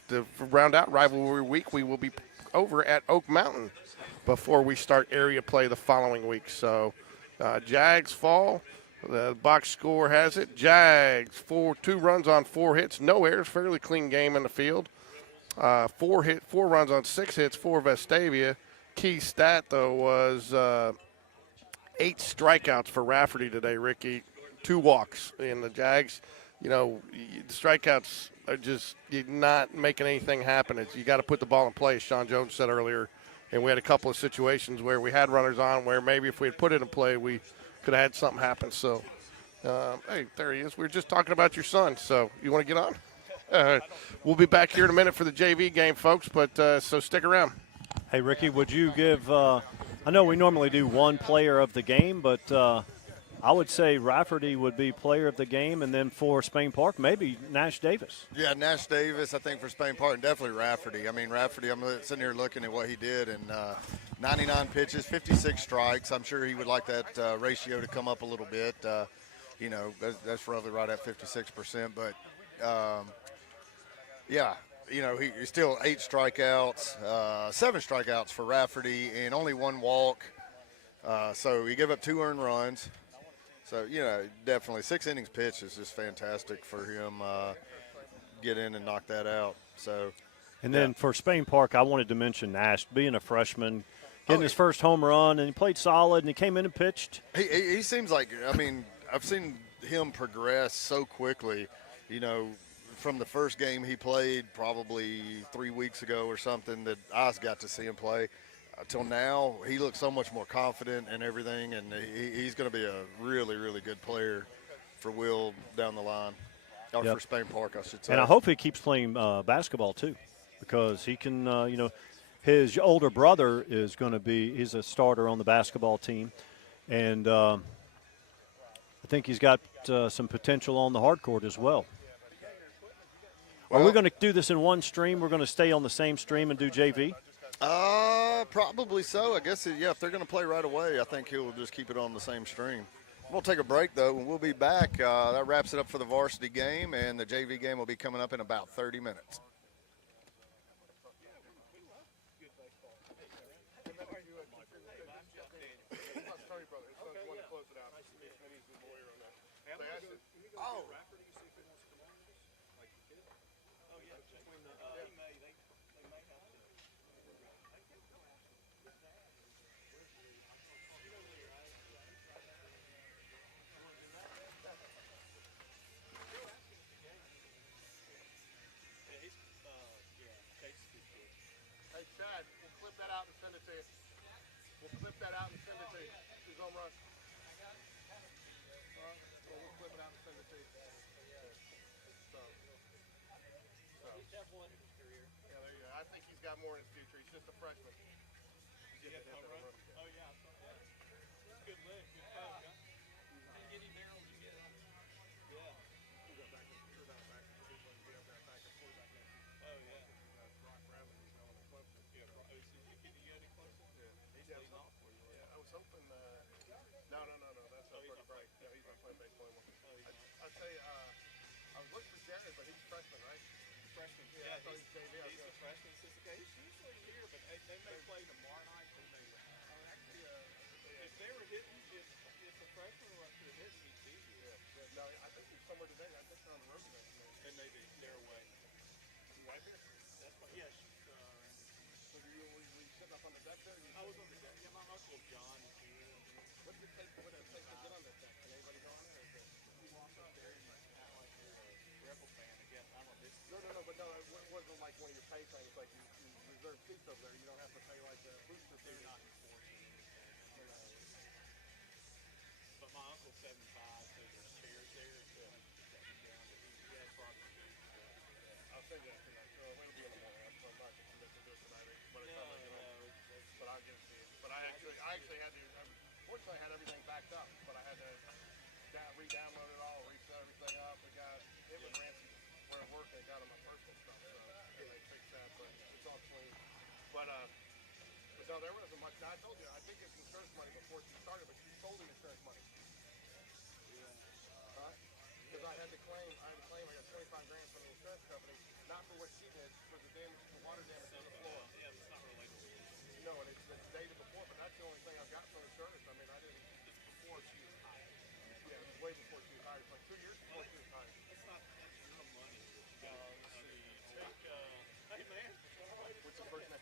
to round out Rivalry Week, we will be over at Oak Mountain before we start area play the following week. So Jags fall. The box score has it. Jags 2 runs on 4 hits, no errors, fairly clean game in the field. 4 runs on 6 hits for Vestavia. Key stat, though, was 8 strikeouts for Rafferty today, Ricky. 2 walks in the Jags. You know, the strikeouts are just not making anything happen. You got to put the ball in play, as Sean Jones said earlier. And we had a couple of situations where we had runners on where maybe if we had put it in play, we could have had something happen. So, hey, there he is. We were just talking about your son. So you want to get on? We'll be back here in a minute for the JV game, folks, but so stick around. Hey, Ricky, would you give I know we normally do one player of the game, but I would say Rafferty would be player of the game, and then for Spain Park, maybe Nash Davis. Yeah, Nash Davis, I think, for Spain Park, and definitely Rafferty. I mean, Rafferty, I'm sitting here looking at what he did, and 99 pitches, 56 strikes. I'm sure he would like that ratio to come up a little bit. You know, that's roughly right at 56%. But, yeah, you know, he's still 8 strikeouts, 7 strikeouts for Rafferty, and only 1 walk. So he gave up 2 earned runs. So, you know, definitely 6 innings pitched is just fantastic for him. Get in and knock that out. So, and then for Spain Park, I wanted to mention Nash being a freshman, getting his first home run, and he played solid, and he came in and pitched. He seems like, I mean, I've seen him progress so quickly, you know, from the first game he played probably 3 weeks ago or something that I got to see him play. Till now, he looks so much more confident and everything, and he's going to be a really, really good player for Will down the line, or for Spain Park, I should say. And I hope he keeps playing basketball too, because he can, you know, his older brother is going to be, he's a starter on the basketball team, and I think he's got some potential on the hard court as well. Are we going to do this in one stream? We're going to stay on the same stream and do JV? Probably so. I guess, yeah, if they're going to play right away, I think he'll just keep it on the same stream. We'll take a break, though, and we'll be back. That wraps it up for the varsity game, and the JV game will be coming up in about 30 minutes. Hey, Chad, we'll clip that out and send it to you. We'll clip that out and send it to you. His home run. We'll clip it out and send it to you. He's had one in his career. Yeah, there you go. I think he's got more in his future. He's just a freshman. Oh, yeah. Good lick. Good poke, huh? Didn't get him there on the hit. Yeah. He got back and threw that back. He didn't get up that back and threw back. Oh, yeah. Rock Bradley was on the Clemson. Yeah, did you get it closer? Yeah. He's leading off for you. Yeah, I was hoping. No. That's not pretty bright. Yeah, he's not playing baseball anymore. I'll tell you, I was looking for Jared, but he's a freshman, right? Freshman. Yeah, I thought he's JV. He's a freshman. He's usually here, but they may play tomorrow night. If they were hitting, if the freshman were up here hitting, he'd be here. Yeah. No, I think he's somewhere today. I think they're on the road today. They may be. They're away. Your wife here? That's my, yeah, she's so were you sitting up on the deck there? I was on the deck. Yeah, my uncle John is here. What does it take to get on that deck? Can anybody go on there? You walk up there and act like you're a Rebel fan. Again, I'm on this. No, but it wasn't like one of your pay things. Like you reserve seats over there. You don't have to pay like the booster fee. They're not enforcing anything. But my uncle's 75, so there's chairs there to get him down. He has problems. I actually had to. Fortunately, I had everything backed up, but I had to re-download it all, reset everything up. It was rancid where it worked. They got on my personal stuff, so they fixed that, but it's all clean. But so there wasn't much. Now, I told you, I think it's insurance money before she started, but she sold the insurance money. Because I had to claim. I got 25 grand from the insurance company, not for what she did, for the damage, the water damage on the floor. Yeah, it's not related. No, and it's dated before, but that's the only thing I've got from insurance. I mean, I didn't. It's before she was hired. Yeah, it was way before she was hired. It's like 2 years before she was hired. It's not, that's your money. Let's see. Take, hey man, What's the first name?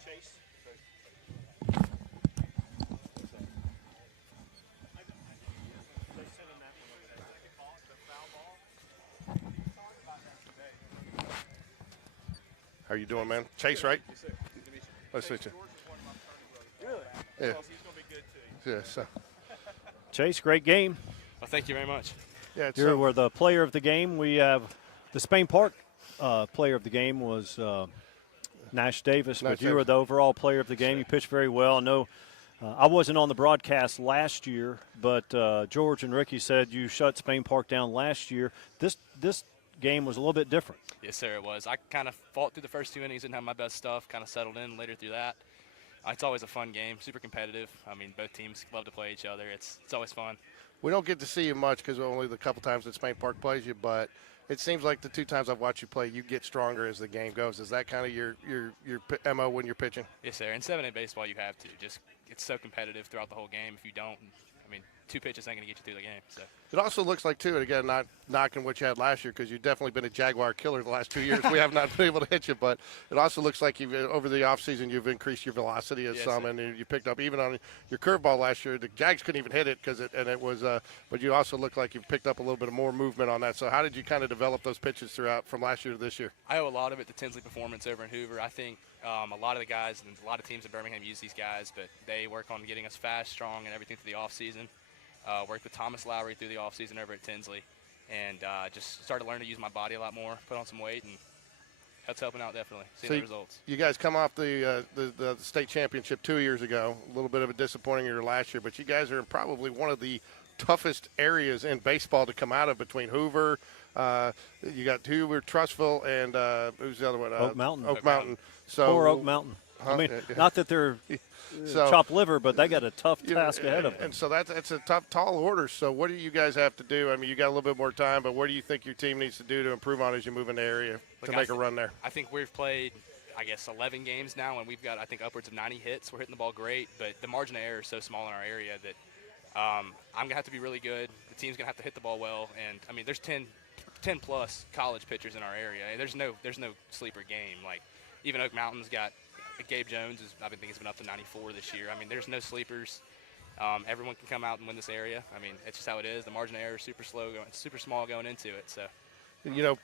Chase. They sent him that one over there. The foul ball. How you doing, man? Chase, right? Yes, sir. Good to meet you. Nice to meet you. George is one of my fraternity brothers. Yeah. Well, he's going to be good too. Yeah. So. Chase, great game. Well, thank you very much. Yeah. It's You were the player of the game. We have the Spain Park player of the game was Nash Davis, but you were the overall player of the game. You pitched very well. I know I wasn't on the broadcast last year, but George and Ricky said you shut Spain Park down last year. This game was a little bit different. Yes, sir, it was. I kind of fought through the first 2 innings, didn't have my best stuff, kind of settled in later through that. It's always a fun game, super competitive. I mean, both teams love to play each other. It's always fun. We don't get to see you much because only the couple times that Spain Park plays you, but it seems like the 2 times I've watched you play, you get stronger as the game goes. Is that kind of your MO when you're pitching? Yes, sir. In 7A baseball, you have to. It's so competitive throughout the whole game. If you don't, I mean, 2 pitches ain't going to get you through the game. So. It also looks like, too, and again, not knocking what you had last year because you've definitely been a Jaguar killer the last 2 years. We have not been able to hit you, but it also looks like you've over the offseason you've increased your velocity as some, and you picked up even on your curveball last year. The Jags couldn't even hit it but you also look like you've picked up a little bit of more movement on that. So how did you kind of develop those pitches throughout from last year to this year? I owe a lot of it to Tinsley Performance over in Hoover. I think a lot of the guys and a lot of teams in Birmingham use these guys, but they work on getting us fast, strong, and everything through the offseason. Worked with Thomas Lowry through the offseason over at Tinsley, and just started learning to use my body a lot more, put on some weight, and that's helping out definitely, seeing the results. You guys come off the state championship 2 years ago, a little bit of a disappointing year last year, but you guys are in probably one of the toughest areas in baseball to come out of between Hoover. You got Hoover, Trussville, and who's the other one? Oak Mountain. Oak Mountain. So Poor Oak Mountain. I mean, not that they're chopped liver, but they got a tough task ahead of them. And so that's a tough, tall order. So what do you guys have to do? I mean, you got a little bit more time, but what do you think your team needs to do to improve on as you move in the area to make a run there? I think we've played, 11 games now, and we've got, upwards of 90 hits. We're hitting the ball great, but the margin of error is so small in our area that I'm going to have to be really good. The team's going to have to hit the ball well. And, I mean, there's 10-plus college pitchers in our area. There's no sleeper game. Like, even Oak Mountain's got Gabe Jones, I think he's been up to 94 this year. I mean, there's no sleepers. Everyone can come out and win this area. I mean, it's just how it is. The margin of error is super small going into it. So, you know,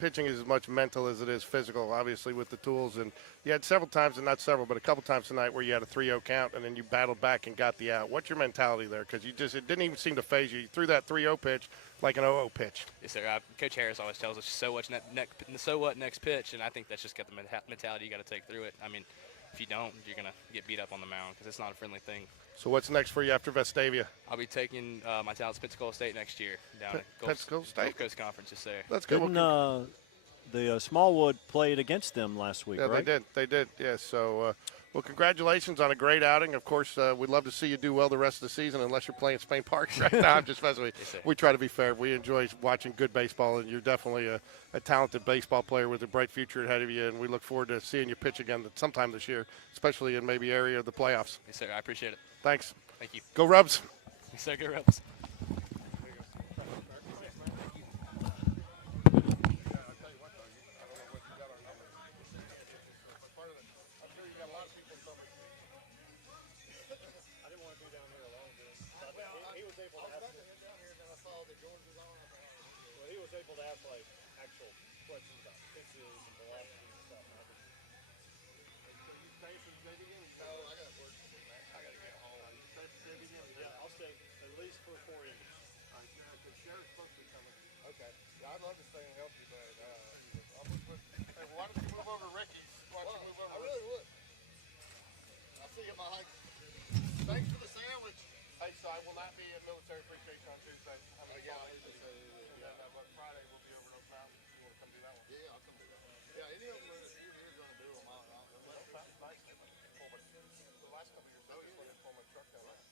pitching is as much mental as it is physical, obviously, with the tools. And you had several times, and not several, but a couple times tonight where you had a 3-0 count, and then you battled back and got the out. What's your mentality there? Because it didn't even seem to phase you. You threw that 3-0 pitch like an 0-0 pitch. Yes, sir. Coach Harris always tells us, so what next pitch, and I think that's just got the mentality you got to take through it. I mean, if you don't, you're going to get beat up on the mound because it's not a friendly thing. So what's next for you after Vestavia? I'll be taking my talents to Pensacola State next year down at Pensacola State? Gulf Coast Conference, yes, sir. That's good. Didn't the Smallwood played against them last week, yeah, right? They did, yes. So, well, congratulations on a great outing. Of course, we'd love to see you do well the rest of the season unless you're playing Spain Park right now. I'm just messing with you. Yes, we try to be fair. We enjoy watching good baseball, and you're definitely a talented baseball player with a bright future ahead of you, and we look forward to seeing you pitch again sometime this year, especially in maybe area of the playoffs. Yes, sir. I appreciate it. Thanks. Thank you. Go Rubs. Yes, sir. Go Rebels. He was able to ask like actual questions about pitches and velocity and stuff. Yeah, I'll stay at least for 4 innings. Okay. Yeah, I'd love to stay and help you, but hey, why don't you move over to Ricky's? I really would. I'll see you in my hike. Thanks for the sandwich. Hey, so I will not be at Military Appreciation on Tuesday. I'm in Yeah, Salt I Lake heard you City. say And then, but Friday we'll be over at Oak Mountain. You want to come do that one? Yeah, I'll come do that. Yeah, any of them that you're going to do them, I'll let Oak Mountain's nice. The last couple of years, I just went and pulled my truck down there.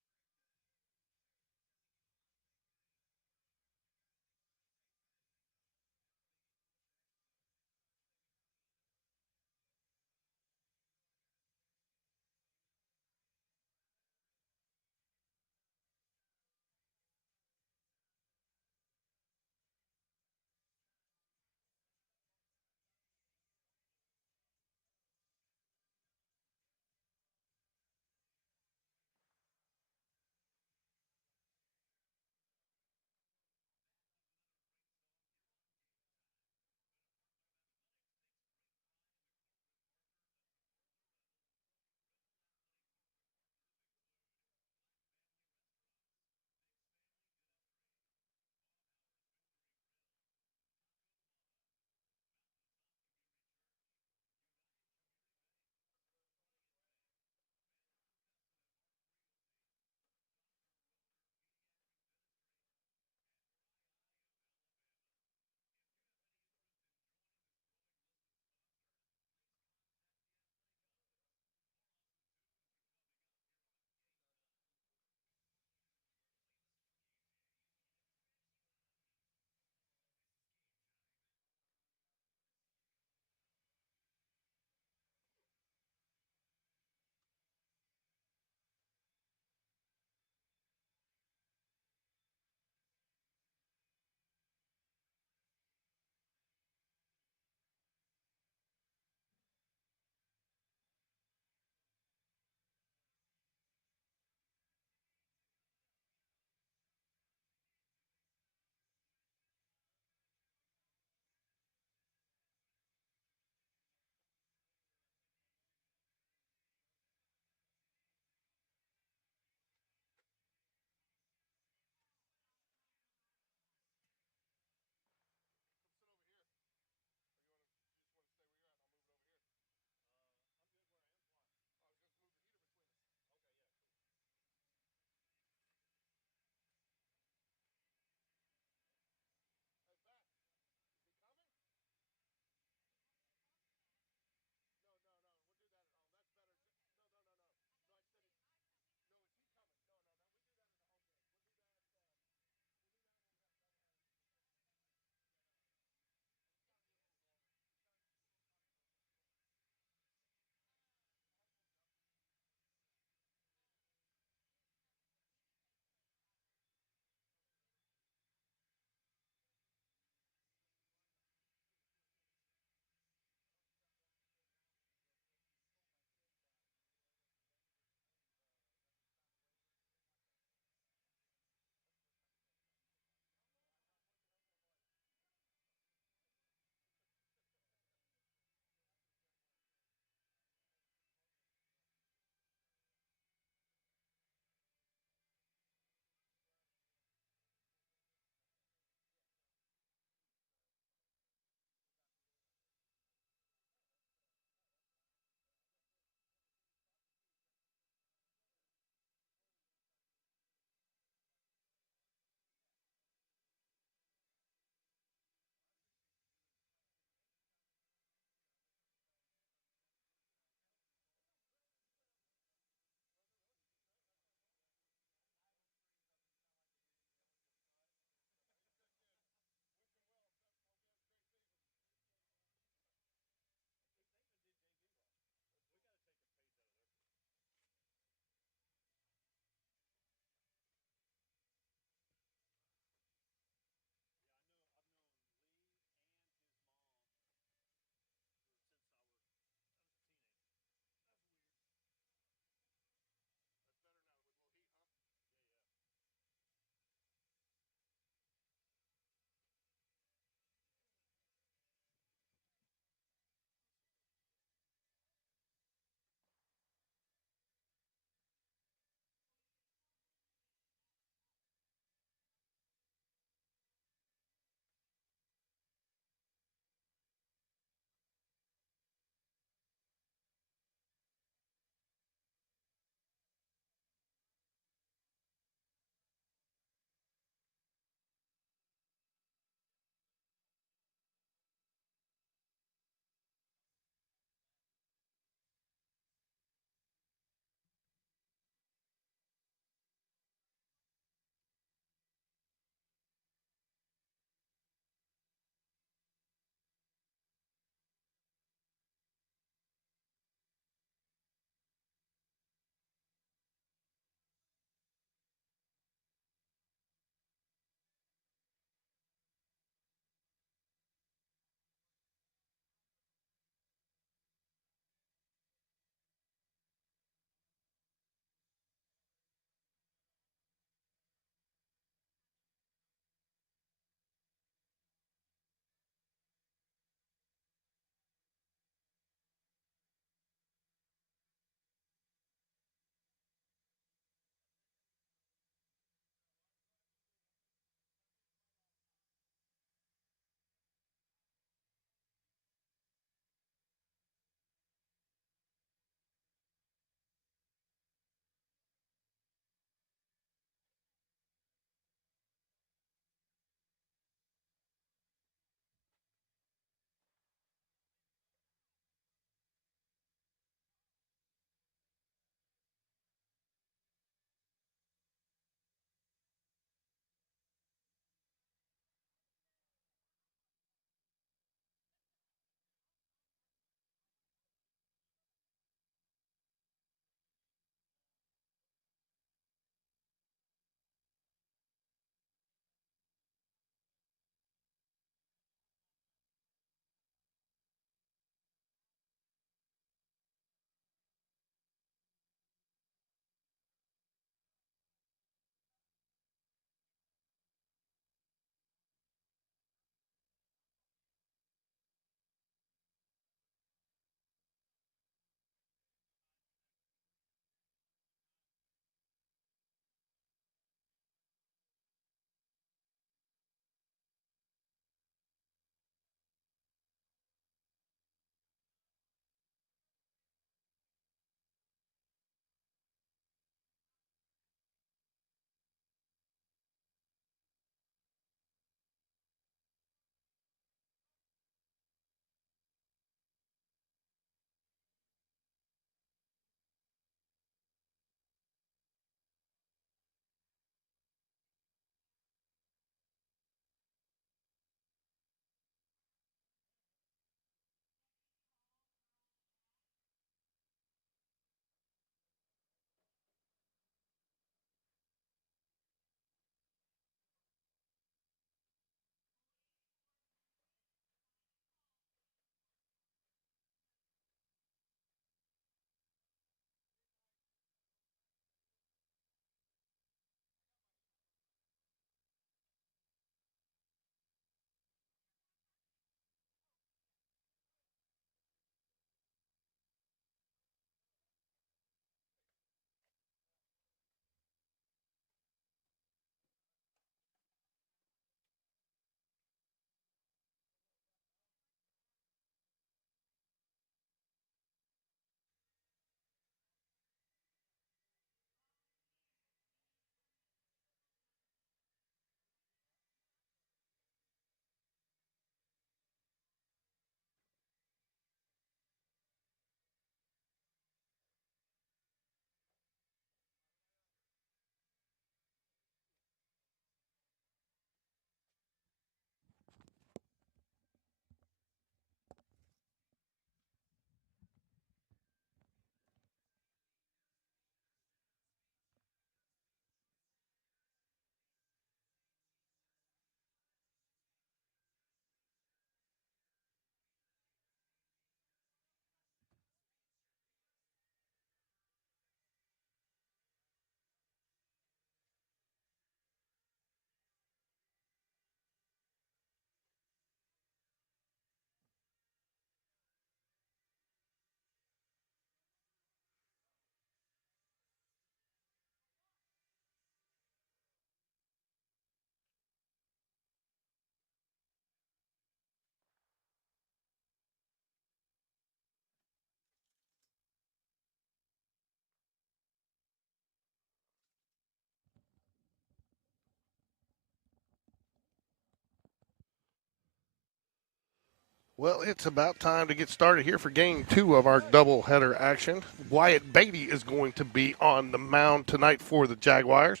Well, it's about time to get started here for game 2 of our doubleheader action. Wyatt Beatty is going to be on the mound tonight for the Jaguars.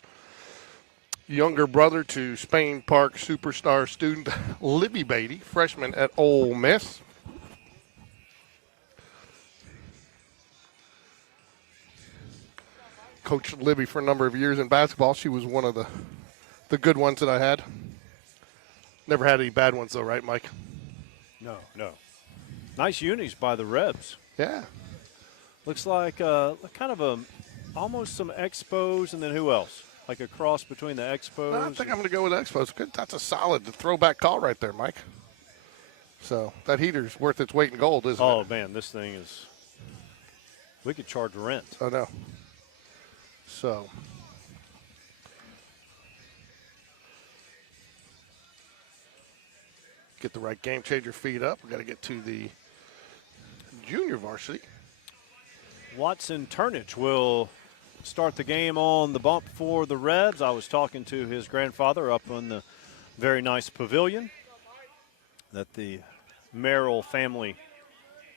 Younger brother to Spain Park superstar student Libby Beatty, freshman at Ole Miss. Coached Libby for a number of years in basketball. She was one of the good ones that I had. Never had any bad ones though, right, Mike? No. Nice unis by the Rebs. Yeah. Looks like kind of almost some Expos, and then who else? Like a cross between the Expos. I think I'm going to go with Expos. Good. That's a solid throwback call right there, Mike. So that heater's worth its weight in gold, isn't it? Oh, man, this thing is – we could charge rent. I know. So get the right game changer feed up. We got to get to the junior varsity. Watson Turnage will start the game on the bump for the Rebs. I was talking to his grandfather up on the very nice pavilion that the Merrill family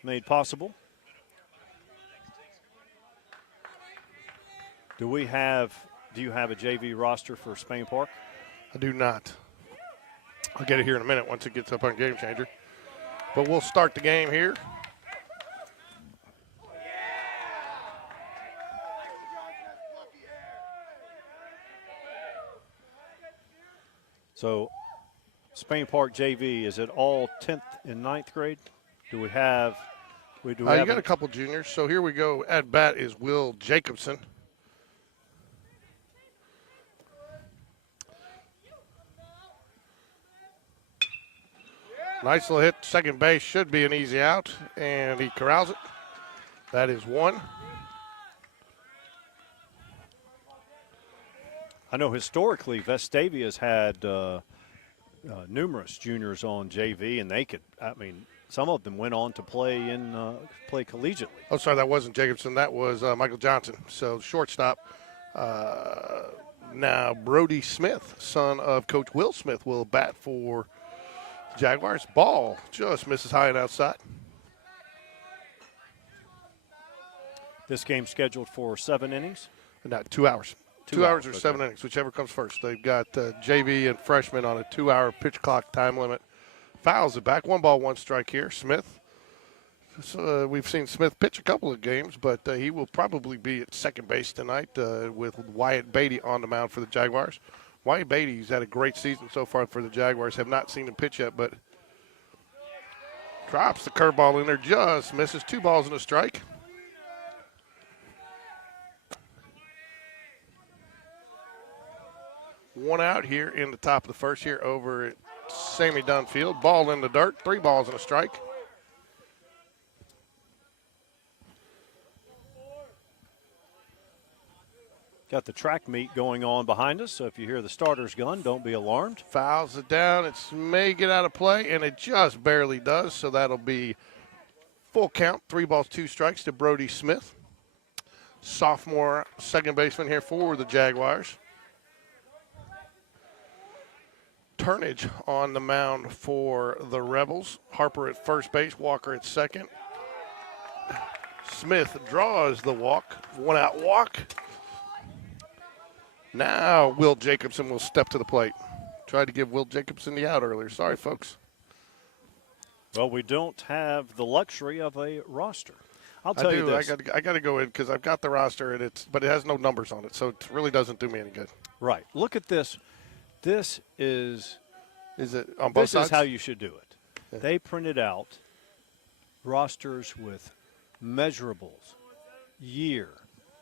made possible. Do you have a JV roster for Spain Park? I do not. I'll get it here in a minute once it gets up on Game Changer. But we'll start the game here. So Spain Park JV, is it all 10th and 9th grade? Do we have you got a couple juniors. So here we go. At bat is Will Jacobson. Nice little hit. Second base should be an easy out, and he corrals it. That is one. I know historically Vestavia has had numerous juniors on JV, and some of them went on to play collegiately. Oh, sorry, that wasn't Jacobson. That was Michael Johnson. So shortstop. Now Brody Smith, son of Coach Will Smith, will bat for Jaguars. Ball just misses high and outside. This game's scheduled for 7 innings. Not 2 hours. 2 hours or 7 innings, whichever comes first. They've got JV and freshman on a 2-hour pitch clock time limit. Fouls it back. 1 ball, 1 strike here. Smith. We've seen Smith pitch a couple of games, but he will probably be at second base tonight with Wyatt Beatty on the mound for the Jaguars. Wyatt Beatty's had a great season so far for the Jaguars. Have not seen him pitch yet, but drops the curveball in there, just misses. 2 balls and a strike. One out here in the top of the first here over at Sammy Dunn Field. Ball in the dirt, 3 balls and a strike. Got the track meet going on behind us, so if you hear the starter's gun, don't be alarmed. Fouls it down. It may get out of play, and it just barely does, so that'll be full count. 3 balls, 2 strikes to Brody Smith. Sophomore second baseman here for the Jaguars. Turnage on the mound for the Rebels. Harper at first base, Walker at second. Smith draws the walk. 1 out walk. Now Will Jacobson will step to the plate. Tried to give Will Jacobson the out earlier. Sorry, folks. Well, we don't have the luxury of a roster. I'll tell you this. I got to go in because I've got the roster, but it has no numbers on it, so it really doesn't do me any good. Right. Look at this. This is it on both sides? This is how you should do it. Yeah. They printed out rosters with measurables, year,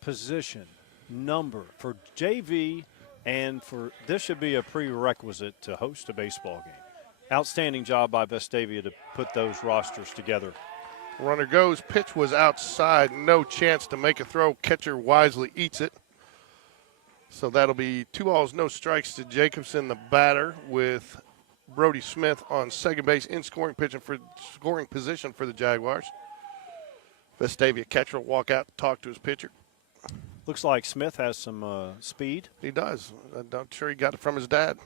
position, number for JV, and for this should be a prerequisite to host a baseball game. Outstanding job by Vestavia to put those rosters together. Runner goes. Pitch was outside. No chance to make a throw. Catcher wisely eats it. So that'll be 2 balls, no strikes to Jacobson, the batter, with Brody Smith on second base in scoring position for the Jaguars. Vestavia catcher will walk out and talk to his pitcher. Looks like Smith has some speed. He does. I'm sure he got it from his dad.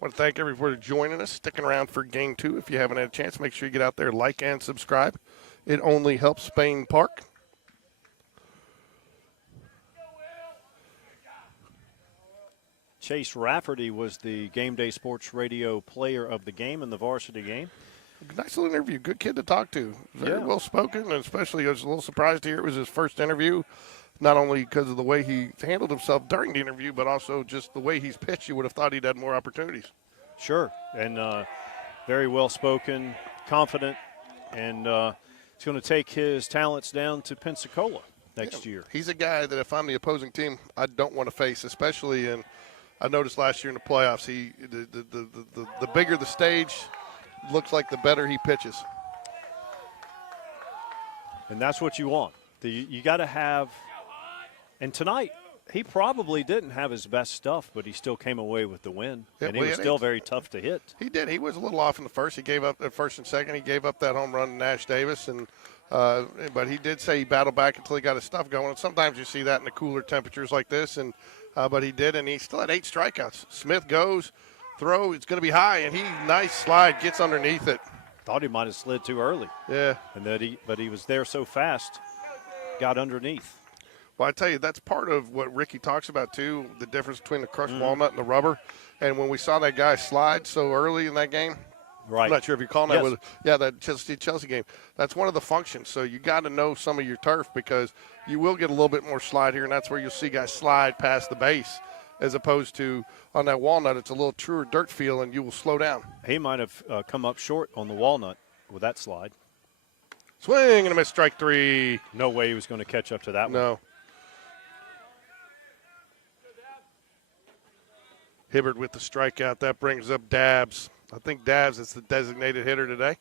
want to thank everybody for joining us, sticking around for Game 2. If you haven't had a chance, make sure you get out there, like and subscribe. It only helps Spain Park. Chase Rafferty was the Game Day Sports Radio player of the game in the varsity game. Nice little interview. Good kid to talk to. Very Yeah. well spoken, and especially I was a little surprised to hear it was his first interview, not only because of the way he handled himself during the interview, but also just the way he's pitched. You would have thought he'd had more opportunities. Sure, and very well spoken, confident, and he's going to take his talents down to Pensacola next year. He's a guy that if I'm the opposing team, I don't want to face, especially in. I noticed last year in the playoffs, the bigger the stage, looks like the better he pitches. And that's what you want. You got to have – and tonight, he probably didn't have his best stuff, but he still came away with the win. Yeah, and he well, was still very tough to hit. He did. He was a little off in the first. He gave up at first and second. He gave up that home run to Nash Davis, and but he did say he battled back until he got his stuff going. And sometimes you see that in the cooler temperatures like this, and but he did, and he still had 8 strikeouts. Smith goes, throw, it's going to be high, and he nice slide, gets underneath it. Thought he might have slid too early. Yeah. But he was there so fast, got underneath. Well, I tell you, that's part of what Ricky talks about, too, the difference between the crushed walnut and the rubber. And when we saw that guy slide so early in that game, right. I'm not sure if you're calling Yes. that Chelsea game. That's one of the functions. So you got to know some of your turf because you will get a little bit more slide here, and that's where you'll see guys slide past the base as opposed to on that walnut, it's a little truer dirt feel, and you will slow down. He might have come up short on the walnut with that slide. Swing and a miss, strike 3. No way he was going to catch up to that one. No. Hibbert with the strikeout. That brings up Dabbs. I think Dabbs is the designated hitter today.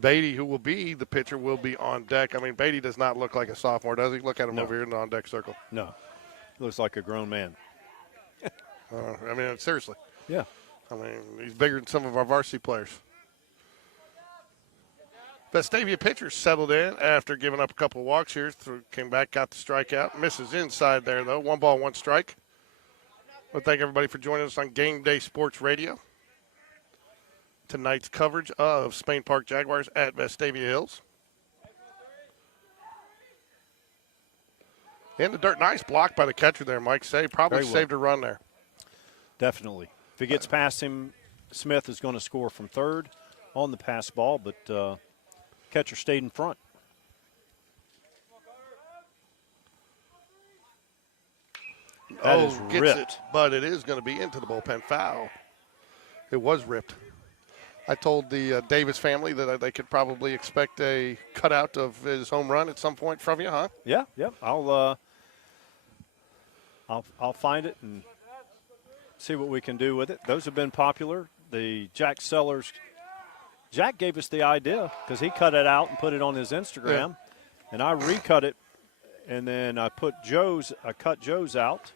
Beatty, who will be the pitcher, will be on deck. I mean, Beatty does not look like a sophomore, does he? Look at him over here in the on-deck circle. No. Looks like a grown man. I mean, seriously. Yeah. I mean, he's bigger than some of our varsity players. Vestavia pitcher settled in after giving up a couple of walks here. Came back, got the strikeout. Misses inside there, though. 1 ball, 1 strike. Well, thank everybody for joining us on Game Day Sports Radio. Tonight's coverage of Spain Park Jaguars at Vestavia Hills. In the dirt, nice block by the catcher there, Mike. Probably Very well. saved a run there. Definitely. If he gets past him, Smith is going to score from third on the pass ball, but catcher stayed in front. That is gets ripped. it, but it is going to be into the bullpen foul. It was ripped. I told the Davis family that they could probably expect a cutout of his home run at some point from you, huh? Yeah, yep. I'll find it and see what we can do with it. Those have been popular. The Jack Sellers, Jack gave us the idea because he cut it out and put it on his Instagram, and I recut it, and then I cut Joe's out.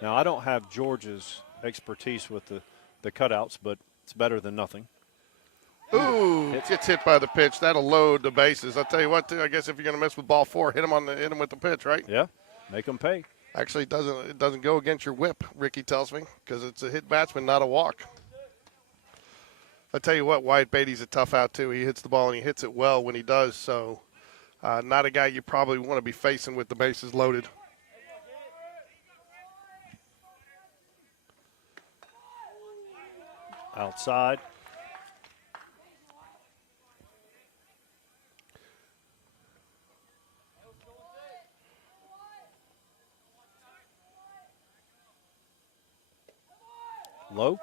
Now I don't have George's expertise with the cutouts, but it's better than nothing. Ooh, gets hit by the pitch. That'll load the bases. I'll tell you what, too, I guess if you're going to mess with ball 4, hit him with the pitch, right? Yeah, make them pay. Actually, it doesn't go against your whip, Ricky tells me, because it's a hit batsman, not a walk. I'll tell you what, Wyatt Beatty's a tough out, too. He hits the ball, and he hits it well when he does, so not a guy you probably want to be facing with the bases loaded. Outside. Low.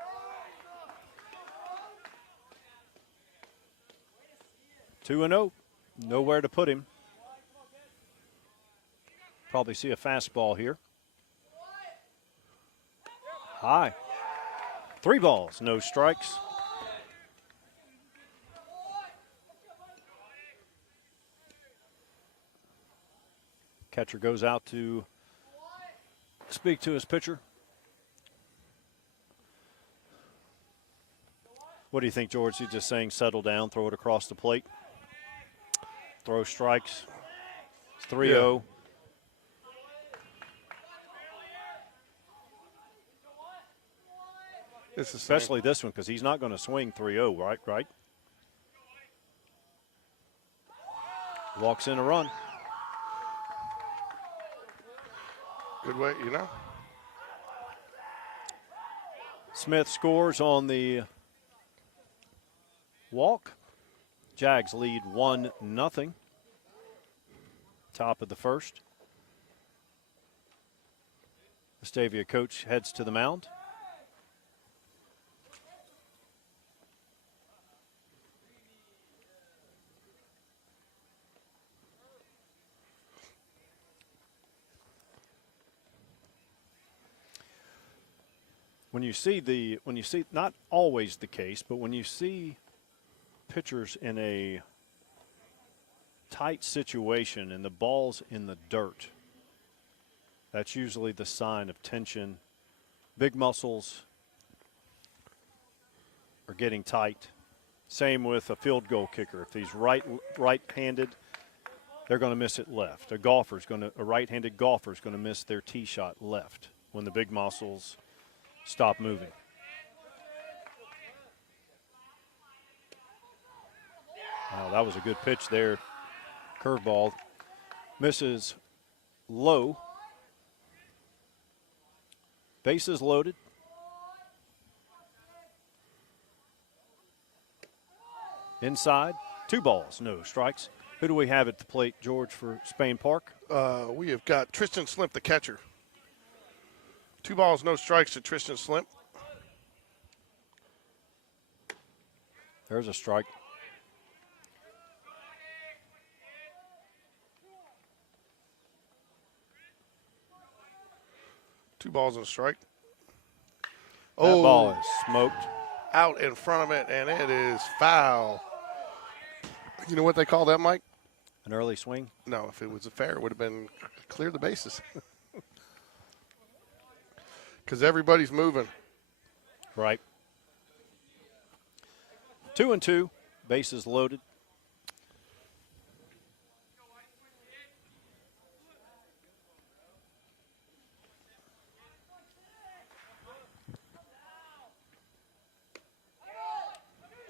Two and 0. Nowhere to put him. Probably see a fastball here. High. 3 balls, no strikes. Catcher goes out to speak to his pitcher. What do you think, George? He's just saying settle down, throw it across the plate. Throw strikes. It's 3-0. It's the same. Especially this one because he's not going to swing 3-0, right? Walks in a run. Good way, you know. Smith scores on the walk. Jags lead 1-0. Top of the first. Vestavia coach heads to the mound. When you see not always the case, but when you see pitchers in a tight situation and the ball's in the dirt, that's usually the sign of tension. Big muscles are getting tight. Same with a field goal kicker. If he's right-handed, they're going to miss it left. A right-handed golfer is going to miss their tee shot left when the big muscles stop moving. Wow, that was a good pitch there. Curveball. Misses low. Bases loaded. Inside. 2 balls, no strikes. Who do we have at the plate, George, for Spain Park? We have got Tristan Slimp, the catcher. 2 balls, no strikes to Tristan Slimp. There's a strike. Two balls and a strike. That ball is smoked. Out in front of it, and it is foul. You know what they call that, Mike? An early swing? No, if it was a fair, it would have been clear the bases. Because everybody's moving. Right. 2-2, bases loaded.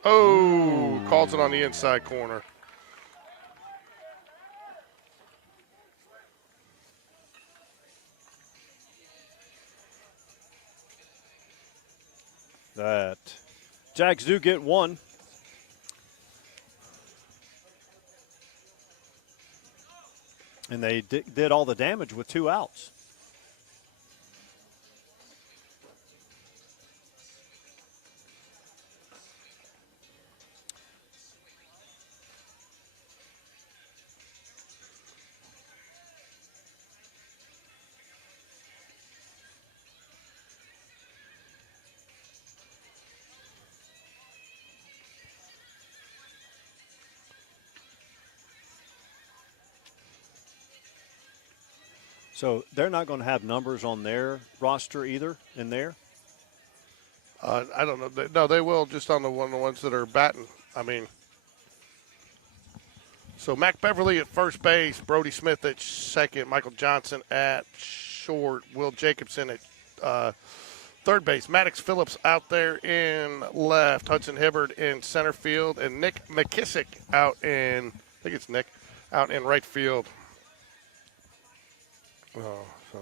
Oh, calls it on the inside corner. That Jags do get 1. And they did all the damage with 2 outs. So they're not going to have numbers on their roster either in there? I don't know. No, they will just on the ones that are batting. I mean, so Mac Beverly at first base, Brody Smith at second, Michael Johnson at short, Will Jacobson at third base, Maddox Phillips out there in left, Hudson Hibbard in center field, and Nick McKissick out in, I think it's Nick, out in right field. Oh, so.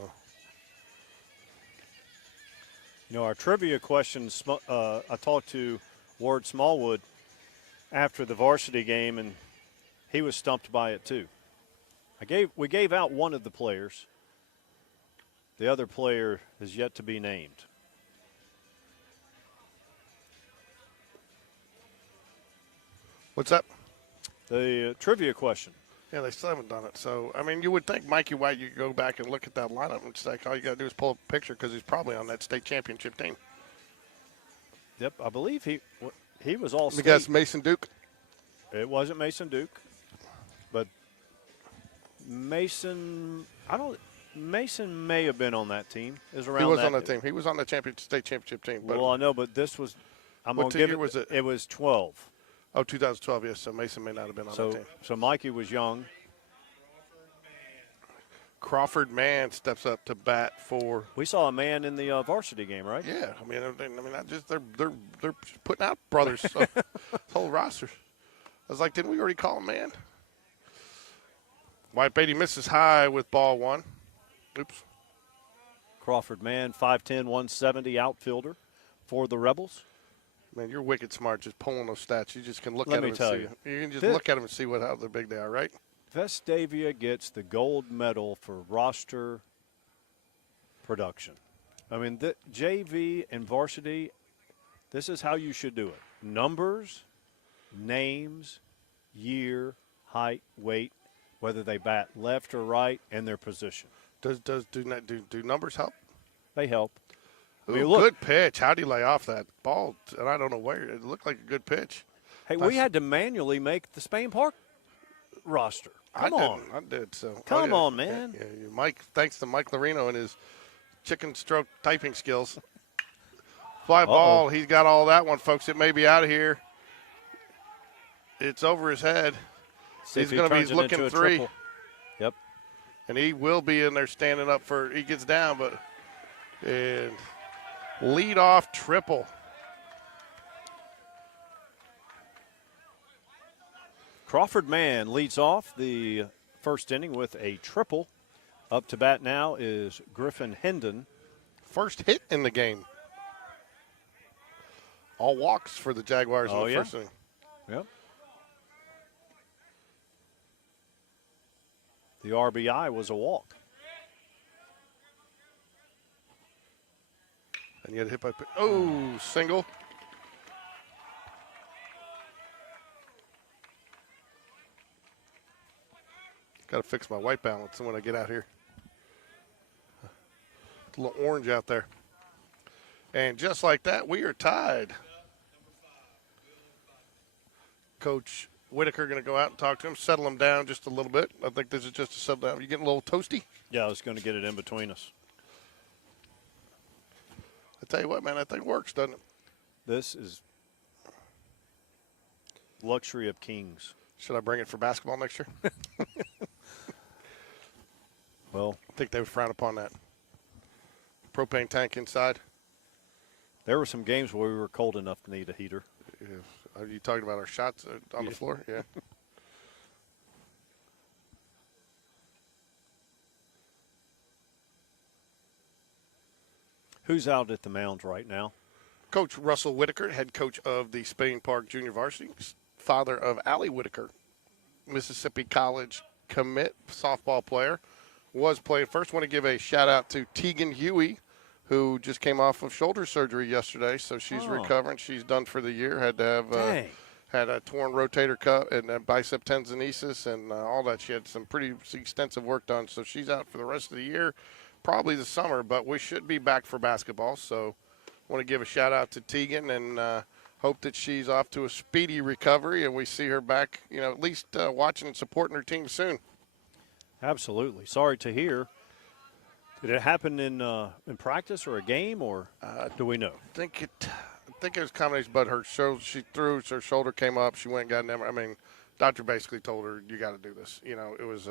You know, our trivia questions, I talked to Ward Smallwood after the varsity game, and he was stumped by it too. We gave out one of the players. The other player is yet to be named. What's up? The trivia question. Yeah, they still haven't done it. So, I mean, you would think Mikey White, you could go back and look at that lineup and say, all you got to do is pull up a picture because he's probably on that state championship team. Yep, I believe he was all state. Because Mason Duke? It wasn't Mason Duke, but Mason may have been on that team. He was on that team. He was on the state championship team. But well, I know, but this was – what year was it? It was 12. Oh, 2012, yes. So Mason may not have been on that team. So Mikey was young. Crawford Mann steps up to bat for. We saw a man in the varsity game, right? Yeah, I mean, not just they're putting out brothers. So, whole roster. I was like, didn't we already call him man? White Beatty misses high with ball one. Oops. Crawford Mann, 5'10", 170 outfielder for the Rebels. Man, you're wicked smart just pulling those stats. You just can look Let at me them tell and see. you. You can just look at them and see how big they are, right? Vestavia gets the gold medal for roster production. I mean, the JV and varsity, this is how you should do it. Numbers, names, year, height, weight, whether they bat left or right, and their position. Do numbers help? They help. Ooh, I mean, look, good pitch. How'd he lay off that ball? And I don't know where. It looked like a good pitch. hey, we had to manually make the Spain Park roster. Come on. I did. So Come on, man. Yeah, Mike. Thanks to Mike Lorino and his chicken stroke typing skills. Fly ball. He's got all that one, folks. It may be out of here. It's over his head. See He's if he going to be turns it looking into a three. triple. Yep. And he will be in there standing up for. He gets down, but and lead off triple. Crawford Mann leads off the first inning with a triple. Up to bat now is Griffin Hendon. First hit in the game. All walks for the Jaguars in the first inning. Yep. The RBI was a walk. And you had hit by single. Got to fix my white balance when I get out here. It's a little orange out there. And just like that, we are tied. Coach Whitaker going to go out and talk to him, settle him down just a little bit. I think this is just a settle down. You getting a little toasty? Yeah, I was going to get it in between us. I tell you what, man, that thing works, doesn't it? This is luxury of kings. Should I bring it for basketball next year? Well, I think they would frown upon that. Propane tank inside. there were some games where we were cold enough to need a heater. Yeah. Are you talking about our shots on the floor? Yeah. Who's out at the mound right now? Coach Russell Whitaker, head coach of the Spain Park Junior Varsity, father of Allie Whitaker, Mississippi College commit softball player, was playing first. Want to give a shout out to Tegan Huey, who just came off of shoulder surgery yesterday, so she's recovering. She's done for the year. Had to have had a torn rotator cuff and a bicep tendinosis and all that. She had some pretty extensive work done, so she's out for the rest of the year, probably the summer. But we should be back for basketball, so want to give a shout out to Tegan and hope that she's off to a speedy recovery and we see her back, at least watching and supporting her team soon. Absolutely. Sorry to hear. Did it happen in practice or a game, or do we know? I think it was a combination, but she threw, her shoulder came up, she went and got an MRI. I mean, doctor basically told her, you got to do this. It was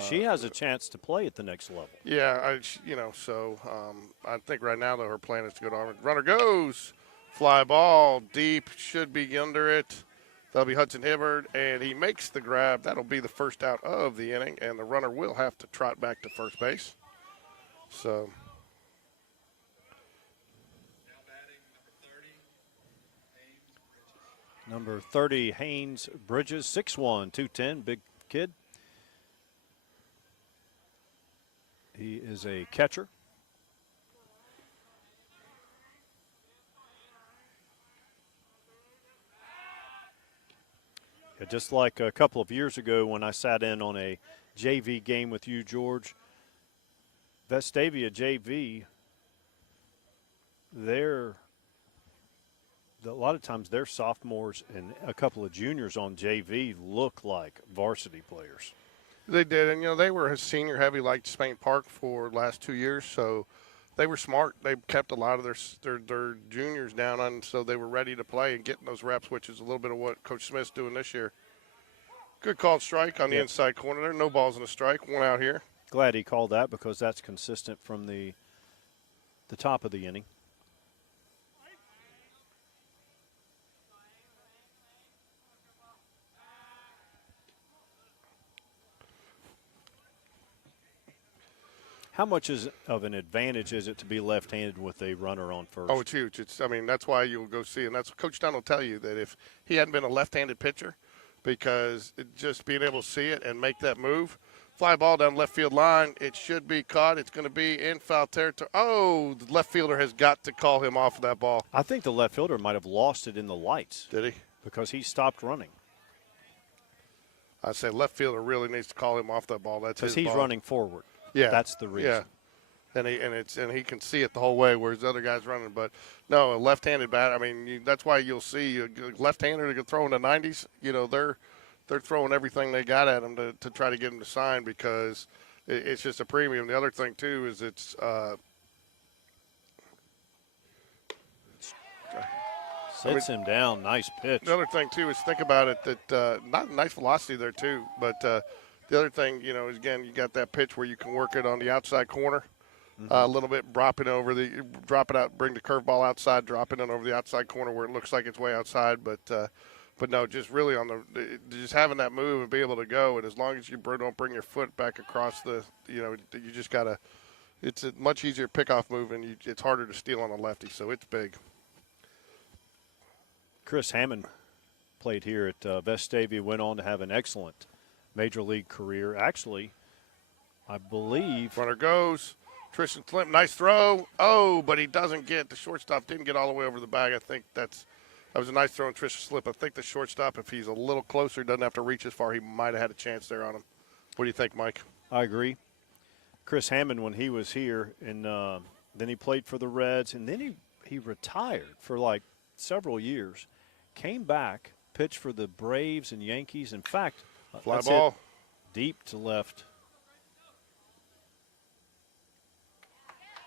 she has a chance to play at the next level. Yeah, so I think right now, though, her plan is to go to Auburn. Runner goes. Fly ball deep, should be under it. That'll be Hudson Hibbard, and he makes the grab. That'll be the first out of the inning, and the runner will have to trot back to first base. So. Now batting Number 30, Haynes Bridges, 6'1", 210, big kid. He is a catcher. Yeah, just like a couple of years ago when I sat in on a JV game with you, George, Vestavia JV, a lot of times their sophomores and a couple of juniors on JV look like varsity players. They did, and they were senior heavy like Spain Park for the last 2 years, so they were smart. They kept a lot of their juniors down on, so they were ready to play and getting those reps, which is a little bit of what Coach Smith's doing this year. Good called strike on the inside corner there. No balls in a strike. One out here. Glad he called that because that's consistent from the top of the inning. How much of an advantage is it to be left-handed with a runner on first? Oh, it's huge. That's why you'll go see, and that's what Coach Dunn will tell you, that if he hadn't been a left-handed pitcher, because just being able to see it and make that move, fly ball down left field line, it should be caught. It's going to be in foul territory. Oh, the left fielder has got to call him off of that ball. I think the left fielder might have lost it in the lights. Did he? Because he stopped running. I say left fielder really needs to call him off that ball. That's his Because he's ball. running forward. Yeah, that's the reason. Yeah, and he can see it the whole way, whereas the other guy's running. But no, a left-handed bat. I mean, that's why you'll see a left-hander that can throw in the 90s. You know, they're throwing everything they got at him to try to get him to sign because it's just a premium. The other thing too is it's. Sits him down. Nice pitch. The other thing too is think about it that not nice velocity there too, but. The other thing, you know, is again, you got that pitch where you can work it on the outside corner a little bit, drop it out, bring the curveball outside, drop it in over the outside corner where it looks like it's way outside. But no, just really just having that move and be able to go. And as long as you don't bring your foot back across you just got to, it's a much easier pickoff move and it's harder to steal on a lefty. So it's big. Chris Hammond played here at Vestavia, went on to have an excellent Major League career. Actually, I believe. Runner goes. Tristan Slim, nice throw. Oh, but he doesn't get the shortstop. Didn't get all the way over the bag. I think that was a nice throw in Tristan Slip. I think the shortstop, if he's a little closer, doesn't have to reach as far. He might have had a chance there on him. What do you think, Mike? I agree. Chris Hammond, when he was here, and then he played for the Reds, and then he retired for like several years. Came back, pitched for the Braves and Yankees. In fact. Fly ball. Deep to left.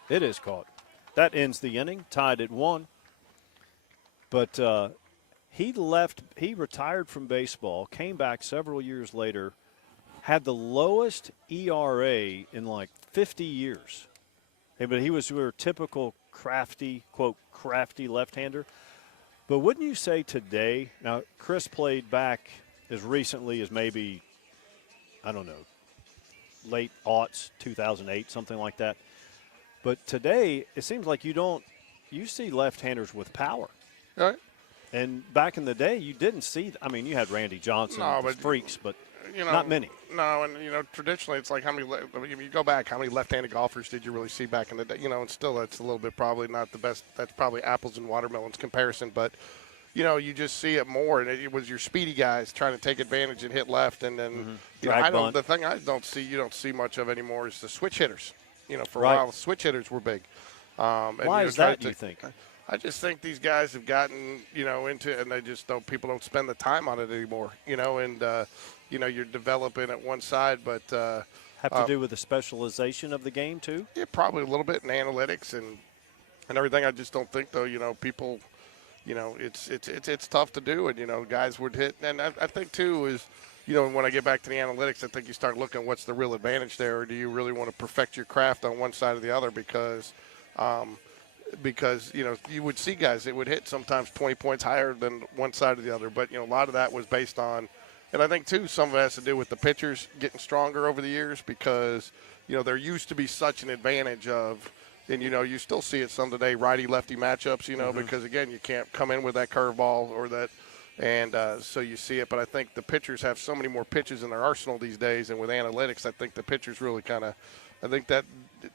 It is caught. That ends the inning, tied at 1. But he retired from baseball, came back several years later, had the lowest ERA in like 50 years. But he was your typical crafty, quote, crafty left-hander. But wouldn't you say today, now Chris played back as recently as maybe, I don't know, late aughts, 2008, something like that. But today, it seems like you see left-handers with power. Right. And back in the day, you didn't see, you had Randy Johnson, freaks, but not many. No, and, traditionally it's like if you go back, how many left-handed golfers did you really see back in the day? And still that's a little bit probably not the best. That's probably apples and watermelons comparison, but – you just see it more, and it was your speedy guys trying to take advantage and hit left, and then the thing I don't see, you don't see much of anymore is the switch hitters. For a while, the switch hitters were big. Why is that? Do you think? I just think these guys have gotten into, and they just don't. People don't spend the time on it anymore. You're developing at one side, but have to do with the specialization of the game too. Yeah, probably a little bit in analytics and everything. I just don't think though. People. It's tough to do, and guys would hit. And I think too is, when I get back to the analytics, I think you start looking at what's the real advantage there, or do you really want to perfect your craft on one side or the other? Because you would see guys that would hit sometimes 20 points higher than one side or the other, but a lot of that was based on, and I think too some of it has to do with the pitchers getting stronger over the years because there used to be such an advantage of. And, you still see it some today, righty-lefty matchups, because, again, you can't come in with that curveball or that. And so you see it. But I think the pitchers have so many more pitches in their arsenal these days. And with analytics, I think the pitchers really I think that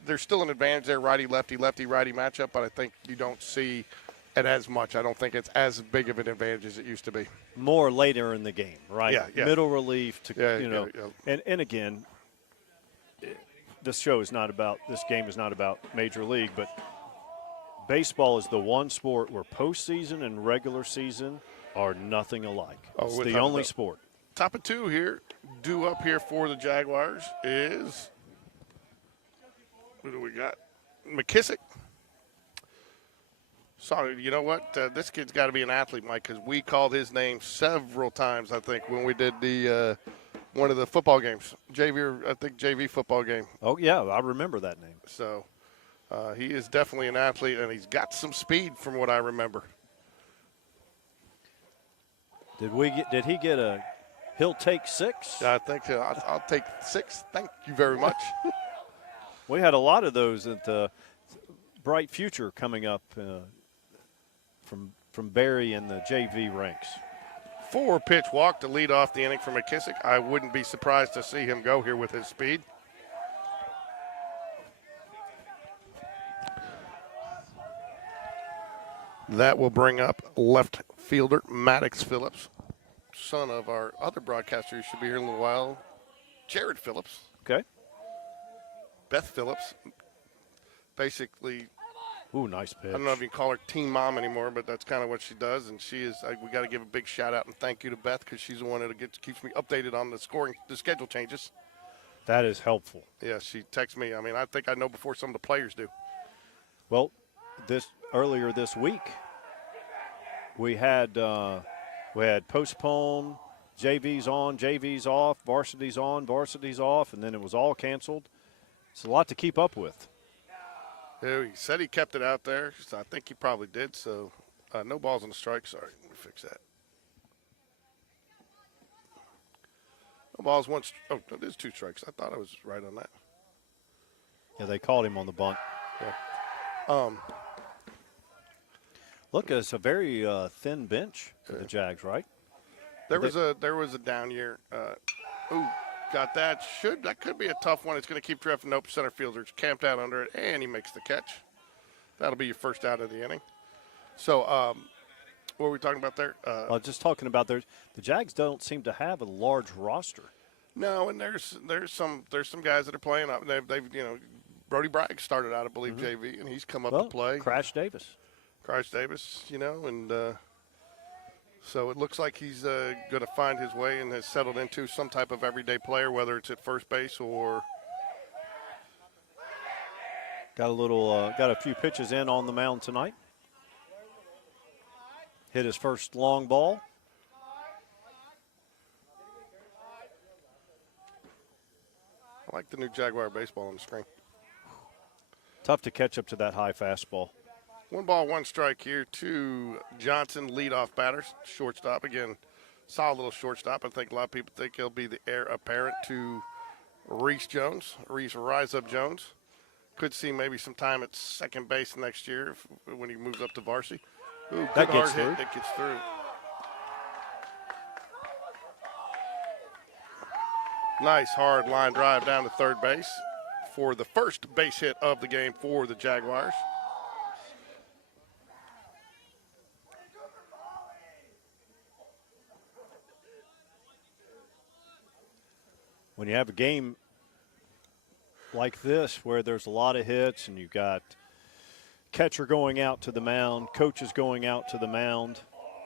there's still an advantage there, righty-lefty, lefty-righty matchup. But I think you don't see it as much. I don't think it's as big of an advantage as it used to be. More later in the game, right? Yeah. Middle relief to, And again, this game is not about Major League, but baseball is the one sport where postseason and regular season are nothing alike. It's the only sport. Top of 2 here, due up here for the Jaguars is, who do we got? McKissick. Sorry, you know what? This kid's got to be an athlete, Mike, because we called his name several times, I think, when we did the one of the football games, JV football game. Oh, yeah, I remember that name. So he is definitely an athlete, and he's got some speed from what I remember. Did he get a he'll take 6? I think I'll take 6. Thank you very much. We had a lot of those at the bright future coming up from Barry in the JV ranks. 4-pitch walk to lead off the inning for McKissick. I wouldn't be surprised to see him go here with his speed. That will bring up left fielder Maddox Phillips, son of our other broadcaster who should be here in a little while, Jared Phillips. Okay. Beth Phillips, basically. Ooh, nice pitch. I don't know if you can call her teen mom anymore, but that's kind of what she does. And she is. We got to give a big shout out and thank you to Beth because she's the one that keeps me updated on the schedule changes. That is helpful. Yeah, she texts me. I mean, I think I know before some of the players do. Well, earlier this week, we had postponed, JV's on, JV's off, varsity's on, varsity's off, and then it was all canceled. It's a lot to keep up with. Yeah, he said he kept it out there, so I think he probably did. So no balls on the strike. Sorry, let me fix that. No balls, one. Oh, no, there's 2 strikes. I thought I was right on that. Yeah, they called him on the bunt. Yeah. Look, it's a very thin bench for the Jags, right? There was a down year. Got that. That could be a tough one. It's going to keep drifting. Nope, center fielder's camped out under it, and he makes the catch. That'll be your first out of the inning. So, what were we talking about there? Just talking about the Jags don't seem to have a large roster. No, and there's some guys that are playing up. They've Brody Bragg started out, I believe, JV, and he's come up to play. Crash Davis, and so it looks like he's going to find his way and has settled into some type of everyday player, whether it's at first base or. Got a few pitches in on the mound tonight. Hit his first long ball. I like the new Jaguar baseball on the screen. Tough to catch up to that high fastball. 1 ball, 1 strike here to Johnson, leadoff batters, shortstop. Again, solid little shortstop. I think a lot of people think he'll be the heir apparent to Reese Rise Up Jones. Could see maybe some time at second base next year when he moves up to varsity. Ooh, that good gets hard through. hit. That gets through. Nice hard line drive down to third base for the first base hit of the game for the Jaguars. When you have a game like this where there's a lot of hits and you've got catcher going out to the mound, coaches going out to the mound,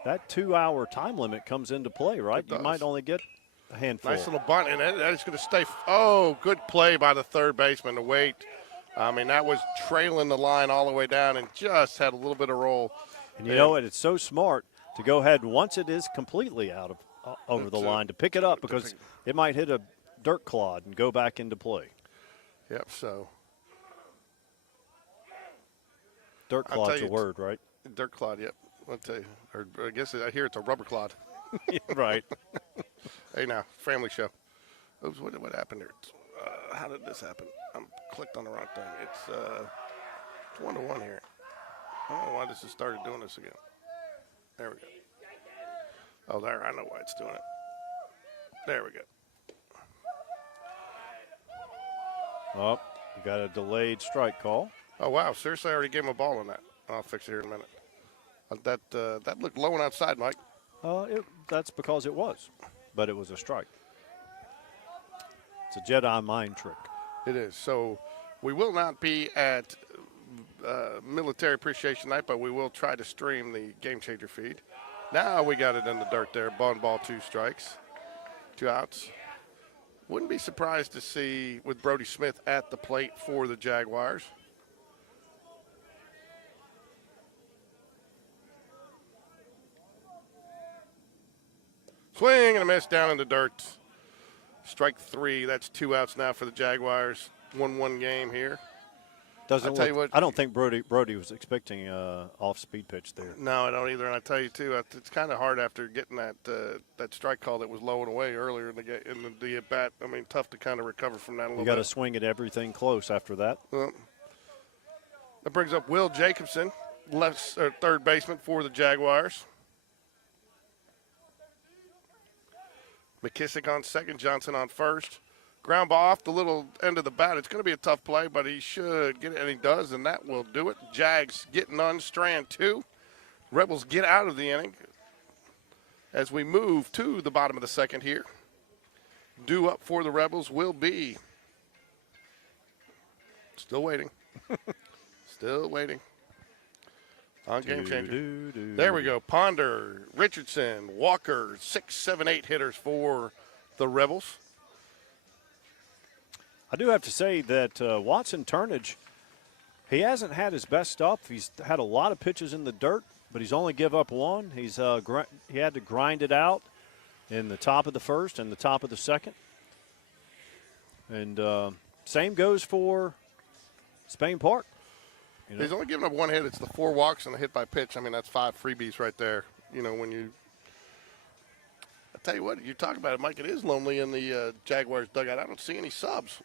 that 2-hour time limit comes into play, right? You might only get a handful. Nice little bunt, and that is going to stay. Oh, good play by the third baseman to wait. I mean, that was trailing the line all the way down and just had a little bit of roll. And you know what? It's so smart to go ahead once it is completely out of over the line to pick it up because it might hit a dirt clod and go back into play. Yep, so. Dirt clod's a word, right? Dirt clod, yep. I'll tell you. Or I guess I hear it's a rubber clod. Right. Hey, now, family show. Oops, what happened there? How did this happen? I'm clicked on the wrong thing. It's 1-1 here. I don't know why this has started doing this again. There we go. Oh, there. I know why it's doing it. There we go. Oh, you got a delayed strike call. Oh, wow. Seriously, I already gave him a ball on that. I'll fix it here in a minute. That looked low and outside, Mike. That's because it was, but it was a strike. It's a Jedi mind trick. It is. So we will not be at Military Appreciation Night, but we will try to stream the Game Changer feed. Now we got it in the dirt there. Ball, 2 strikes, 2 outs. Wouldn't be surprised to see with Brody Smith at the plate for the Jaguars. Swing and a miss down in the dirt. Strike 3. That's 2 outs now for the Jaguars. 1-1 game here. Doesn't I tell you look, what- I don't think Brody was expecting off-speed pitch there. No, I don't either. And I tell you too, it's kind of hard after getting that strike call that was low and away earlier in the at bat. I mean, tough to kind of recover from that a little You got to bit. swing at everything close after that. That brings up Will Jacobson, third baseman for the Jaguars. McKissick on second, Johnson on first. Ground ball off the little end of the bat. It's going to be a tough play, but he should get it, and he does, and that will do it. Jags getting on strand 2. Rebels get out of the inning as we move to the bottom of the second here. Due up for the Rebels will be still waiting. Still waiting. On game changer. There we go. Ponder, Richardson, Walker, 6, 7, 8 hitters for the Rebels. I do have to say that Watson Turnage, he hasn't had his best stuff. He's had a lot of pitches in the dirt, but he's only give up one. He had to grind it out in the top of the first and the top of the second. And same goes for Spain Park. You know? He's only given up one hit. It's the 4 walks and a hit by pitch. I mean, that's 5 freebies right there. You know, when you – I tell you what, you talk about it, Mike, it is lonely in the Jaguars dugout. I don't see any subs.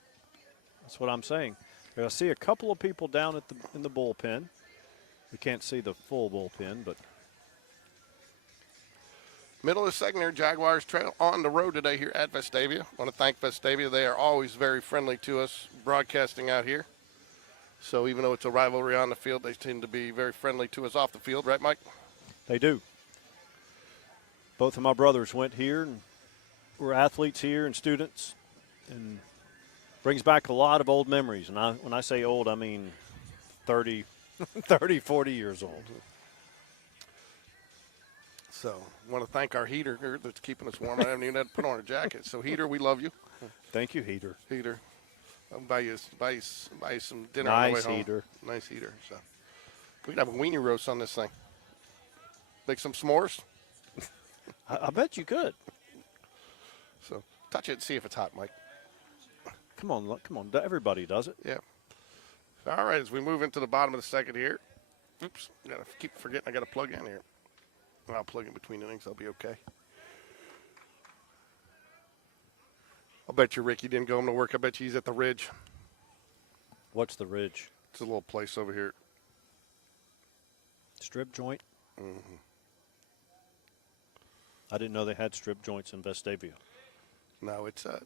That's what I'm saying. I see a couple of people down in the bullpen. We can't see the full bullpen, but Middle of the second here, Jaguars trail on the road today here at Vestavia. I want to thank Vestavia. They are always very friendly to us broadcasting out here. So even though it's a rivalry on the field, they tend to be very friendly to us off the field. Right, Mike? they do. Both of my brothers went here and were athletes here and students, and brings back a lot of old memories. And when I say old, I mean 30, 40 years old. So I want to thank our heater here that's keeping us warm. I haven't even had to put on a jacket. So, Heater, we love you. Thank you, Heater. Heater. I'll buy you some dinner on the way Nice home. Heater. Nice heater. So we could have a weenie roast on this thing. Make some s'mores. I bet you could. So touch it and see if it's hot, Mike. Come on. Everybody does it. Yeah. All right, as we move into the bottom of the second here. Oops, gotta keep forgetting I got to plug in here. I'll plug in between innings. I'll be okay. I'll bet you Ricky didn't go home to work. I bet you he's at the Ridge. What's the Ridge? It's a little place over here. Strip joint? Mm-hmm. I didn't know they had strip joints in Vestavia. No, it's a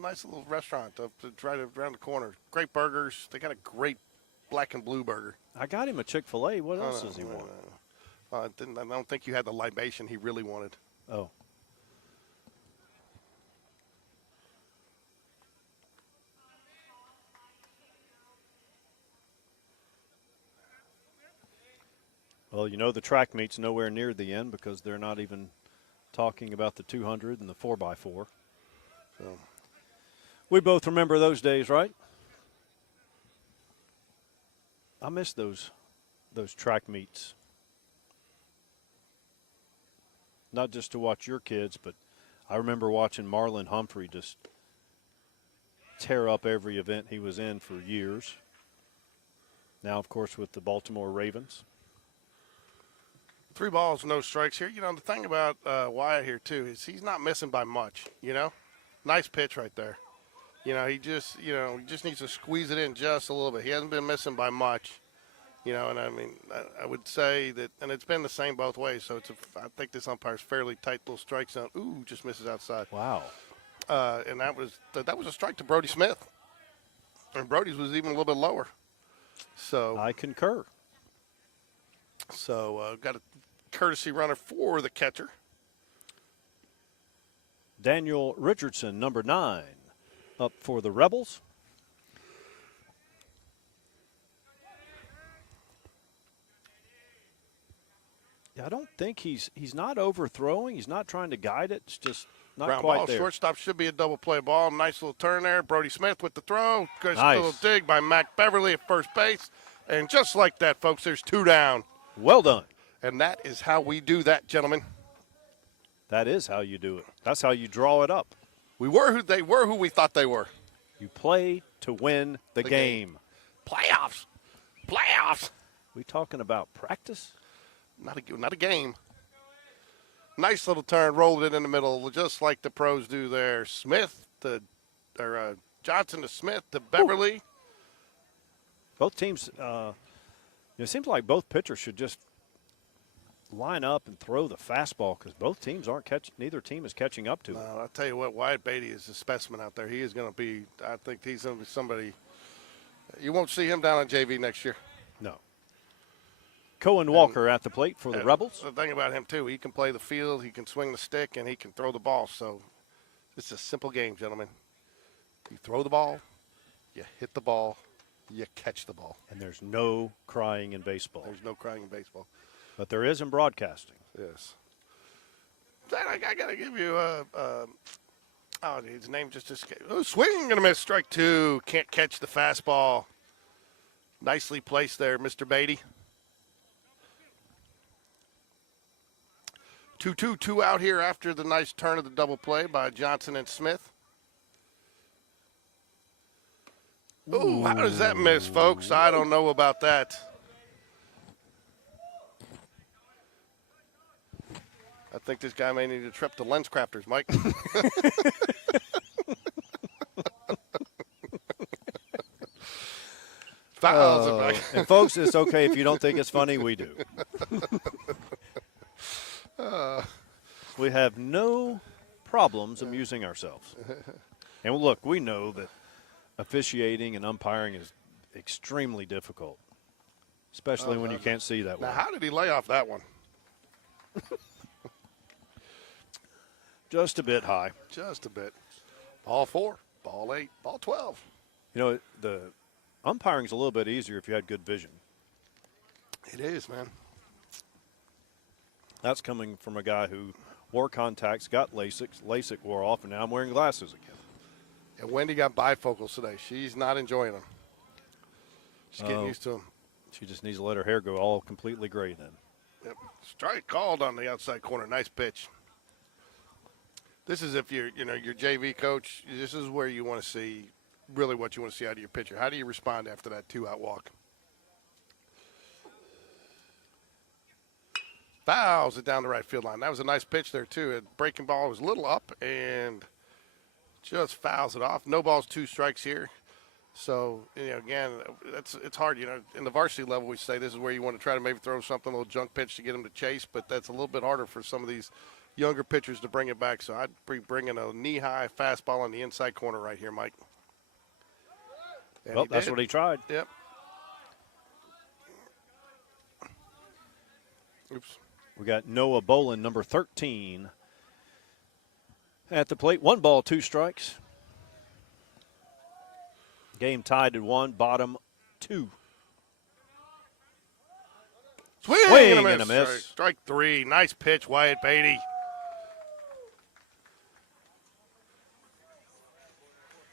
nice little restaurant. It's right around the corner. Great burgers. They got a great black and blue burger. I got him a Chick-fil-A. What else does he want? I don't think you had the libation he really wanted. Oh. Well, you know the track meet's nowhere near the end because they're not even talking about the 200 and the 4x4. So we both remember those days, right? I miss those track meets. Not just to watch your kids, but I remember watching Marlon Humphrey just tear up every event he was in for years. Now, of course, with the Baltimore Ravens. 3 balls, no strikes here. You know, the thing about Wyatt here, too, is he's not missing by much, you know. Nice pitch right there. You know, he just needs to squeeze it in just a little bit. He hasn't been missing by much. You know, and I mean, I would say that, and it's been the same both ways. So I think this umpire's fairly tight little strike zone. Ooh, just misses outside. Wow. And that was a strike to Brody Smith. And Brody's was even a little bit lower. So I concur. So got a courtesy runner for the catcher. Daniel Richardson, number 9, up for the Rebels. I don't think he's not overthrowing. He's not trying to guide it. It's just not Ground quite ball, there. shortstop should be a double play ball. Nice little turn there. Brody Smith with the throw. Good Nice. little dig by Mac Beverly at first base. And just like that, folks, there's 2 down. Well done. And that is how we do that, gentlemen. That is how you do it. That's how you draw it up. We were who we thought they were. You play to win the game. Playoffs. We talking about practice? Not a game. Nice little turn, rolled it in the middle, just like the pros do there. Johnson to Smith to Beverly. Both teams, it seems like both pitchers should just line up and throw the fastball because both teams aren't catching. Neither team is catching up to it. I'll tell you what, Wyatt Beatty is a specimen out there. He is going to be. I think he's going to be somebody. You won't see him down on JV next year. No. Cohen Walker at the plate for the Rebels. The thing about him too, he can play the field, he can swing the stick, and he can throw the ball. So it's a simple game, gentlemen. You throw the ball, you hit the ball, you catch the ball. And there's no crying in baseball. There's no crying in baseball. But there is in broadcasting. Yes. I got to give you his name just escaped. Oh, swing and a miss, strike two. Can't catch the fastball. Nicely placed there, Mr. Beatty. 2-2 out here after the nice turn of the double play by Johnson and Smith. Ooh, how does that miss, folks? I don't know about that. I think this guy may need a trip to Lens Crafters, Mike. And folks, it's okay if you don't think it's funny. We do. We have no problems amusing ourselves. And look, we know that officiating and umpiring is extremely difficult, especially when you can't see that Now, well. how did he lay off that one? Just a bit high. Just a bit. Ball 4, ball 8, ball 12. You know, the umpiring's a little bit easier if you had good vision. It is, man. That's coming from a guy who wore contacts, got LASIK. LASIK wore off, and now I'm wearing glasses again. And Wendy got bifocals today. She's not enjoying them. She's getting used to them. She just needs to let her hair go all completely gray then. Yep. Strike called on the outside corner. Nice pitch. This is if you're, your JV coach. This is where you want to see really what you want to see out of your pitcher. How do you respond after that 2-out walk? Fouls it down the right field line. That was a nice pitch there too. A breaking ball was a little up and just fouls it off. No balls, 2 strikes here. So, again, it's hard. In the varsity level, we say this is where you want to try to maybe throw something, a little junk pitch to get them to chase, but that's a little bit harder for some of these younger pitchers to bring it back. So I'd be bringing a knee-high fastball on the inside corner right here, Mike. And well, that's what he tried. Yep. Oops. We got Noah Bolin, number 13, at the plate. 1 ball, 2 strikes. Game tied at 1, bottom 2. Swing and a miss. Strike 3. Nice pitch, Wyatt Beatty.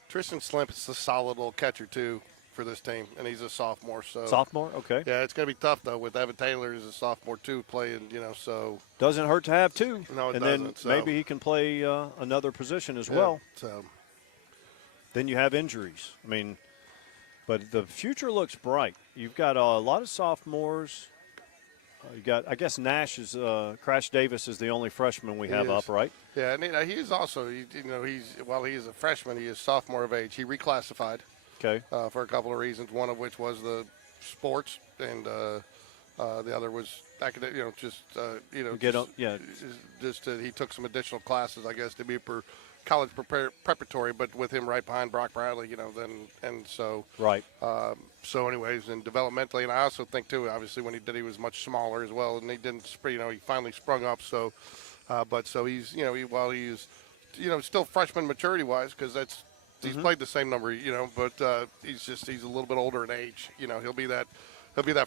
Tristan Slimp is a solid little catcher, too, for this team, and he's a sophomore. So Sophomore? Okay. Yeah, it's going to be tough, though, with Evan Taylor as a sophomore, too, playing, so. Doesn't hurt to have 2. No, it and doesn't. then So. maybe he can play another position as well. So. Then you have injuries. I mean, but the future looks bright. You've got a lot of sophomores. You got, I guess, Nash is Crash Davis is the only freshman we have up, right? Yeah, and he's also, while he is a freshman, he is sophomore of age. He reclassified. Okay. For a couple of reasons, one of which was the sports, and the other was academic. He took some additional classes, I guess, to be college preparatory. But with him right behind Brock Bradley, Right. So, anyways, and developmentally, and I also think too, obviously, when he did, he was much smaller as well, and he didn't, he finally sprung up. So, so he's, while he's, still freshman maturity wise, because that's. He's played the same number, but he's a little bit older in age. He'll be that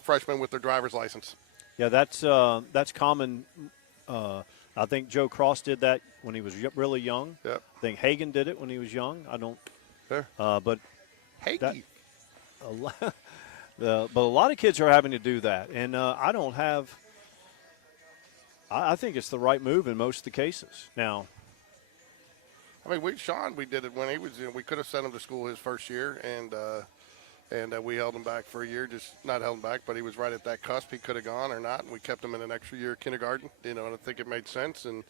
freshman with their driver's license. Yeah, that's common. I think Joe Cross did that when he was really young. Yep. I think Hagan did it when he was young. I don't. Sure. But Hagan. But a lot of kids are having to do that, and I don't have. I think it's the right move in most of the cases. Now, I mean, we did it when he was in. We could have sent him to school his first year, and we held him back for a year. Just not held him back, but he was right at that cusp. He could have gone or not, and we kept him in an extra year of kindergarten. And I think it made sense. And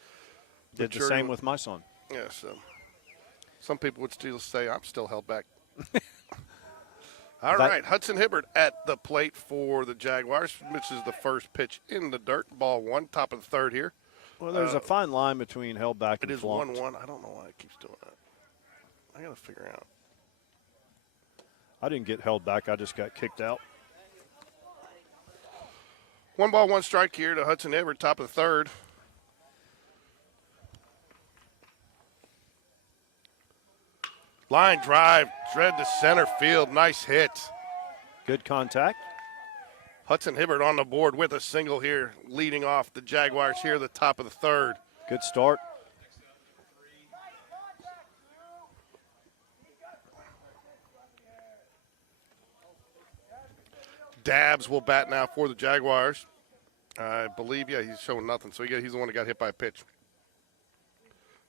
Did the same with my son. Yeah, so some people would still say I'm still held back. All right, Hudson Hibbert at the plate for the Jaguars. Misses the first pitch in the dirt. Ball one, top of the third here. Well, there's a fine line between held back and flunked. It is 1-1. I don't know why it keeps doing that. I got to figure out. I didn't get held back. I just got kicked out. 1 ball, 1 strike here to Hudson Hibbert, top of the third. Line drive, dread to center field. Nice hit. Good contact. Hudson Hibbert on the board with a single here, leading off the Jaguars here at the top of the third. Good start. Dabbs will bat now for the Jaguars. I believe, yeah, he's showing nothing. So he's the one that got hit by a pitch.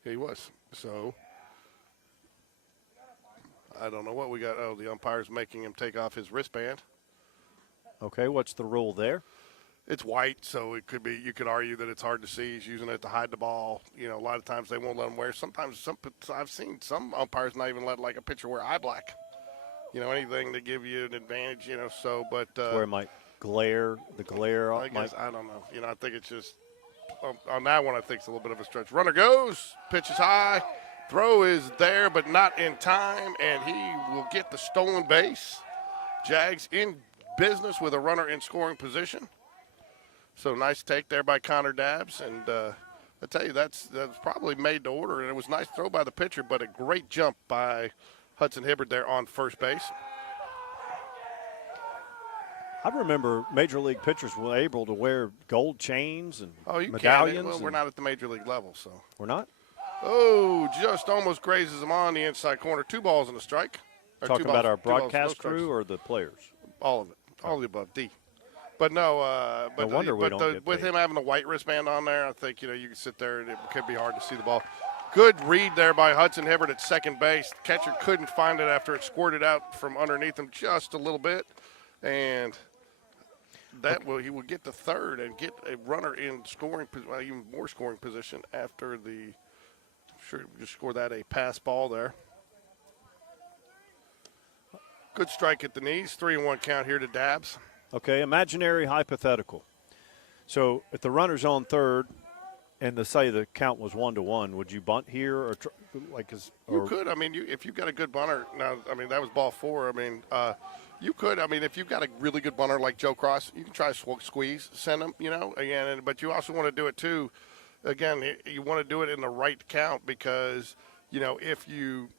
Yeah, he was. So I don't know what we got. Oh, the umpire's making him take off his wristband. Okay, what's the rule there? It's white, so it could be. You could argue that it's hard to see. He's using it to hide the ball. A lot of times they won't let him wear. Sometimes I've seen some umpires not even let like a pitcher wear eye black. Anything to give you an advantage. So but Where it might glare, the glare. I guess I don't know. I think it's just on that one. I think it's a little bit of a stretch. Runner goes, pitch is high, throw is there, but not in time, and he will get the stolen base. Jags in business with a runner in scoring position. So nice take there by Connor Dabbs, and I tell you that's probably made to order, and it was a nice throw by the pitcher, but a great jump by Hudson Hibbert there on first base. I remember Major League pitchers were able to wear gold chains and you medallions. can. Well, we're not at the Major League level, so. We're not? Oh, just almost grazes him on the inside corner. 2 balls and a strike. Talking about our broadcast crew or the players? All of it. All of the above. D. But no, no wonder we don't get with paid. him having a white wristband on there, I think, you can sit there and it could be hard to see the ball. Good read there by Hudson Hibbert at second base. Catcher couldn't find it after it squirted out from underneath him just a little bit. And he will get to third and get a runner in scoring, even more scoring position after the, just score that a pass ball there. Good strike at the knees. 3-1 count here to Dabbs. Okay, imaginary hypothetical. So if the runner's on third and say the count was 1-1, would you bunt here or you could. I mean, if you've got a good bunter, now, I mean, that was ball 4. I mean, you could. I mean, if you've got a really good bunter like Joe Cross, you can try to squeeze, send him, again. But you also want to do it, too. Again, you want to do it in the right count because, if you –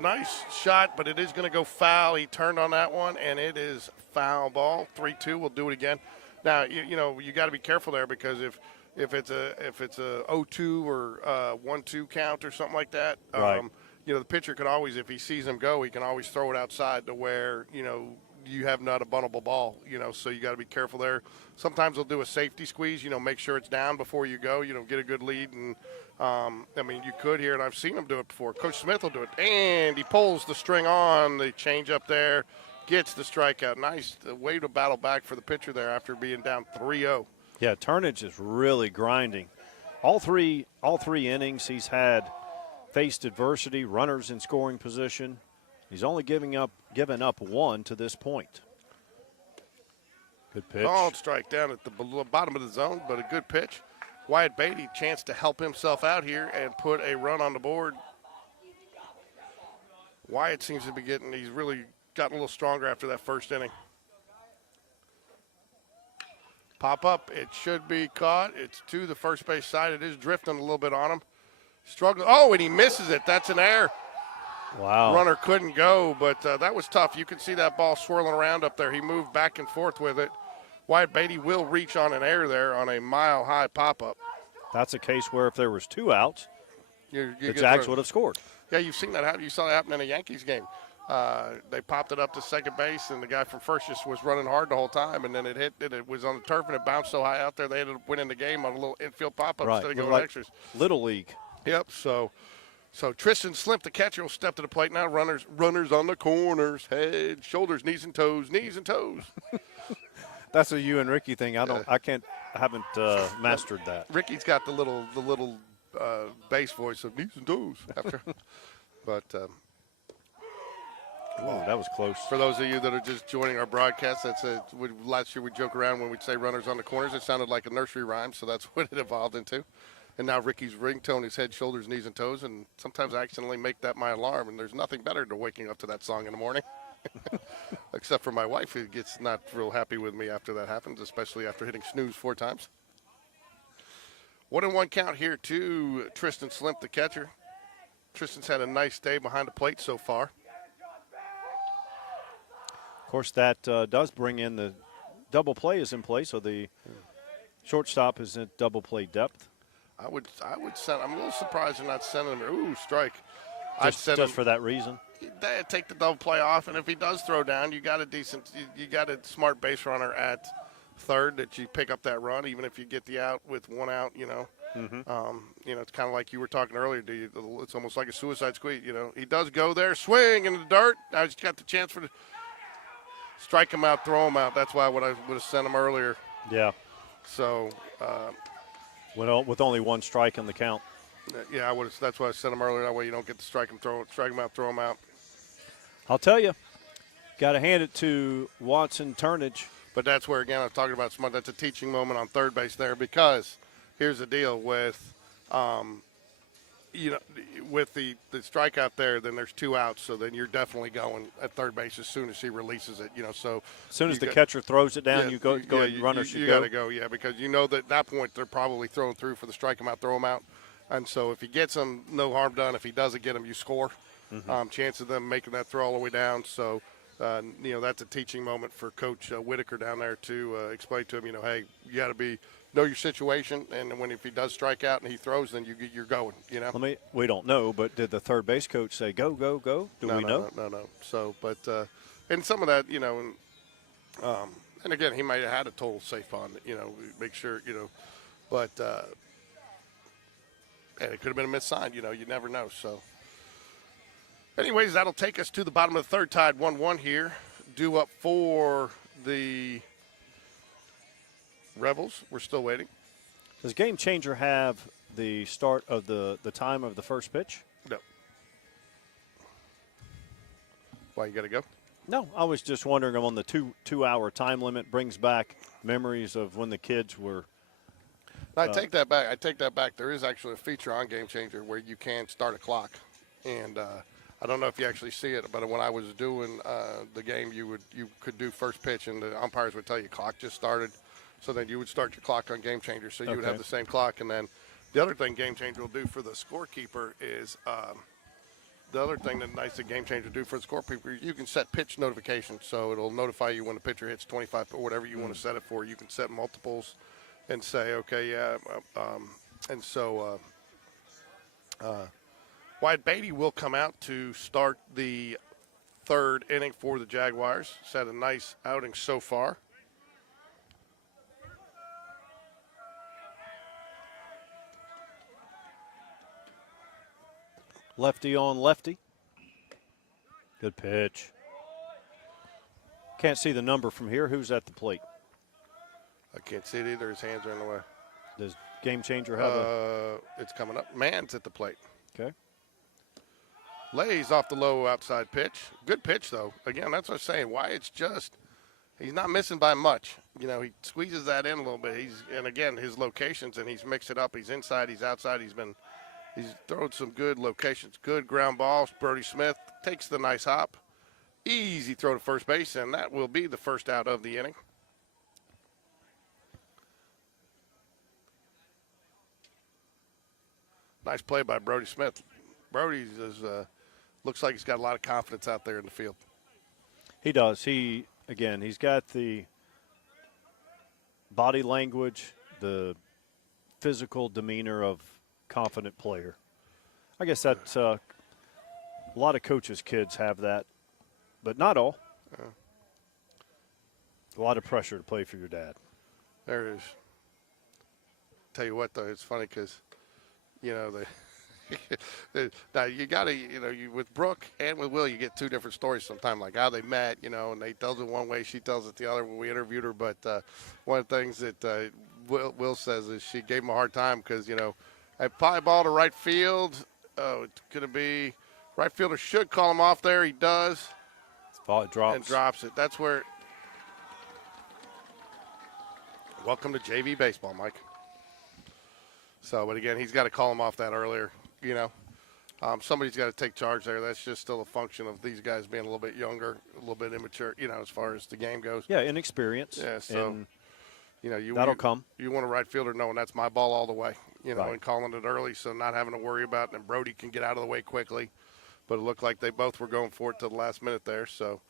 nice shot, but it is going to go foul. He turned on that one, and it is foul ball. 3-2. We'll do it again. Now, you got to be careful there because if it's a 0-2 or 1-2 count or something like that, right. The pitcher can always, if he sees him go, he can always throw it outside to where you have not a buntable ball. So you got to be careful there. Sometimes they'll do a safety squeeze. Make sure it's down before you go. Get a good lead and. I mean, you could here, and I've seen him do it before. Coach Smith will do it, and he pulls the string on. The change up there, gets the strikeout. Nice way to battle back for the pitcher there after being down 3-0. Yeah, Turnage is really grinding. All three innings he's faced adversity, runners in scoring position. He's only given up 1 to this point. Good pitch. Called strike down at the bottom of the zone, but a good pitch. Wyatt Beatty, chance to help himself out here and put a run on the board. Wyatt seems to be he's really gotten a little stronger after that first inning. Pop up, it should be caught. It's to the first base side. It is drifting a little bit on him. Struggling. Oh, and he misses it. That's an error. Wow. Runner couldn't go, but that was tough. You could see that ball swirling around up there. He moved back and forth with it. Wyatt Beatty will reach on an error there on a mile-high pop-up. That's a case where if there was 2 outs, the Jags would have scored. Yeah, you've seen that happen. You saw that happen in a Yankees game. They popped it up to second base, and the guy from first just was running hard the whole time, and then it hit. It was on the turf, and it bounced so high out there they ended up winning the game on a little infield pop-up instead of going like extras. Little League. Yep. So Tristan Slimp, the catcher, will step to the plate now. Runners on the corners, head, shoulders, knees and toes. That's a you and Ricky thing. I haven't mastered that. Ricky's got the little bass voice of knees and toes after. But Ooh, that was close. for those of you that are just joining our broadcast, last year we joke around when we'd say runners on the corners. It sounded like a nursery rhyme, so that's what it evolved into. And now Ricky's ringtone is head, shoulders, knees, and toes. And sometimes I accidentally make that my alarm, and there's nothing better than waking up to that song in the morning. Except for my wife, who gets not real happy with me after that happens, especially after hitting snooze 4 times. 1-1 count here to Tristan Slimp, the catcher. Tristan's had a nice day behind the plate so far. Of course, that does bring in the double play is in play, so the shortstop is at double play depth. I would send. I'm a little surprised they're not sending him. Ooh, strike. Just for that reason. Take the double play off, and if he does throw down, you got a smart base runner at third that you pick up that run, even if you get the out with 1 out. It's kind of like you were talking earlier. It's almost like a suicide squeeze. He does go there, swing in the dirt. Now he's got the chance for strike him out, throw him out. That's why I would have sent him earlier. Yeah. So. With only 1 strike in the count. Yeah, I would. That's why I sent him earlier. That way you don't get to strike him out, throw him out. I'll tell you, got to hand it to Watson Turnage. But that's where, again, I was talking about that's a teaching moment on third base there, because here's the deal with, with the strikeout there, then there's 2 outs, so then you're definitely going at third base as soon as he releases it. So as soon as the catcher throws it down, yeah, you go ahead, runner should go. You got to go, yeah, because that at that point they're probably throwing through for the strike him out, throw him out. And so if he gets him, no harm done. If he doesn't get him, you score. Chance of them making that throw all the way down. So, that's a teaching moment for Coach Whitaker down there to explain to him, hey, you got to know your situation. And if he does strike out and he throws, then you're going, We don't know, but did the third base coach say, go, go, go? Do we know? No. So, but and some of that, and again, he might have had a total safe on, make sure, but and it could have been a missed sign, you never know. So, anyways, that'll take us to the bottom of the third, tied 1-1 here. Due up for the Rebels. We're still waiting. Does Game Changer have the start of the time of the first pitch? No. Why, you got to go? No, I was just wondering. I'm on the two-hour time limit. Brings back memories of when the kids were. I take that back. There is actually a feature on Game Changer where you can start a clock, and I don't know if you actually see it, but when I was doing the game, you could do first pitch, and the umpires would tell you clock just started, so then you would start your clock on Game Changer, so you would have the same clock. And then the other thing Game Changer will do for the scorekeeper is the other thing that nice that Game Changer do for the scorekeeper, you can set pitch notifications, so it'll notify you when the pitcher hits 25 or whatever you want to set it for. You can set multiples and say, okay, yeah, and so Wyatt Beatty will come out to start the third inning for the Jaguars. He's had a nice outing so far. Lefty on lefty. Good pitch. Can't see the number from here. Who's at the plate? I can't see it either. His hands are in the way. Does Game Changer have it's coming up. Mann's at the plate. Okay. Lays off the low outside pitch. Good pitch, though. Again, that's what I'm saying. Wyatt's he's not missing by much. He squeezes that in a little bit. And again, his locations, and he's mixed it up. He's inside, he's outside. He's thrown some good locations. Good ground balls. Brody Smith takes the nice hop. Easy throw to first base, and that will be the first out of the inning. Nice play by Brody Smith. Brody looks like he's got a lot of confidence out there in the field. He does. He's got the body language, the physical demeanor of confident player. I guess that's a lot of coaches' kids have that, but not all. A lot of pressure to play for your dad. There it is. Tell you what, though, it's funny because, Now you got to, with Brooke and with Will, you get two different stories sometimes, like how they met, and Nate tells it one way, she tells it the other when we interviewed her. But one of the things that Will says is she gave him a hard time because, a fly ball to right field. Oh, it's going to be right fielder should call him off there. He does. Ball drops. And drops it. That's where. Welcome to JV baseball, Mike. So, but again, he's got to call him off that earlier. Somebody's got to take charge there. That's just still a function of these guys being a little bit younger, a little bit immature, as far as the game goes. Yeah, inexperience. Yeah, so, and that'll come. You want a right fielder knowing that's my ball all the way, Right. and calling it early, so not having to worry about it. And Brody can get out of the way quickly. But it looked like they both were going for it to the last minute there, so.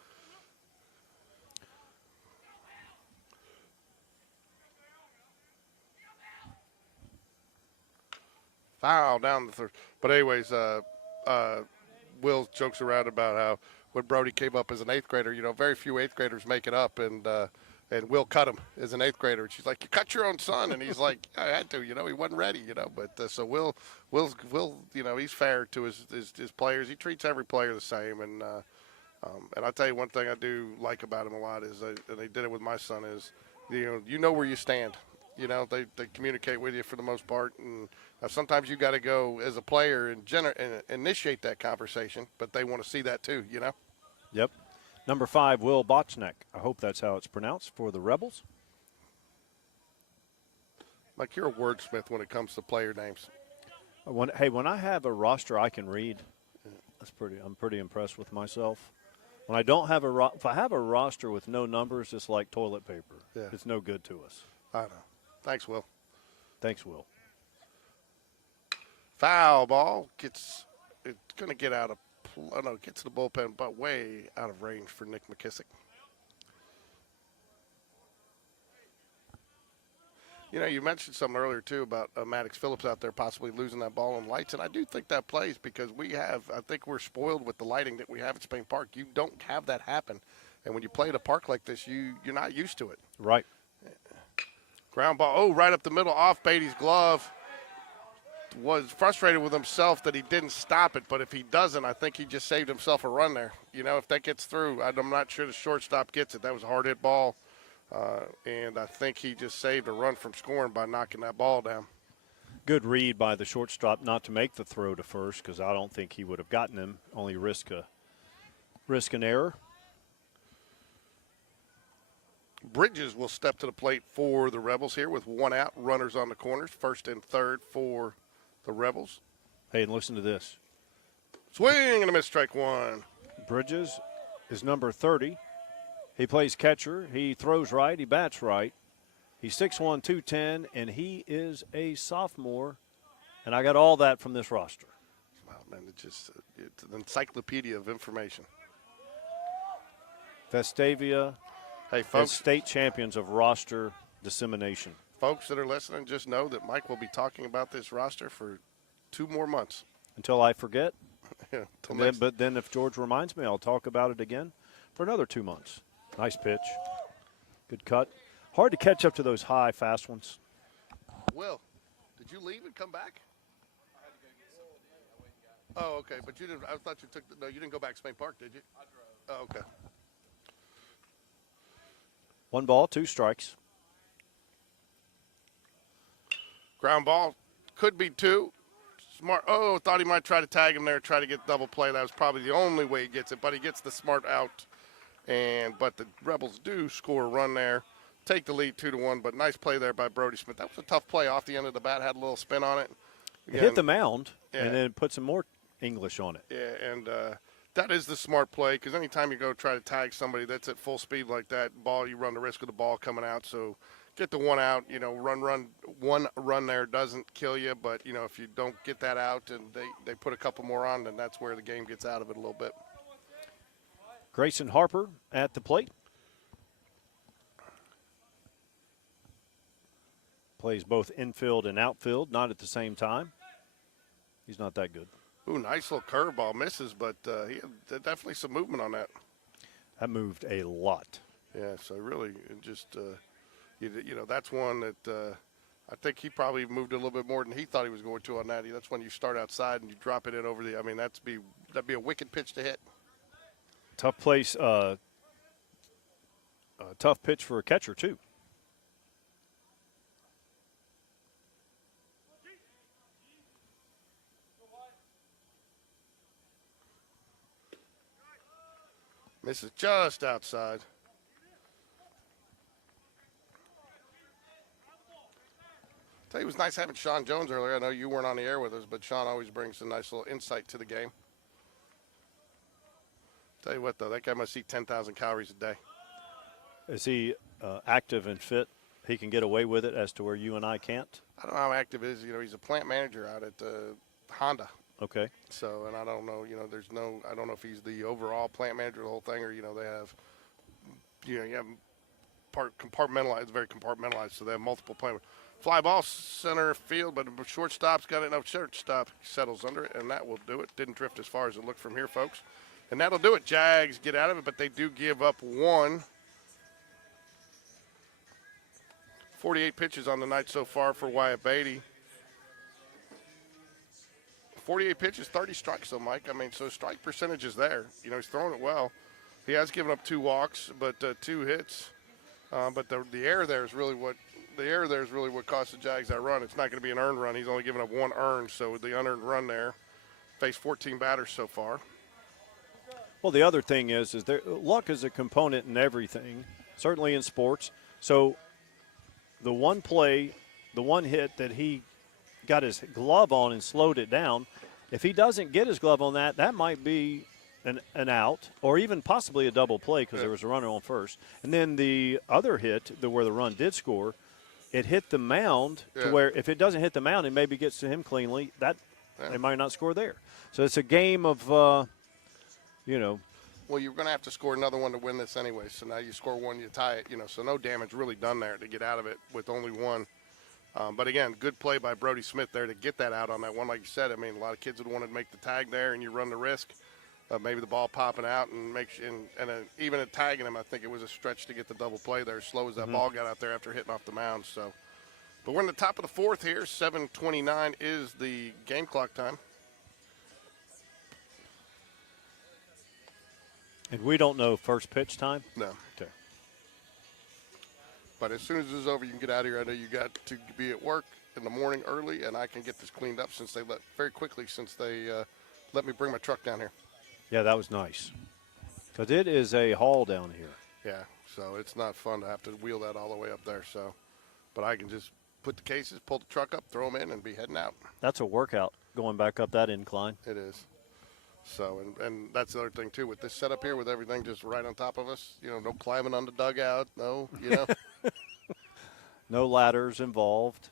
Foul down the third. But anyways, Will jokes around about how when Brody came up as an eighth grader, very few eighth graders make it up, and Will cut him as an eighth grader. And she's like, "You cut your own son," and he's like, "I had to, he wasn't ready, But so Will's he's fair to his players. He treats every player the same, and I'll tell you one thing I do like about him a lot is, and they did it with my son, is you know where you stand. They communicate with you for the most part, and sometimes you got to go as a player and initiate that conversation, but they want to see that too, Yep. Number 5, Will Bochnek. I hope that's how it's pronounced for the Rebels. Like, you're a wordsmith when it comes to player names. When I have a roster I can read, I'm pretty impressed with myself. When I don't have if I have a roster with no numbers, it's like toilet paper. Yeah. It's no good to us. I know. Thanks, Will. Thanks, Will. Foul ball it's going to get out of gets to the bullpen, but way out of range for Nick McKissick. You mentioned something earlier, too, about Maddox Phillips out there possibly losing that ball on lights, and I do think that plays because I think we're spoiled with the lighting that we have at Spain Park. You don't have that happen, and when you play at a park like this, you're not used to it. Right. Ground ball, right up the middle, off Beatty's glove. Was frustrated with himself that he didn't stop it, but if he doesn't, I think he just saved himself a run there. If that gets through, I'm not sure the shortstop gets it. That was a hard hit ball, and I think he just saved a run from scoring by knocking that ball down. Good read by the shortstop not to make the throw to first, because I don't think he would have gotten him. Only risk an error. Bridges will step to the plate for the Rebels here with one out, runners on the corners, first and third for the Rebels. Hey, and listen to this. Swing and a miss, strike one. Bridges is number 30. He plays catcher. He throws right. He bats right. He's 6'1", 210, and he is a sophomore. And I got all that from this roster. Wow, man, it's an encyclopedia of information. Vestavia. Hey, folks. State champions of roster dissemination. Folks that are listening, just know that Mike will be talking about this roster for 2 more months. Until I forget. Yeah, but then if George reminds me, I'll talk about it again for another 2 months. Nice pitch. Good cut. Hard to catch up to those high, fast ones. Will, did you leave and come back? I had to go get something. Oh, okay. But you didn't. I thought you took. No, you didn't go back to Spain Park, did you? I drove. Oh, okay. 1 ball, 2 strikes. Ground ball, could be 2. Smart. Oh, thought he might try to tag him there, try to get double play. That was probably the only way he gets it, but he gets the smart out. But the Rebels do score a run there, take the lead 2-1. But nice play there by Brody Smith. That was a tough play off the end of the bat. Had a little spin on it. It hit the mound, yeah. And then put some more English on it. Yeah, and that is the smart play because anytime you go try to tag somebody that's at full speed like that, you run the risk of the ball coming out. So get the 1 out, one run there doesn't kill you. But, if you don't get that out and they put a couple more on, then that's where the game gets out of it a little bit. Grayson Harper at the plate. Plays both infield and outfield, not at the same time. He's not that good. Ooh, nice little curveball. Misses, but he had definitely some movement on that. That moved a lot. Yeah, so really just, that's one that I think he probably moved a little bit more than he thought he was going to on that. That's when you start outside and you drop it in over the. I mean, that'd be a wicked pitch to hit. Tough place. Tough pitch for a catcher too. Misses just outside. Tell you, it was nice having Sean Jones earlier. I know you weren't on the air with us, but Sean always brings a nice little insight to the game. Tell you what, though, that guy must eat 10,000 calories a day. Is he active and fit? He can get away with it as to where you and I can't? I don't know how active he is. You know, he's a plant manager out at Honda. Okay. So, and I don't know, I don't know if he's the overall plant manager of the whole thing, or, they have, you have compartmentalized, it's very compartmentalized, so they have multiple plant. Fly ball center field, but shortstop's got it. No, shortstop settles under it, and that will do it. Didn't drift as far as it looked from here, folks. And that'll do it. Jags get out of it, but they do give up one. 48 pitches on the night so far for Wyatt Beatty. 48 pitches, 30 strikes, though, Mike. I mean, so strike percentage is there. He's throwing it well. He has given up 2 walks, but 2 hits. But the error there is really what cost the Jags that run. It's not going to be an earned run. He's only given up 1 earned, so the unearned run there. Faced 14 batters so far. Well, the other thing is luck is a component in everything, certainly in sports. So the one play, the one hit that he got his glove on and slowed it down, if he doesn't get his glove on that, that might be an out or even possibly a double play because there was a runner on first. And then the other hit, where the run did score, it hit the mound to where if it doesn't hit the mound and maybe gets to him cleanly, they might not score there. So it's a game of, Well, you're going to have to score another one to win this anyway. So now you score one, you tie it, so no damage really done there to get out of it with only 1. But, again, good play by Brody Smith there to get that out on that one. Like you said, I mean, a lot of kids would want to make the tag there, and you run the risk of maybe the ball popping out and even at tagging him, I think it was a stretch to get the double play there, as slow as that ball got out there after hitting off the mound. So, but we're in the top of the 4th here. 7:29 is the game clock time. And we don't know first pitch time? No. Okay. But as soon as this is over, you can get out of here. I know you got to be at work in the morning early, and I can get this cleaned up since they let me bring my truck down here. Yeah, that was nice. Because it is a haul down here. Yeah, so it's not fun to have to wheel that all the way up there. So, but I can just put the cases, pull the truck up, throw them in, and be heading out. That's a workout going back up that incline. It is. So, and that's the other thing, too, with this setup here, with everything just right on top of us, no climbing on the dugout, no. No ladders involved.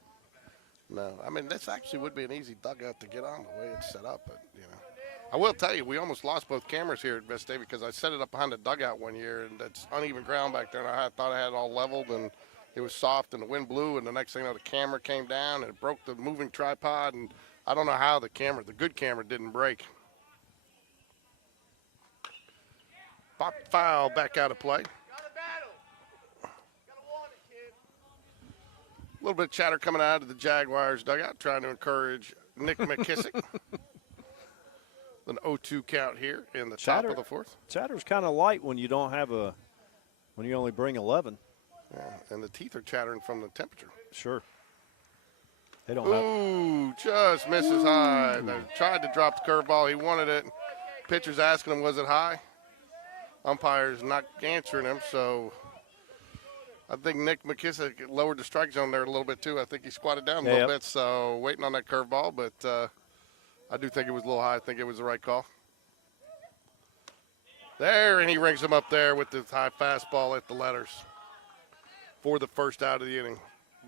No. I mean, this actually would be an easy dugout to get on the way it's set up, but, I will tell you, we almost lost both cameras here at Vestavia because I set it up behind the dugout one year, and it's uneven ground back there, and I thought I had it all leveled, and it was soft, and the wind blew, and the next thing you know, the camera came down, and it broke the moving tripod, and I don't know how the good camera didn't break. Pop foul back out of play. A little bit of chatter coming out of the Jaguars dugout, trying to encourage Nick McKissick. An 0-2 count here in the top of the 4th. Chatter's kind of light when you don't have when you only bring 11. Yeah, and the teeth are chattering from the temperature. Sure. They don't just misses high. They tried to drop the curveball. He wanted it. Pitcher's asking him, was it high? Umpire's not answering him, so I think Nick McKissick lowered the strike zone there a little bit, too. I think he squatted down a little bit, so waiting on that curveball, but I do think it was a little high. I think it was the right call. There, and he rings him up there with the high fastball at the letters for the first out of the inning.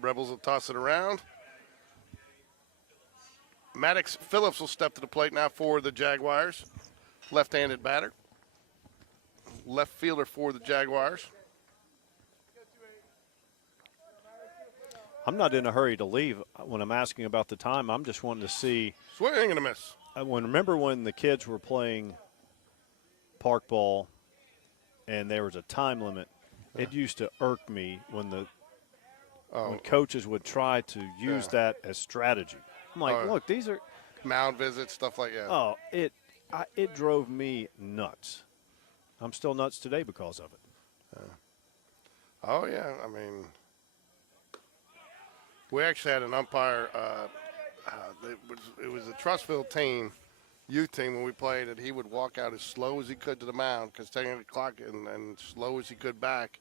Rebels will toss it around. Maddox Phillips will step to the plate now for the Jaguars. Left-handed batter. Left fielder for the Jaguars. I'm not in a hurry to leave when I'm asking about the time. I'm just wanting to see. Swing and a miss. Remember when the kids were playing park ball and there was a time limit? It used to irk me when when coaches would try to use that as strategy. I'm like, look, these are mound visits, stuff like that. Oh, it drove me nuts. I'm still nuts today because of it. Oh, yeah. I mean, we actually had an umpire. It was a Trustville team, youth team, when we played, and he would walk out as slow as he could to the mound because taking the clock and slow as he could back,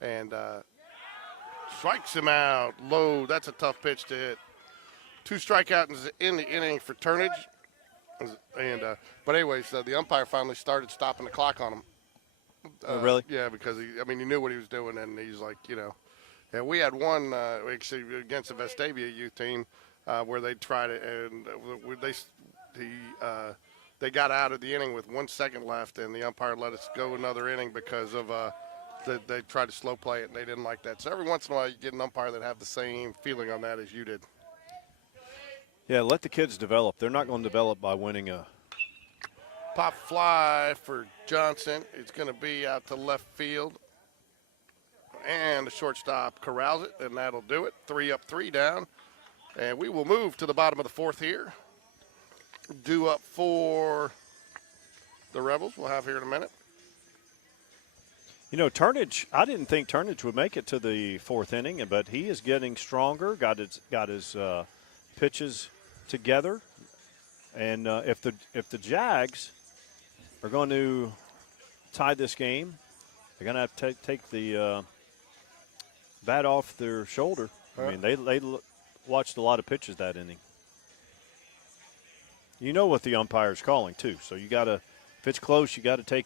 and strikes him out low. That's a tough pitch to hit. 2 strikeouts in the inning for Turnage. And but anyways, the umpire finally started stopping the clock on him. Really? Yeah, because he knew what he was doing, and he's like, and we had one actually against the Vestavia youth team where they tried it, and they got out of the inning with 1 second left, and the umpire let us go another inning because of they tried to slow play it, and they didn't like that. So every once in a while, you get an umpire that have the same feeling on that as you did. Yeah, let the kids develop. They're not going to develop by winning a. Pop fly for Johnson. It's going to be out to left field. And the shortstop corrals it, and that'll do it. 3 up, 3 down. And we will move to the bottom of the 4th here. Due up for the Rebels. We'll have here in a minute. Turnage, I didn't think Turnage would make it to the 4th inning, but he is getting stronger, got his pitches together. And if the Jags are going to tie this game, they're going to have to take the bat off their shoulder. I mean, they watched a lot of pitches that inning. You know what the umpire's calling, too. So you got to, if it's close, you got to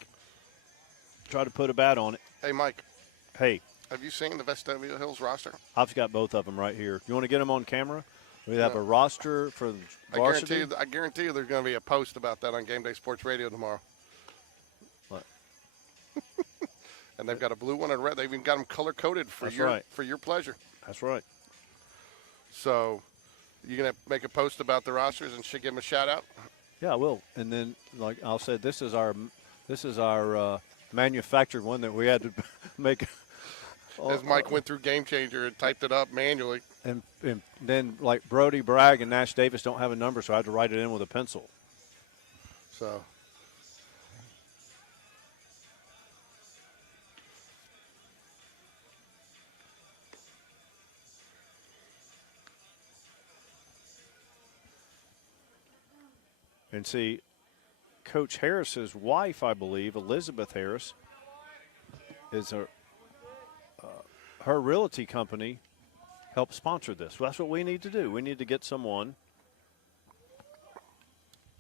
try to put a bat on it. Hey, Mike. Hey. Have you seen the Vestavia Hills roster? I've got both of them right here. You want to get them on camera? We have a roster for Varsity. I guarantee you there's going to be a post about that on Game Day Sports Radio tomorrow. What? And they've got a blue one and red. They've even got them color-coded for your pleasure. That's right. So you going to make a post about the rosters and should give them a shout-out? Yeah, I will. And then, like I'll say, this is our manufactured one that we had to make. As Mike went through Game Changer and typed it up manually. And then, like, Brody Bragg and Nash Davis don't have a number, so I had to write it in with a pencil. So. And see, Coach Harris's wife, I believe, Elizabeth Harris, is her realty company help sponsor this. Well, that's what we need to do. We need to get someone.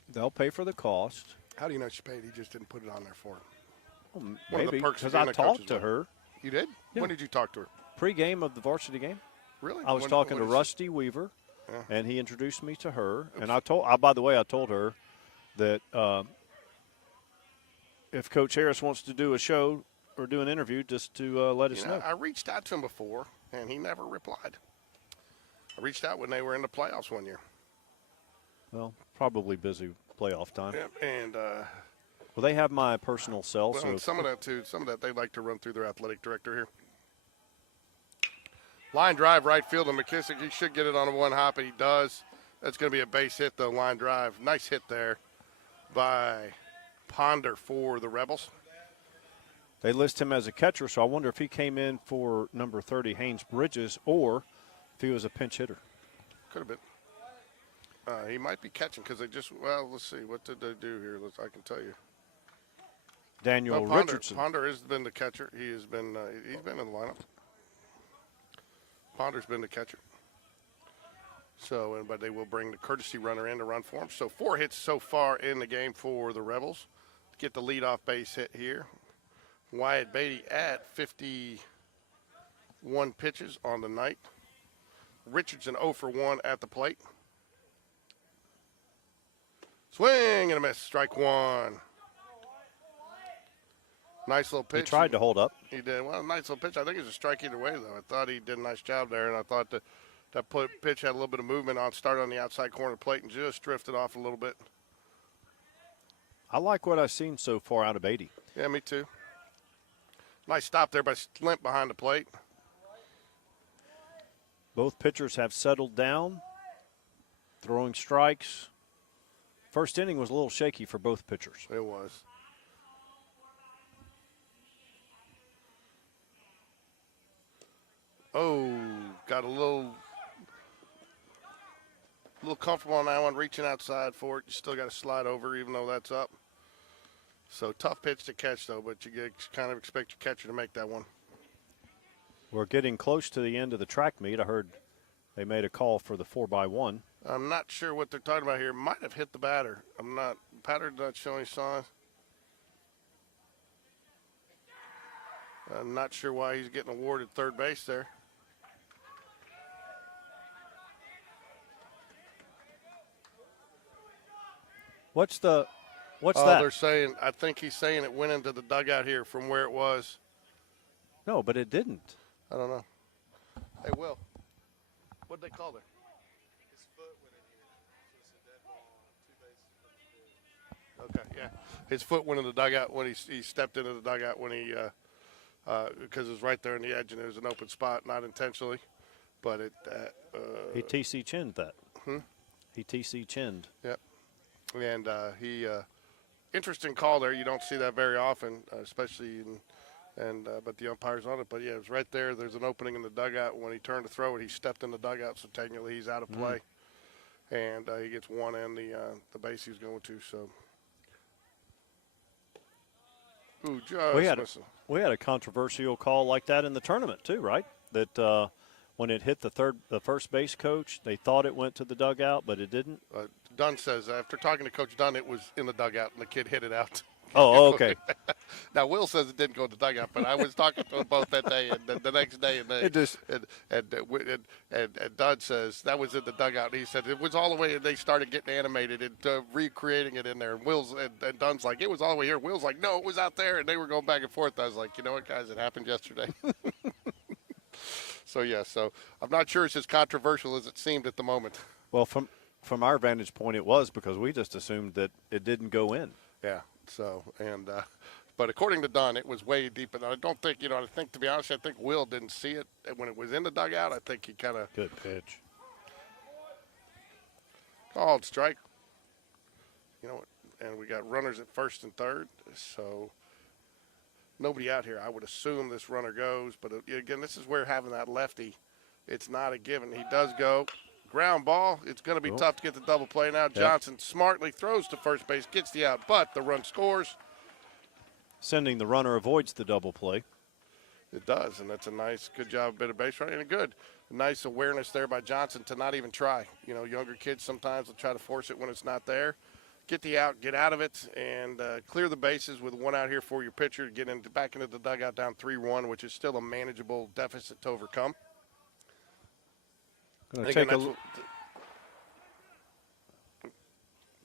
They'll pay for the cost. How do you know she paid? He just didn't put it on there for her. Well, maybe because I I talked to her. You did? Yeah. When did you talk to her? Pre-game of the varsity game. Really? I was talking to Rusty Weaver, and he introduced me to her. And by the way, I told her that if Coach Harris wants to do a show or do an interview, just to let us know. I reached out to him before, and he never replied. I reached out when they were in the playoffs one year. Well, probably busy playoff time. Yeah, and well, they have my personal cell. well, so and some of that too. Some of that they like to run through their athletic director here. Line drive, right field, and McKissick. He should get it on a one hop, and he does. That's going to be a base hit, though. Line drive, nice hit there by Ponder for the Rebels. They list him as a catcher, so I wonder if he came in for number 30, Haynes Bridges, or if he was a pinch hitter. Could have been. He might be catching because they just, well, let's see. What did they do here? I can tell you. Daniel Richardson. Ponder has been the catcher. He has been, he's been in the lineup. Ponder's been the catcher. So, but they will bring the courtesy runner in to run for him. So 4 hits so far in the game for the Rebels. Get the leadoff base hit here. Wyatt Beatty at 51 pitches on the night. Richardson 0 for 1 at the plate. Swing and a miss. Strike 1. Nice little pitch. He tried to hold up. He did. Well, nice little pitch. I think it was a strike either way, though. I thought he did a nice job there, and I thought that pitch had a little bit of movement on, started on the outside corner plate and just drifted off a little bit. I like what I've seen so far out of Beatty. Yeah, me too. Nice stop there by Slint behind the plate. Both pitchers have settled down, throwing strikes. First inning was a little shaky for both pitchers. It was. Oh, got a little comfortable on that one, reaching outside for it. You still got to slide over, even though that's up. So tough pitch to catch, though, but you kind of expect your catcher to make that one. We're getting close to the end of the track meet. I heard they made a call for the 4x1. I'm not sure what they're talking about here. Might have hit the batter. Batter not showing signs. I'm not sure why he's getting awarded third base there. What's that? They're saying, I think he's saying it went into the dugout here from where it was. No, but it didn't. I don't know. Hey, Will, what'd they call there? His foot went in here. So it's a dead ball on 2 bases. Okay, yeah. His foot went in the dugout when he stepped into the dugout when he because it was right there on the edge and it was an open spot, not intentionally, but it. He TC chinned that. Hmm? He TC chinned. Yep. And he interesting call there. You don't see that very often, especially but the umpire's on it. But yeah, it was right there. There's an opening in the dugout. When he turned to throw it, he stepped in the dugout, so technically he's out of play. And he gets one and the base he's going to. So. Ooh, just we had a controversial call like that in the tournament too, right? That when it hit the first base coach, they thought it went to the dugout, but it didn't. Dunn says after talking to Coach Dunn, it was in the dugout, and the kid hit it out. Oh, okay. Now Will says it didn't go to the dugout, but I was talking to them both that day and the next day, and Dunn says that was in the dugout. And he said it was all the way, and they started getting animated and recreating it in there. And and Dunn's like, it was all the way here. Will's like, no, it was out there, and they were going back and forth. I was like, you know what, guys, it happened yesterday. So yeah, so I'm not sure it's as controversial as it seemed at the moment. Well, from our vantage point, it was because we just assumed that it didn't go in. Yeah. So but according to Dunn, it was way deep. And I don't think, I think, to be honest, I think Will didn't see it when it was in the dugout. I think he kind of. Good pitch. Called strike. And we got runners at first and third. So nobody out here. I would assume this runner goes. But again, this is where having that lefty, it's not a given. He does go. Ground ball. It's going to be tough to get the double play now. Johnson smartly throws to first base, gets the out, but the run scores. Sending the runner avoids the double play. It does, and that's a nice, good job, bit of base running, and a nice awareness there by Johnson to not even try. Younger kids sometimes will try to force it when it's not there. Get the out, get out of it, and clear the bases with one out here for your pitcher. Get back into the dugout down 3-1, which is still a manageable deficit to overcome. Going to take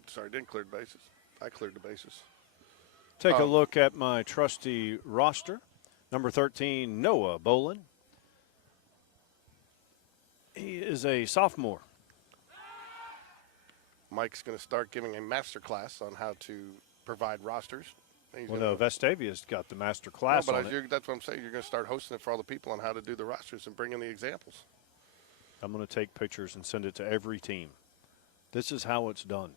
Sorry, didn't clear the bases. I cleared the bases. Take a look at my trusty roster. Number 13, Noah Bolin. He is a sophomore. Mike's going to start giving a master class on how to provide rosters. Vestavia's got the master class on it. That's what I'm saying. You're going to start hosting it for all the people on how to do the rosters and bring in the examples. I'm going to take pictures and send it to every team. This is how it's done.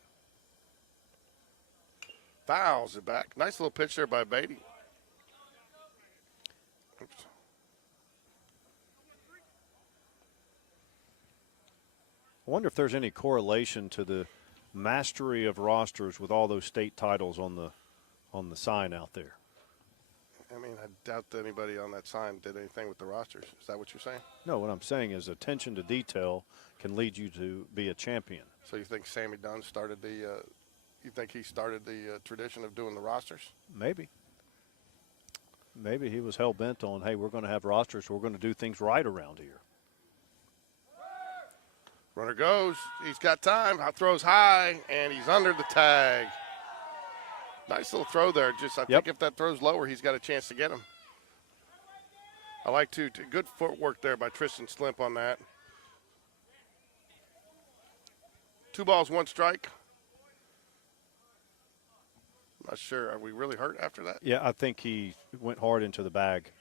Fouls it back. Nice little pitch there by Beatty. Oops. I wonder if there's any correlation to the mastery of rosters with all those state titles on the sign out there. I mean, I doubt that anybody on that sign did anything with the rosters. Is that what you're saying? No, what I'm saying is attention to detail can lead you to be a champion. So you think Sammy Dunn started the tradition of doing the rosters? Maybe he was hell-bent on, hey, we're going to have rosters, we're going to do things right around here. Runner goes. He's got time. Throws high, and he's under the tag. Nice little throw there. I think if that throws lower, he's got a chance to get him. I like good footwork there by Tristan Slimp on that. 2 balls, 1 strike. I'm not sure. Are we really hurt after that? Yeah, I think he went hard into the bag.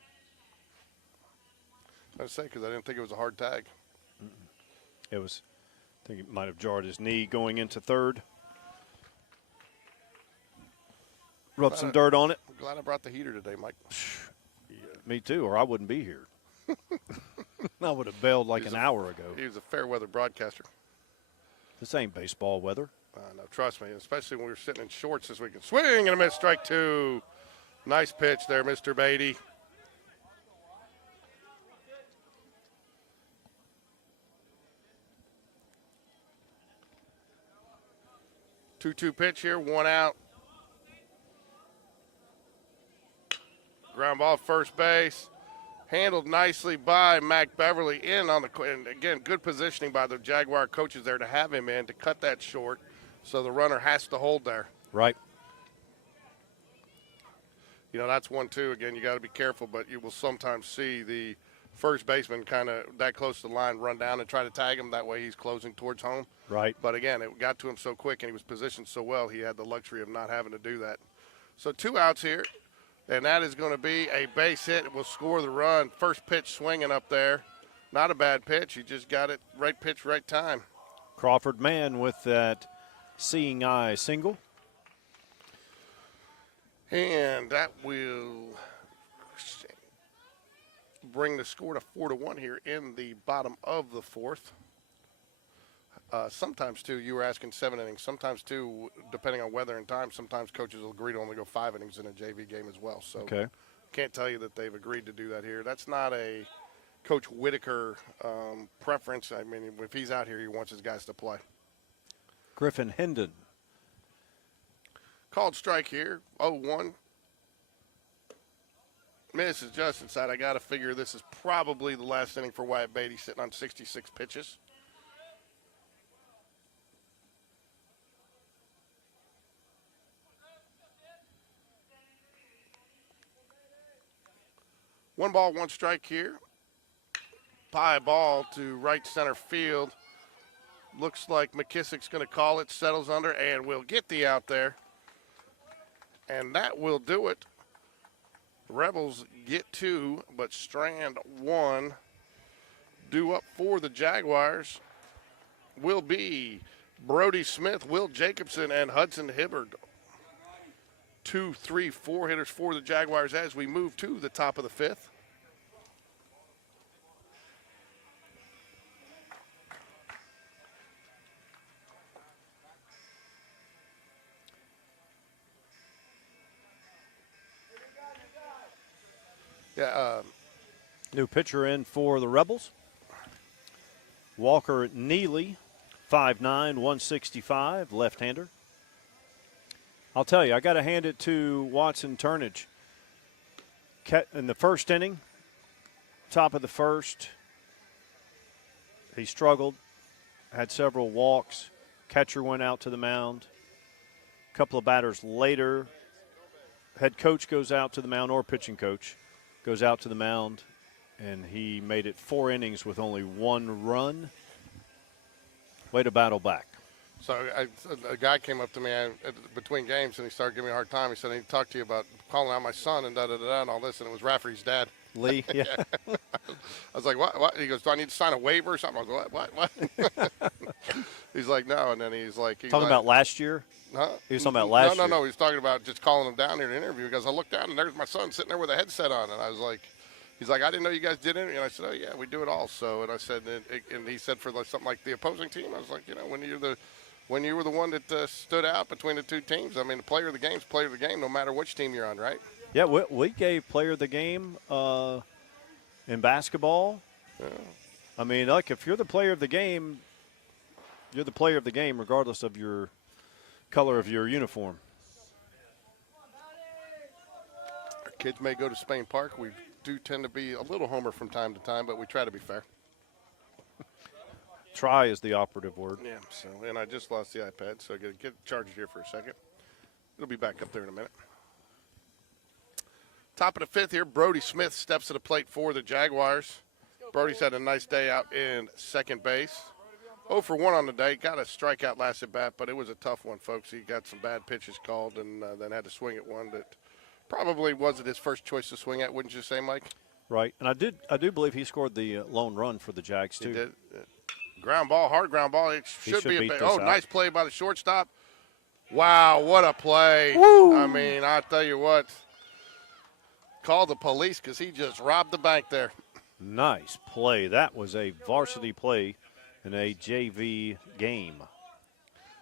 I was saying because I didn't think it was a hard tag. It was, I think it might have jarred his knee going into third. Rubbed some dirt on it. I'm glad I brought the heater today, Mike. Me too, or I wouldn't be here. I would have bailed like an hour ago. He was a fair weather broadcaster. This ain't baseball weather. No, trust me, especially when we were sitting in shorts this weekend. Swing and a miss, strike two. Nice pitch there, Mr. Beatty. Two-two pitch here, one out. Ground ball, first base. Handled nicely by Mac Beverly in on the, and again, good positioning by the Jaguar coaches there to have him in to cut that short, so the runner has to hold there. Right. You know, that's 1-2. Again, you got to be careful, but you will sometimes see the first baseman kind of that close to the line run down and try to tag him. That way he's closing towards home. Right. But again, it got to him so quick and he was positioned so well, he had the luxury of not having to do that. So 2 outs here. And that is going to be a base hit. It will score the run. First pitch swinging up there. Not a bad pitch. He just got it right pitch, right time. Crawford Mann with that seeing eye single. And that will bring the score to 4-1 here in the bottom of the fourth. Sometimes, too, you were asking 7 innings. Sometimes, too, depending on weather and time, sometimes coaches will agree to only go 5 innings in a JV game as well. So okay. Can't tell you that they've agreed to do that here. That's not a Coach Whitaker preference. I mean, if he's out here, he wants his guys to play. Griffin Hendon. Called strike here, 0-1. Miss is just inside. I got to figure this is probably the last inning for Wyatt Beatty, sitting on 66 pitches. One ball, one strike here. Pie ball to right center field. Looks like McKissick's going to call it, settles under, and will get the out there. And that will do it. Rebels get 2, but strand 1. Due up for the Jaguars will be Brody Smith, Will Jacobson, and Hudson Hibbard. 2, 3, 4 hitters for the Jaguars as we move to the top of the 5th. Yeah, New pitcher in for the Rebels. Walker Neely, 5'9", 165, left-hander. I'll tell you, I got to hand it to Watson Turnage. In the first inning, top of the first, he struggled, had several walks. Catcher went out to the mound. A couple of batters later, head coach goes out to the mound, or pitching coach goes out to the mound, and he made it 4 innings with only 1 run. Way to battle back. So a guy came up to me between games, and he started giving me a hard time. He said, I need to talk to you about calling out my son and da-da-da-da and all this, and it was Rafferty's dad. Lee, yeah. I was like, what? He goes, do I need to sign a waiver or something? I was like, what? He's like, no. And then he's like. Talking about last year? Huh? He was talking about last year. No. He was talking about just calling him down here to interview. He goes, I looked down, and there's my son sitting there with a headset on. And I was like, he's like, I didn't know you guys did it. And I said, oh, yeah, we do it all. So, and I said, and he said for something like the opposing team, I was like, you know, when you were the one that stood out between the two teams, I mean, the player of the game is player of the game no matter which team you're on, right? Yeah, we gave player of the game in basketball. Yeah. I mean, like, if you're the player of the game, you're the player of the game regardless of your color of your uniform. Our kids may go to Spain Park. We do tend to be a little homer from time to time, but we try to be fair. Try is the operative word. Yeah, so, and I just lost the iPad, so I got to get charged here for a second. It'll be back up there in a minute. Top of the 5th here, Brody Smith steps to the plate for the Jaguars. Brody's had a nice day out in second base. 0 for 1 on the day. Got a strikeout last at bat, but it was a tough one, folks. He got some bad pitches called and then had to swing at one that probably wasn't his first choice to swing at, wouldn't you say, Mike? Right, and I do believe he scored the lone run for the Jags, too. He did. Ground ball, hard ground ball. It should be a beat big. this Oh, out. nice play by the shortstop. Wow, what a play. Woo. I mean, I tell you what. Call the police because he just robbed the bank there. Nice play. That was a varsity play in a JV game.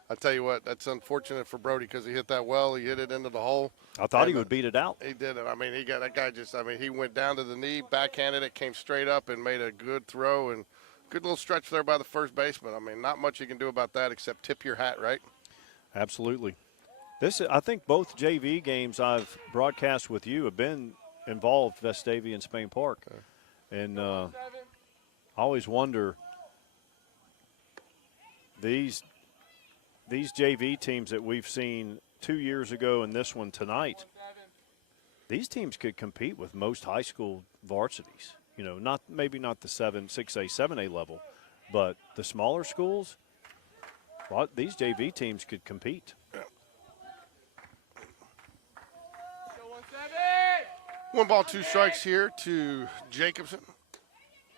I tell you what, that's unfortunate for Brody because he hit that well. He hit it into the hole. I thought he And, would beat it out. He did it. I mean, he went down to the knee, backhanded it, came straight up and made a good throw and good little stretch there by the first baseman. I mean, not much you can do about that except tip your hat, right? Absolutely. I think both JV games I've broadcast with you have been involved Vestavia and Spain Park. And I always wonder, these JV teams that we've seen 2 years ago and this one tonight, these teams could compete with most high school varsities. You know, maybe not the 6A, 7A level, but the smaller schools, well, these JV teams could compete. One ball, two strikes here to Jacobson.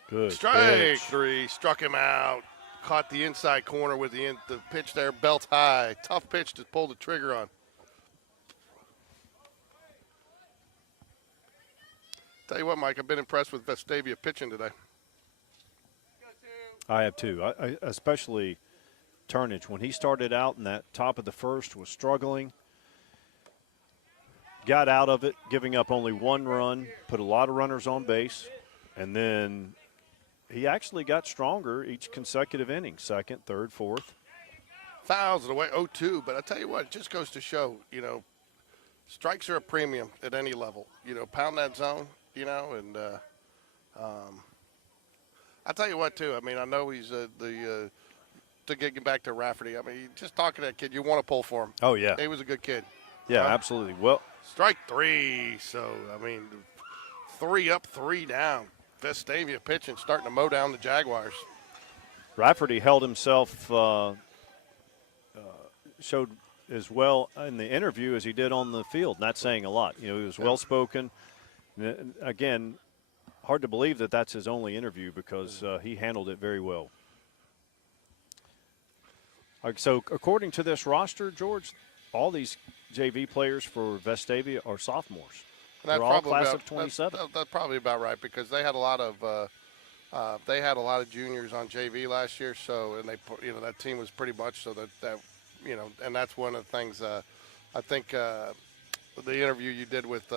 Good Strike pitch. three, struck him out. Caught the inside corner with the pitch there, belt high. Tough pitch to pull the trigger on. Tell you what, Mike, I've been impressed with Vestavia pitching today. I have too. I especially Turnage. When he started out in that top of the first, was struggling. Got out of it, giving up only one run, put a lot of runners on base, and then he actually got stronger each consecutive inning, second, third, fourth. Fouls it away, 0-2. But I tell you what, it just goes to show, you know, strikes are a premium at any level. You know, pound that zone, you know, and I tell you what, too. I mean, I know he's to get back to Rafferty. I mean, just talking to that kid, you want to pull for him. Oh, yeah. He was a good kid. Yeah, absolutely. Well, strike three. So, I mean, 3 up, 3 down. Vestavia pitching, starting to mow down the Jaguars. Rafferty held himself, showed as well in the interview as he did on the field. Not saying a lot. You know, he was well-spoken. Again, hard to believe that that's his only interview because he handled it very well. So, according to this roster, George, all these JV players for Vestavia are sophomores. And that's They're all probably class about, of 27. That's probably about right because they had a lot of juniors on JV last year. So and that team was pretty much so that and that's one of the things I think the interview you did with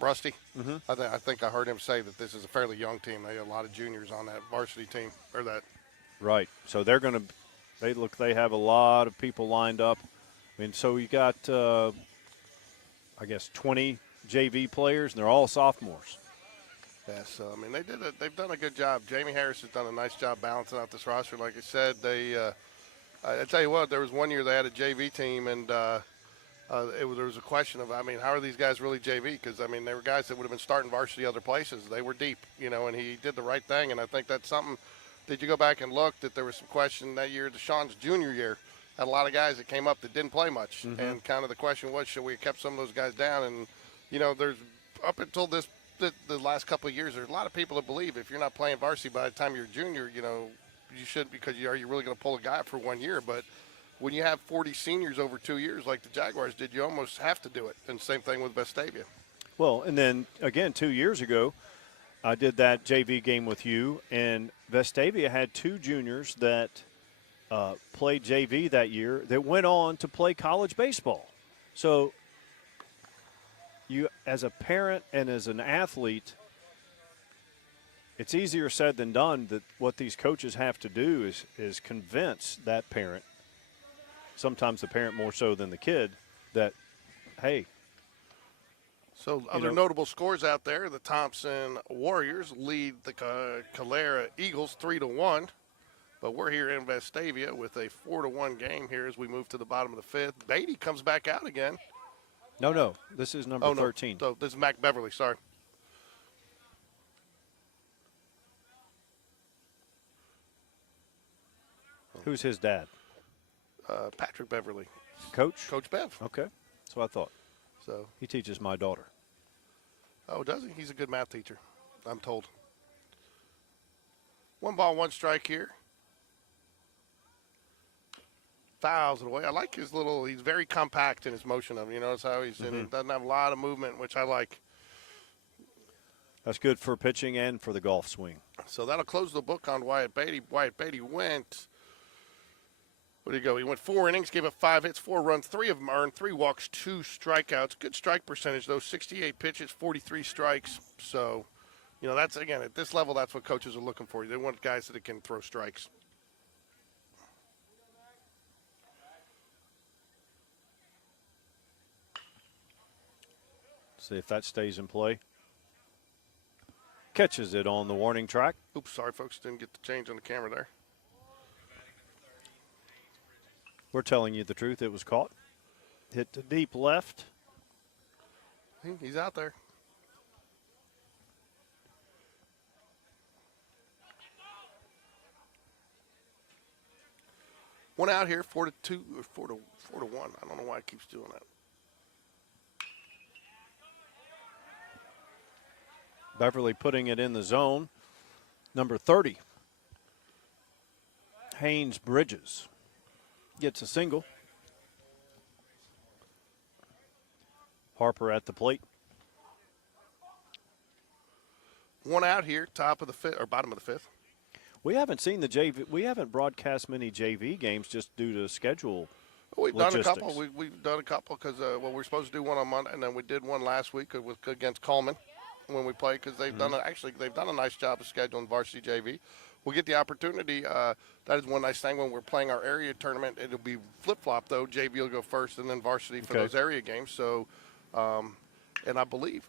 Rusty. Mm-hmm. I think I heard him say that this is a fairly young team. They have a lot of juniors on that varsity team or that. Right. So they're going to. They have a lot of people lined up. I mean, so you got, I guess, 20 JV players, and they're all sophomores. Yeah, so, I mean, they've done a good job. Jamie Harris has done a nice job balancing out this roster. Like I said, I tell you what, there was one year they had a JV team, and there was a question of, I mean, how are these guys really JV? Because, I mean, they were guys that would have been starting varsity other places. They were deep, and he did the right thing, and I think that's something. Did you go back and look that there was some question that year, Deshaun's junior year, had a lot of guys that came up that didn't play much. Mm-hmm. And kind of the question was, should we have kept some of those guys down? And, there's up until the last couple of years, there's a lot of people that believe if you're not playing varsity by the time you're a junior, you shouldn't because are you really going to pull a guy up for 1 year? But when you have 40 seniors over 2 years like the Jaguars did, you almost have to do it. And same thing with Vestavia. Well, and then, again, 2 years ago, I did that JV game with you, and Vestavia had 2 juniors that played JV that year that went on to play college baseball. So you, as a parent and as an athlete, it's easier said than done that what these coaches have to do is convince that parent, sometimes the parent more so than the kid, that, hey. So other notable scores out there, the Thompson Warriors lead the Calera Eagles 3-1. But we're here in Vestavia with a 4-1 game here as we move to the bottom of the 5th. Beatty comes back out again. No. This is number 13. So this is Mac Beverly, sorry. Who's his dad? Patrick Beverly. Coach? Coach Bev. Okay. That's what I thought. So he teaches my daughter. Oh, does he? He's a good math teacher, I'm told. 1 ball, 1 strike here. Fouls it away. I like his little, he's very compact in his motion of him. You notice how he's in, he doesn't have a lot of movement, which I like. That's good for pitching and for the golf swing. So that'll close the book on Wyatt Beatty. Wyatt Beatty went, where did he go? He went 4 innings, gave up 5 hits, 4 runs, 3 of them earned, 3 walks, 2 strikeouts. Good strike percentage, though, 68 pitches, 43 strikes. So, you know, that's, again, at this level, that's what coaches are looking for. They want guys that can throw strikes. See if that stays in play. Catches it on the warning track. Oops, sorry, folks. Didn't get the change on the camera there. We're telling you the truth. It was caught. Hit to deep left. He's out there. One out here, 4-2 or 4-1. I don't know why it keeps doing that. Beverly putting it in the zone. Number 30, Haynes Bridges, gets a single. Harper at the plate. One out here, top of the 5th or bottom of the 5th. We haven't seen the JV. We haven't broadcast many JV games just due to schedule. We've logistics. done a couple. We've done a couple because we're supposed to do one on Monday, and then we did one last week against Coleman when we played because they've done they've done a nice job of scheduling varsity JV. We'll get the opportunity. That is one nice thing when we're playing our area tournament. It'll be flip-flop, though. JV will go first and then varsity for those area games. So, and I believe,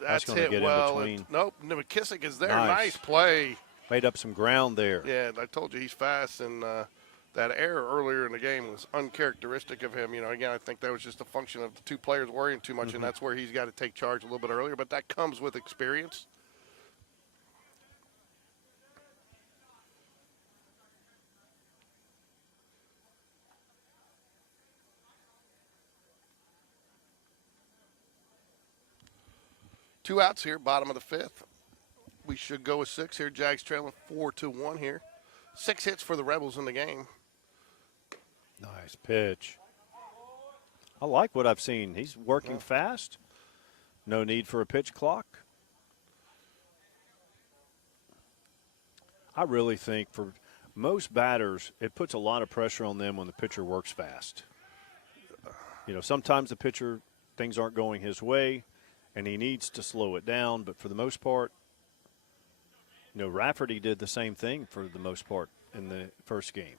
that's hit well. Nope, McKissick is there. Nice play. Made up some ground there. Yeah, I told you he's fast, and that error earlier in the game was uncharacteristic of him. You know, again, I think that was just a function of the 2 players worrying too much, and that's where he's got to take charge a little bit earlier. But that comes with experience. Two outs here, bottom of the 5th. We should go with 6 here. Jags trailing 4-1 here. 6 hits for the Rebels in the game. Nice pitch. I like what I've seen. He's working fast. No need for a pitch clock. I really think for most batters, it puts a lot of pressure on them when the pitcher works fast. You know, sometimes the pitcher, things aren't going his way, and he needs to slow it down. But for the most part, you know, Rafferty did the same thing for the most part in the first game.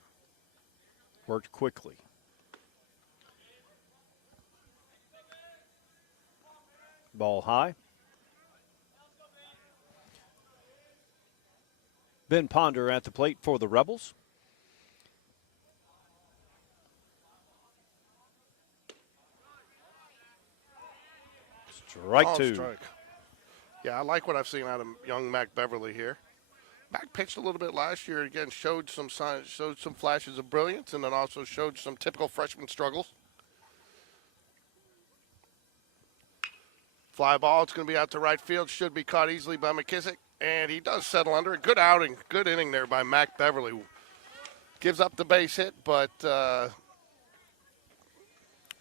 Worked quickly. Ball high. Ben Ponder at the plate for the Rebels. Strike 2. Strike. Yeah, I like what I've seen out of young Mac Beverly here. Mac pitched a little bit last year. Again, showed some signs, showed some flashes of brilliance, and then also showed some typical freshman struggles. Fly ball. It's going to be out to right field. Should be caught easily by McKissick, and he does settle under it. Good outing, good inning there by Mac Beverly. Gives up the base hit, but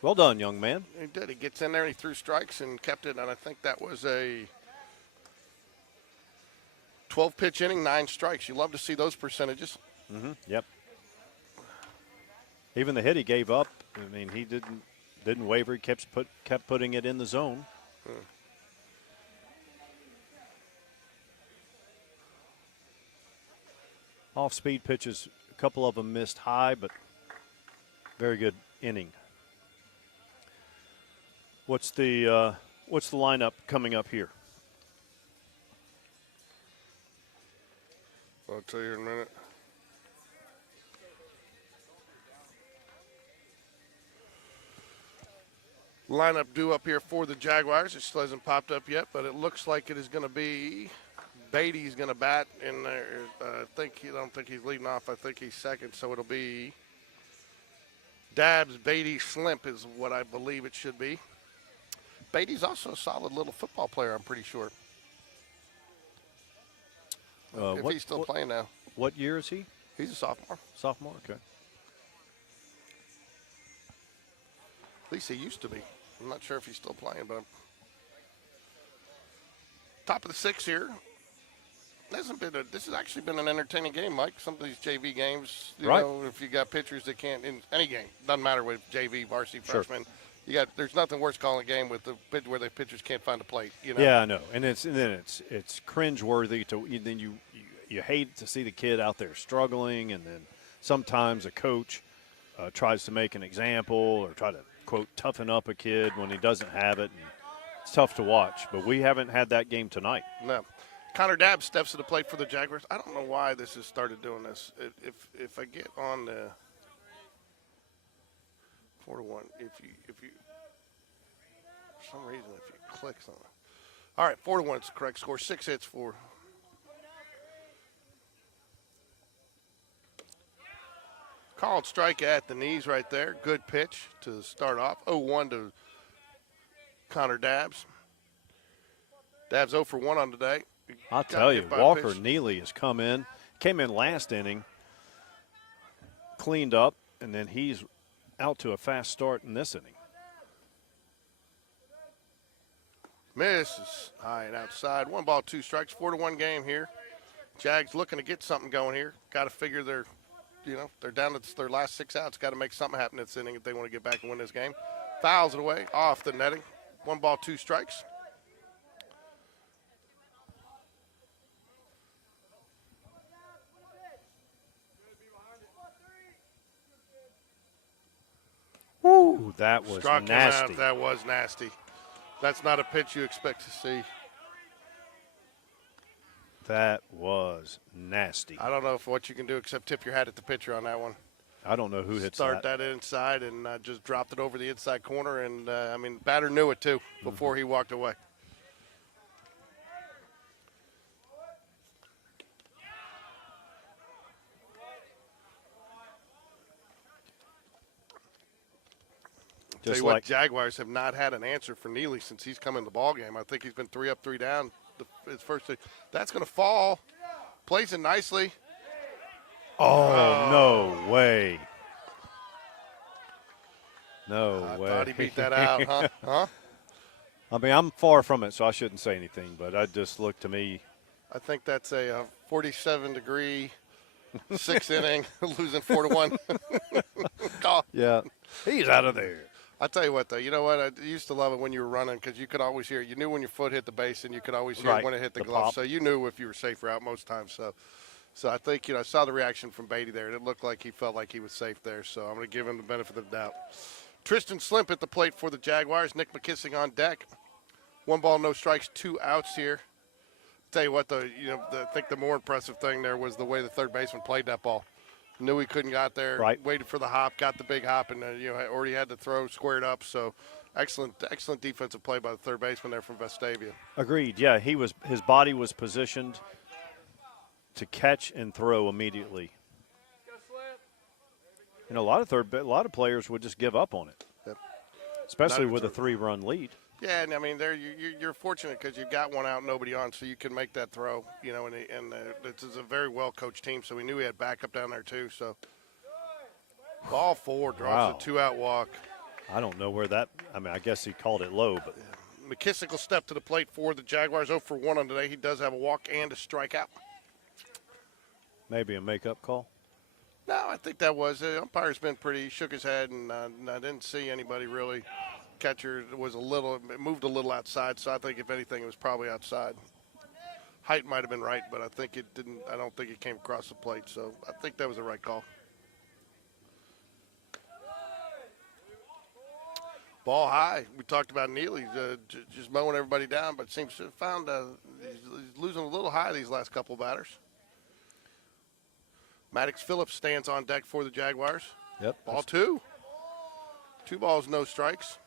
well done, young man. he did. He gets in there and he threw strikes and kept it. And I think that was a 12-pitch inning, 9 strikes. You love to see those percentages. Yep. Even the hit he gave up, I mean, he didn't waver. He kept putting it in the zone. Off-speed pitches, a couple of them missed high, but very good inning. What's the lineup coming up here? I'll tell you in a minute. Lineup due up here for the Jaguars. It still hasn't popped up yet, but it looks like it is going to be Beatty's going to bat in there. I don't think he's leading off. I think he's second, so it'll be Dabbs, Beatty, Slimp is what I believe it should be. Beatty's also a solid little football player, I'm pretty sure. if he's still playing now. What year is he? He's a sophomore. Sophomore, okay. At least he used to be. I'm not sure if he's still playing, but top of the 6 here. This has actually been an entertaining game, Mike. Some of these JV games, you know, if you got pitchers that can't in any game, doesn't matter with JV, varsity, freshman. There's nothing worse calling a game with where the pitchers can't find a plate. You know? Yeah, I know, and it's cringeworthy to then you hate to see the kid out there struggling, and then sometimes a coach tries to make an example or try to quote toughen up a kid when he doesn't have it. And it's tough to watch, but we haven't had that game tonight. No. Connor Dabbs steps to the plate for the Jaguars. I don't know why this has started doing this. If I get on the 4-1, if you for some reason if you click something. All right, 4-1 is the correct score. 6 hits for. Called strike at the knees right there. Good pitch to start off. 0-1 to Connor Dabbs. Dabbs 0 for 1 on today. I'll tell you, Walker Neely has came in last inning, cleaned up, and then he's out to a fast start in this inning. Misses high and outside. 1 ball, 2 strikes. 4-1 game here. Jags looking to get something going here. Got to figure they're down to their last 6 outs. Got to make something happen this inning if they want to get back and win this game. Fouls it away off the netting. 1 ball, 2 strikes. Woo, that was Struck nasty. him out. That was nasty. That's not a pitch you expect to see. That was nasty. I don't know what you can do except tip your hat at the pitcher on that one. I don't know who hit that. Start that inside and just dropped it over the inside corner. And, batter knew it, too, before he walked away. Tell you what, Jaguars have not had an answer for Neely since he's come in the ball game. I think he's been 3 up, 3 down. His first two. That's going to fall. Plays it nicely. Oh, no way. No way. I thought he beat that out, huh? I mean, I'm far from it, so I shouldn't say anything, but it just looked to me. I think that's a 47-degree 6th inning, losing 4-1. Yeah, he's out of there. I'll tell you what, though. You know what? I used to love it when you were running because you could always hear it. You knew when your foot hit the base, and you could always hear it when it hit the glove. Pop. So you knew if you were safe or out most times. So I think, I saw the reaction from Beatty there. It looked like he felt like he was safe there. So I'm going to give him the benefit of the doubt. Tristan Slimp at the plate for the Jaguars. Nick McKissick on deck. 1 ball, no strikes, 2 outs here. Tell you what, though, I think the more impressive thing there was the way the third baseman played that ball. Knew he couldn't got there, waited for the hop, got the big hop, and already had the throw squared up. So excellent defensive play by the third baseman there from Vestavia. Agreed. Yeah, his body was positioned to catch and throw immediately. A lot of players would just give up on it, especially with a 3-run lead. Yeah, and I mean, you're fortunate because you've got 1 out, nobody on, so you can make that throw. And this is a very well coached team, so we knew he had backup down there too. So ball 4 draws a 2-out walk. I don't know where that. I mean, I guess he called it low, but McKissick will step to the plate for the Jaguars. 0 for 1 on today. He does have a walk and a strikeout. maybe a makeup call. No, I think that was the umpire's been pretty. He shook his head, and I didn't see anybody really. Catcher was moved a little outside, so I think if anything, it was probably outside. Height might have been right, but I think it didn't. I don't think it came across the plate, so I think that was the right call. Ball high. We talked about Neely just mowing everybody down, but seems to have found he's losing a little high these last couple of batters. Maddox Phillips stands on deck for the Jaguars. Yep. Ball 2. 2 balls, no strikes.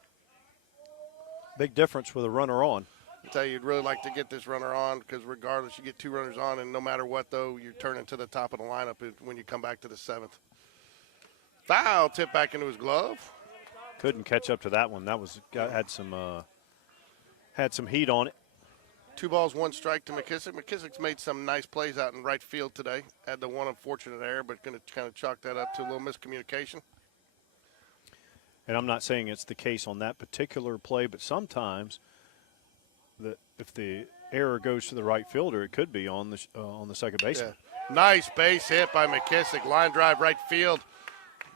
Big difference with a runner on. I tell you, you'd really like to get this runner on because regardless, you get 2 runners on, and no matter what, though, you're turning to the top of the lineup when you come back to the 7th. Foul, tip back into his glove. Couldn't catch up to that one. That was had some heat on it. 2 balls, 1 strike to McKissick. McKissick's made some nice plays out in right field today. Had the one unfortunate error, but going to kind of chalk that up to a little miscommunication. And I'm not saying it's the case on that particular play, but sometimes if the error goes to the right fielder, it could be on the second baseman. Yeah. Nice base hit by McKissick. Line drive right field.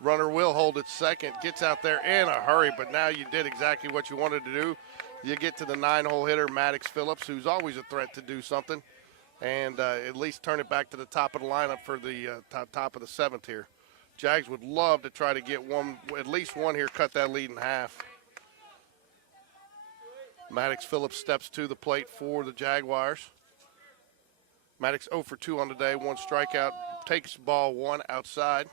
Runner will hold at second. Gets out there in a hurry, but now you did exactly what you wanted to do. You get to the 9-hole hitter, Maddox Phillips, who's always a threat to do something, and at least turn it back to the top of the lineup for the top of the 7th here. Jags would love to try to get at least one here, cut that lead in half. Maddox Phillips steps to the plate for the Jaguars. Maddox 0 for 2 on the day, 1 strikeout, takes ball 1 outside.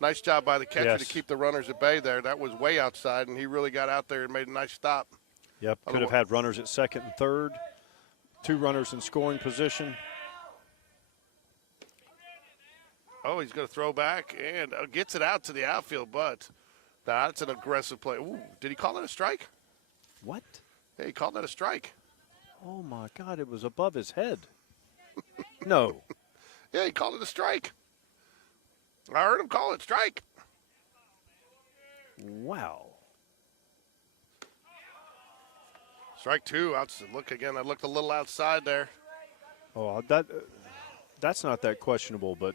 Nice job by the catcher to keep the runners at bay there. That was way outside, and he really got out there and made a nice stop. Yep, could have had runners at second and third, 2 runners in scoring position. Oh, he's going to throw back and gets it out to the outfield, but that's an aggressive play. Ooh, did he call it a strike? What? Yeah, he called that a strike. Oh, my God, it was above his head. No. Yeah, he called it a strike. I heard him call it strike. Wow. Strike 2. Look again. I looked a little outside there. Oh, that's not that questionable, but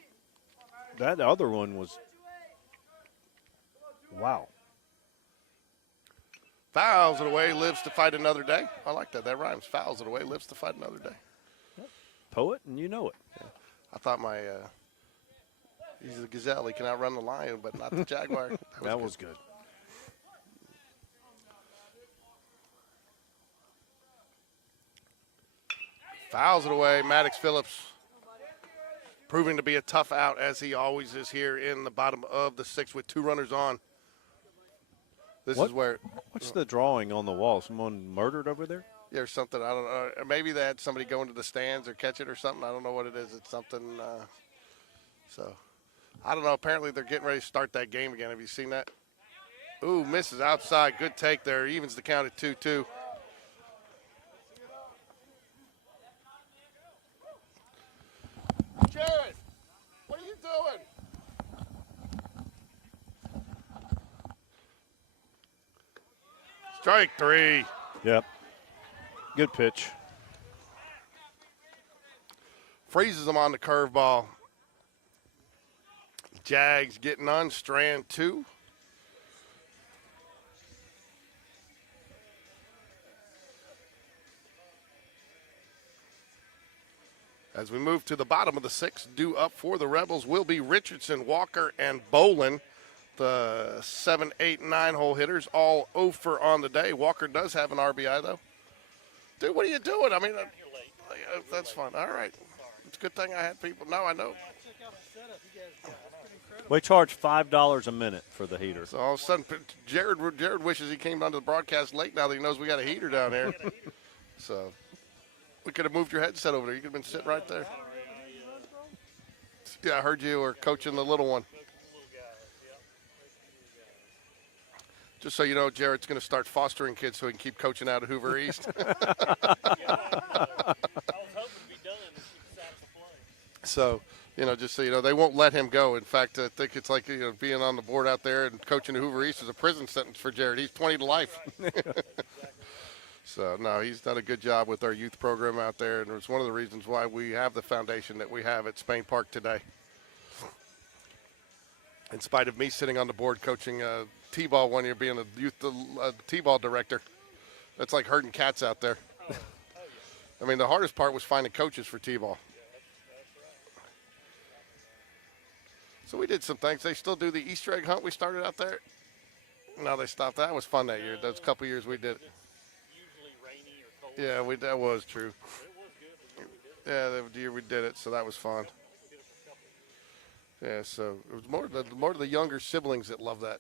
that other one was, wow. Fouls it away, lives to fight another day. I like that. That rhymes. Fouls it away, lives to fight another day. Poet, and you know it. Yeah. I thought he's a gazelle. He can outrun the lion, but not the jaguar. That was good. Fouls it away. Maddox Phillips proving to be a tough out, as he always is here in the bottom of the 6th with 2 runners on. This is where. What's the drawing on the wall? Someone murdered over there? Yeah, or something. I don't know. Or maybe they had somebody go into the stands or catch it or something. I don't know what it is. It's something. So, I don't know. Apparently, they're getting ready to start that game again. Have you seen that? Ooh, misses outside. Good take there. Evens the count at 2-2. Jared, what are you doing? Strike 3. Yep. Good pitch. Freezes him on the curveball. Jags getting on strand 2. As we move to the bottom of the 6th, due up for the Rebels will be Richardson, Walker, and Bolin. The 7, 8, 9-hole hitters, all 0 for on the day. Walker does have an RBI, though. Dude, what are you doing? I mean, that's fun. All right. It's a good thing I had people. No, I know. We charge $5 a minute for the heater. So all of a sudden, Jared wishes he came down to the broadcast late now that he knows we got a heater down here. So we could have moved your headset over there. You could have been sitting right there. Yeah, I heard you were coaching the little one. Just so you know, Jared's going to start fostering kids so he can keep coaching out of Hoover East. So, just so you know, they won't let him go. In fact, I think it's like, being on the board out there and coaching at Hoover East is a prison sentence for Jared. He's 20 to life. So, no, he's done a good job with our youth program out there, and it's one of the reasons why we have the foundation that we have at Spain Park today. In spite of me sitting on the board coaching T-ball one year, being a youth T-ball director, that's like herding cats out there. I mean, the hardest part was finding coaches for T-ball. So we did some things. They still do the Easter egg hunt we started out there. No, they stopped. That was fun that year. Those couple years we did it. Yeah, that was true. Yeah, the year we did it, so that was fun. Yeah, so it was more the younger siblings that love that.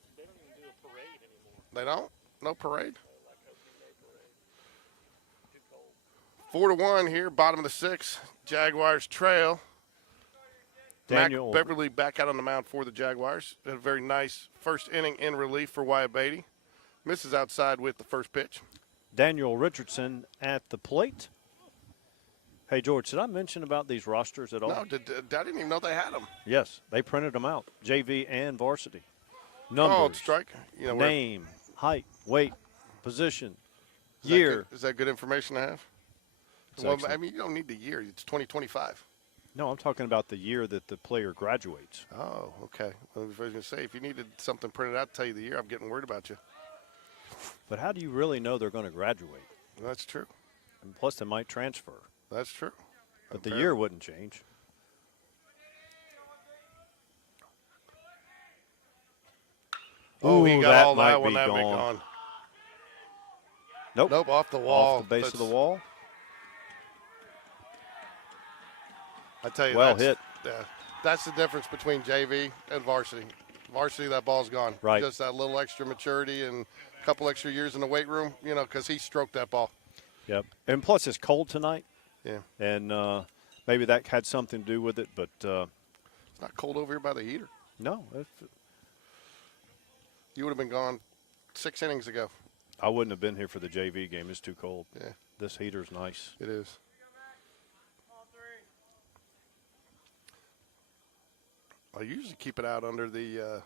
They don't? No parade? 4-1 here, bottom of the 6th. Jaguars trail. Daniel Mac Beverly back out on the mound for the Jaguars. Had a very nice first inning in relief for Wyatt Beatty. Misses outside with the first pitch. Daniel Richardson at the plate. Hey, George, did I mention about these rosters at all? No, I didn't even know they had them. Yes, they printed them out, JV and varsity. Numbers, Oh, strike. You know, name, height, weight, position, is year. Is that good information to have? It's Well, excellent. I mean, you don't need the year. It's 2025. No, I'm talking about the year that the player graduates. Oh, okay. I was going to say, if you needed something printed out to tell you the year, I'm getting worried about you. But how do you really know they're going to graduate? Well, that's true. And plus, they might transfer. That's true. But the year wouldn't change. Oh, he Ooh, got that all might that one. be That'd be gone. gone. Nope. Nope, off the wall. Off the base of the wall. I tell you, Well that's, hit. Yeah, that's the difference between JV and varsity. Varsity, that ball's gone. Right. Just that little extra maturity and a couple extra years in the weight room, you know, because he stroked that ball. Yep. And plus, it's cold tonight. Yeah. And maybe that had something to do with it. But It's not cold over here by the heater. no, You would have been gone 6 innings ago. I wouldn't have been here for the JV game. It's too cold. Yeah, This heater's nice. it is. I usually keep it out under the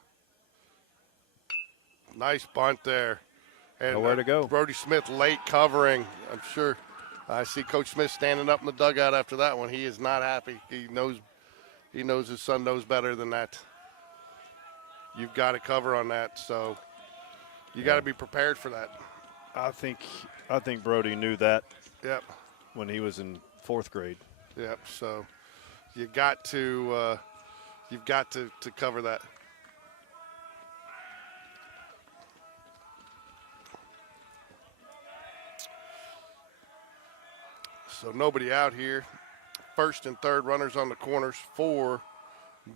nice bunt there. And Nowhere to go. Brody Smith late covering. I'm sure. I see Coach Smith standing up in the dugout after that one. He is not happy. He knows his son knows better than that. You've got to cover on that, so you got to be prepared for that. I think Brody knew that Yep. when he was in 4th grade. Yep. So you've got to cover that. So nobody out here. First and third runners on the corners for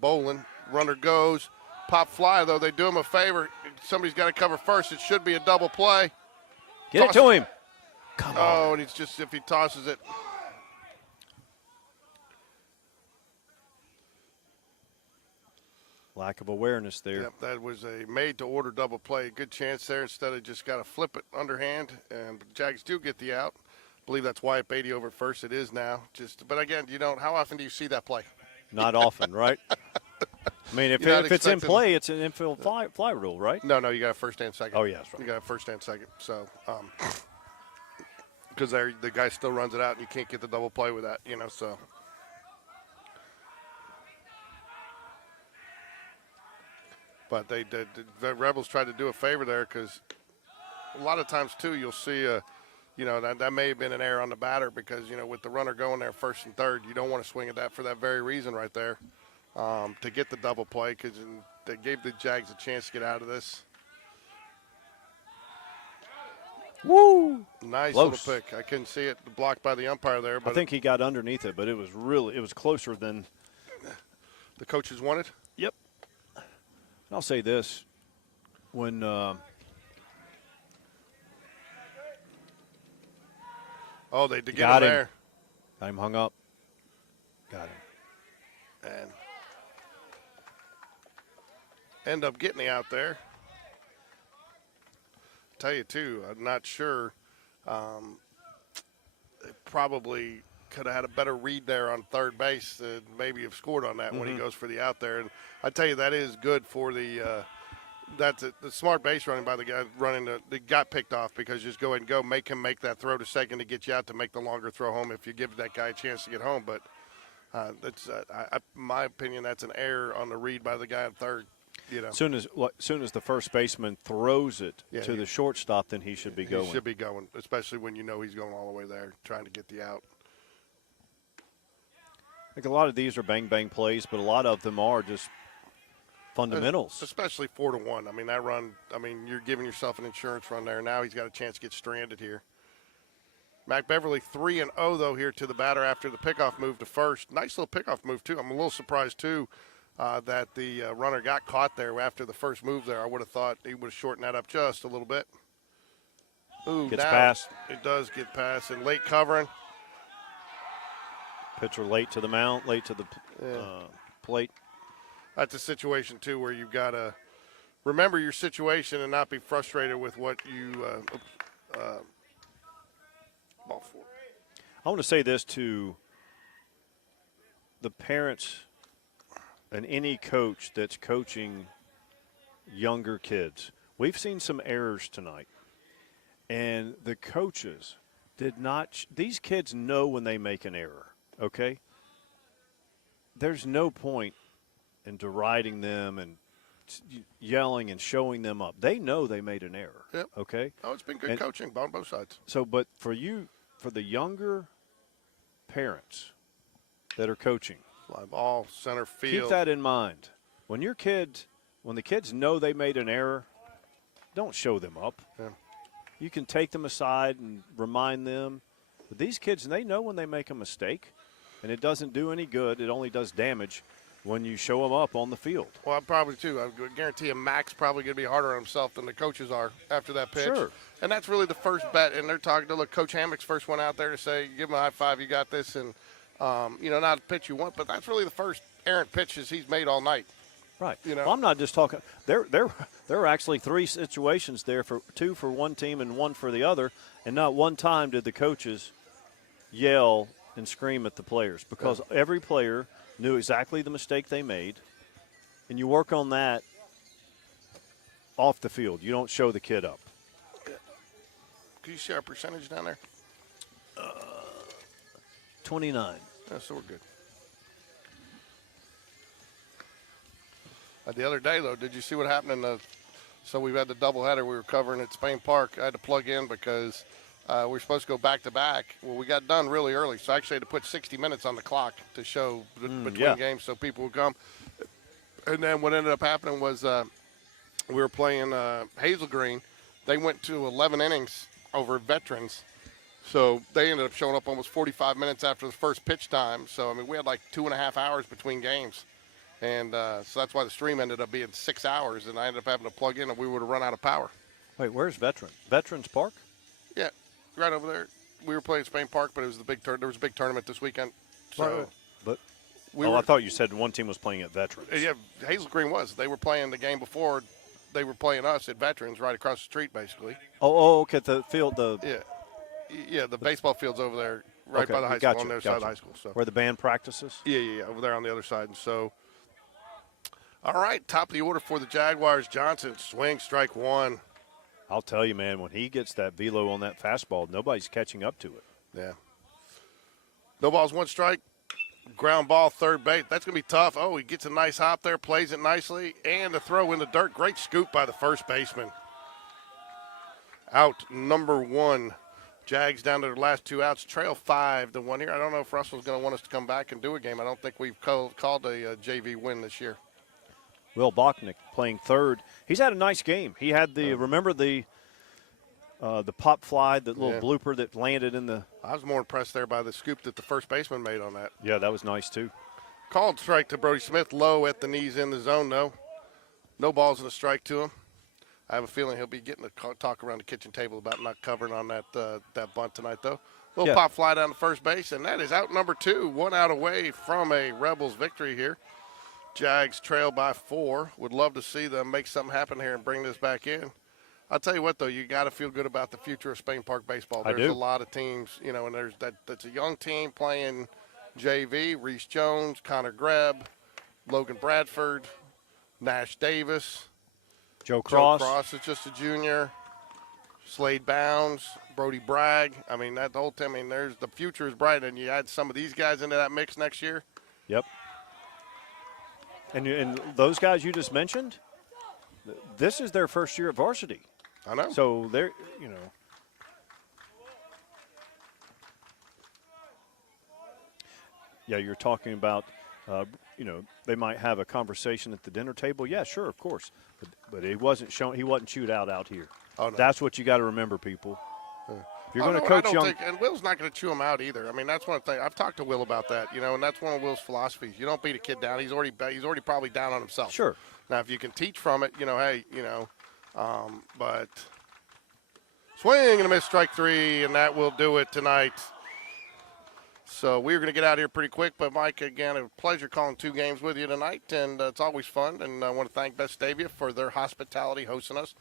Bolin. Runner goes. Pop fly, though. They do him a favor. Somebody's got to cover first. It should be a double play. Get Toss it to it. him. Come on. Oh, and he's just, if he tosses it. Lack of awareness there. Yep, that was a made-to-order double play. Good chance there. Instead of just got to flip it underhand, and Jags do get the out. I believe that's Wyatt Beatty over at first. It is now. But again, how often do you see that play? Not often, right? I mean, if You're not it's in expecting- play, it's an infield fly rule, right? No, you got first and second. Oh, yeah, that's right. You got first and second. So, because the guy still runs it out, and you can't get the double play with that, so. But the Rebels tried to do a favor there because a lot of times, too, you'll see that may have been an error on the batter because, with the runner going there first and third, you don't want to swing at that for that very reason right there to get the double play because they gave the Jags a chance to get out of this. Woo! Nice Close. little pick. I couldn't see it blocked by the umpire there, I but think he got underneath it, but it was closer than. the coaches wanted. Yep. I'll say this. When Oh, they did get Got him him. there. I'm hung up. Got him. And end up getting the out there. Tell you, too, I'm not sure. They probably could have had a better read there on third base, maybe have scored on that when he goes for the out there. And I tell you, that is good for the that's the smart base running by the guy running the got picked off because just go ahead and go, make him make that throw to second to get you out to make the longer throw home if you give that guy a chance to get home. But that's my opinion, that's an error on the read by the guy at third. Soon as the first baseman throws it to he- the shortstop, then he should be going. He should be going, especially when he's going all the way there trying to get the out. I think a lot of these are bang plays, but a lot of them are just fundamentals. Especially 4-1. I mean, that run, you're giving yourself an insurance run there. Now he's got a chance to get stranded here. Mac Beverly 3-0, though, here to the batter after the pickoff move to first. Nice little pickoff move, too. I'm a little surprised, too, that the runner got caught there after the first move there. I would have thought he would have shortened that up just a little bit. Ooh, Gets now past. It does get past. And late covering. Pitcher late to the mound, late to the plate. That's a situation, too, where you've got to remember your situation and not be frustrated with what you ball for. I want to say this to the parents and any coach that's coaching younger kids, we've seen some errors tonight. And the coaches did not these kids know when they make an error, okay? There's no point in deriding them and yelling and showing them up. They know they made an error, Yep. okay? Oh, it's been good coaching on both sides. So, but for the younger parents that are coaching, Fly ball, center field. keep that in mind. When the kids know they made an error, don't show them up. Yeah. You can take them aside and remind them. But these kids, they know when they make a mistake, and it doesn't do any good. It only does damage when you show them up on the field. Well, I probably too. I would guarantee you Mac's probably going to be harder on himself than the coaches are after that pitch. Sure. And that's really the first bet. And they're talking to Coach Hammock's first one out there to say, give him a high five, you got this. And, not the pitch you want, but that's really the first errant pitches he's made all night. Right. You know? Well, I'm not just talking. There were actually 3 situations there, 2 for one team and 1 for the other, and not one time did the coaches yell and scream at the players because every player knew exactly the mistake they made, and you work on that off the field. You don't show the kid up. Can you see our percentage down there? 29. Yeah, so we're good. The other day, though, did you see what happened so we've had the doubleheader we were covering at Spain Park. I had to plug in because we were supposed to go back-to-back. Well, we got done really early, so I actually had to put 60 minutes on the clock to show between games so people would come. And then what ended up happening was we were playing Hazel Green. They went to 11 innings over veterans. So they ended up showing up almost 45 minutes after the first pitch time. So, I mean, we had like 2.5 hours between games. And so that's why the stream ended up being 6 hours, and I ended up having to plug in, and we would have run out of power. Wait, where's Veterans Park? Yeah, right over there. We were playing Spain Park, but it was there was a big tournament this weekend. So But I thought you said one team was playing at Veterans. Yeah, Hazel Green was. They were playing the game before. They were playing us at Veterans right across the street, basically. Oh, okay, the field, Yeah, the baseball field's over there right by the high school, on the other side of the high school. So. Where the band practices? Yeah, over there on the other side. And so, all right, top of the order for the Jaguars. Johnson, swing, strike one. I'll tell you, man, when he gets that velo on that fastball, nobody's catching up to it. Yeah. No balls, one strike. Ground ball, third base. That's going to be tough. Oh, he gets a nice hop there, plays it nicely, and a throw in the dirt. Great scoop by the first baseman. Out number 1. Jags down to their last 2 outs. Trail 5-1 here. I don't know if Russell's going to want us to come back and do a game. I don't think we've called a JV win this year. Will Bachnick playing third. He's had a nice game. He had remember the pop fly, the little blooper that landed in the. I was more impressed there by the scoop that the first baseman made on that. Yeah, that was nice too. Called strike to Brody Smith, low at the knees in the zone, though. No balls and a strike to him. I have a feeling he'll be getting a talk around the kitchen table about not covering on that bunt tonight, though. Little pop fly down to first base, and that is out number 2. 1 out away from a Rebels victory here. Jags trail by 4. Would love to see them make something happen here and bring this back in. I'll tell you what, though, you got to feel good about the future of Spain Park baseball. There's a lot of teams, and there's that's a young team playing JV, Reese Jones, Connor Grebb, Logan Bradford, Nash Davis. Joe Cross. Joe Cross is just a junior. Slade Bounds, Brody Bragg. I mean, that whole team, the future is bright, and you add some of these guys into that mix next year. Yep. And those guys you just mentioned, this is their first year at varsity. I know. So they're, Yeah, you're talking about, they might have a conversation at the dinner table. Yeah, sure, of course. But he wasn't chewed out here. Oh, no. That's what you got to remember, people. If you're going to coach and Will's not going to chew him out either. I mean, that's one thing. I've talked to Will about that, and that's one of Will's philosophies. You don't beat a kid down. He's already probably down on himself. Sure. Now, if you can teach from it, but swing and a miss, strike 3, and that will do it tonight. So we're going to get out of here pretty quick. But, Mike, again, a pleasure calling 2 games with you tonight, and it's always fun. And I want to thank Vestavia for their hospitality hosting us.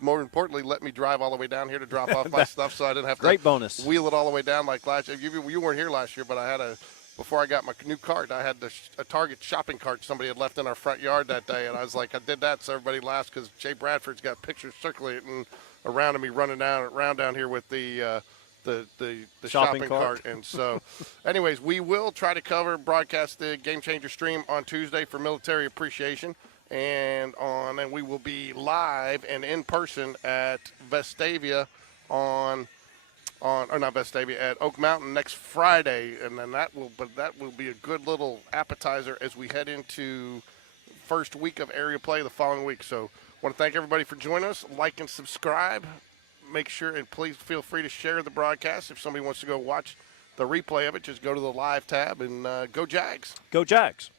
More importantly, let me drive all the way down here to drop off my stuff so I didn't have to great bonus. Wheel it all the way down like last year. You weren't here last year, but I had a before I got my new cart, I had a Target shopping cart somebody had left in our front yard that day, and I was like, I did that so everybody laughs because Jay Bradford's got pictures circulating around of me running around down here with the shopping cart. And so, anyways, we will try to broadcast the Game Changer stream on Tuesday for military appreciation, and we will be live and in person at Vestavia at Oak Mountain next Friday, and then that will be a good little appetizer as we head into first week of area play the following week. So, want to thank everybody for joining us. Like and subscribe. Make sure and please feel free to share the broadcast. If somebody wants to go watch the replay of it, just go to the live tab and go Jags. Go Jags.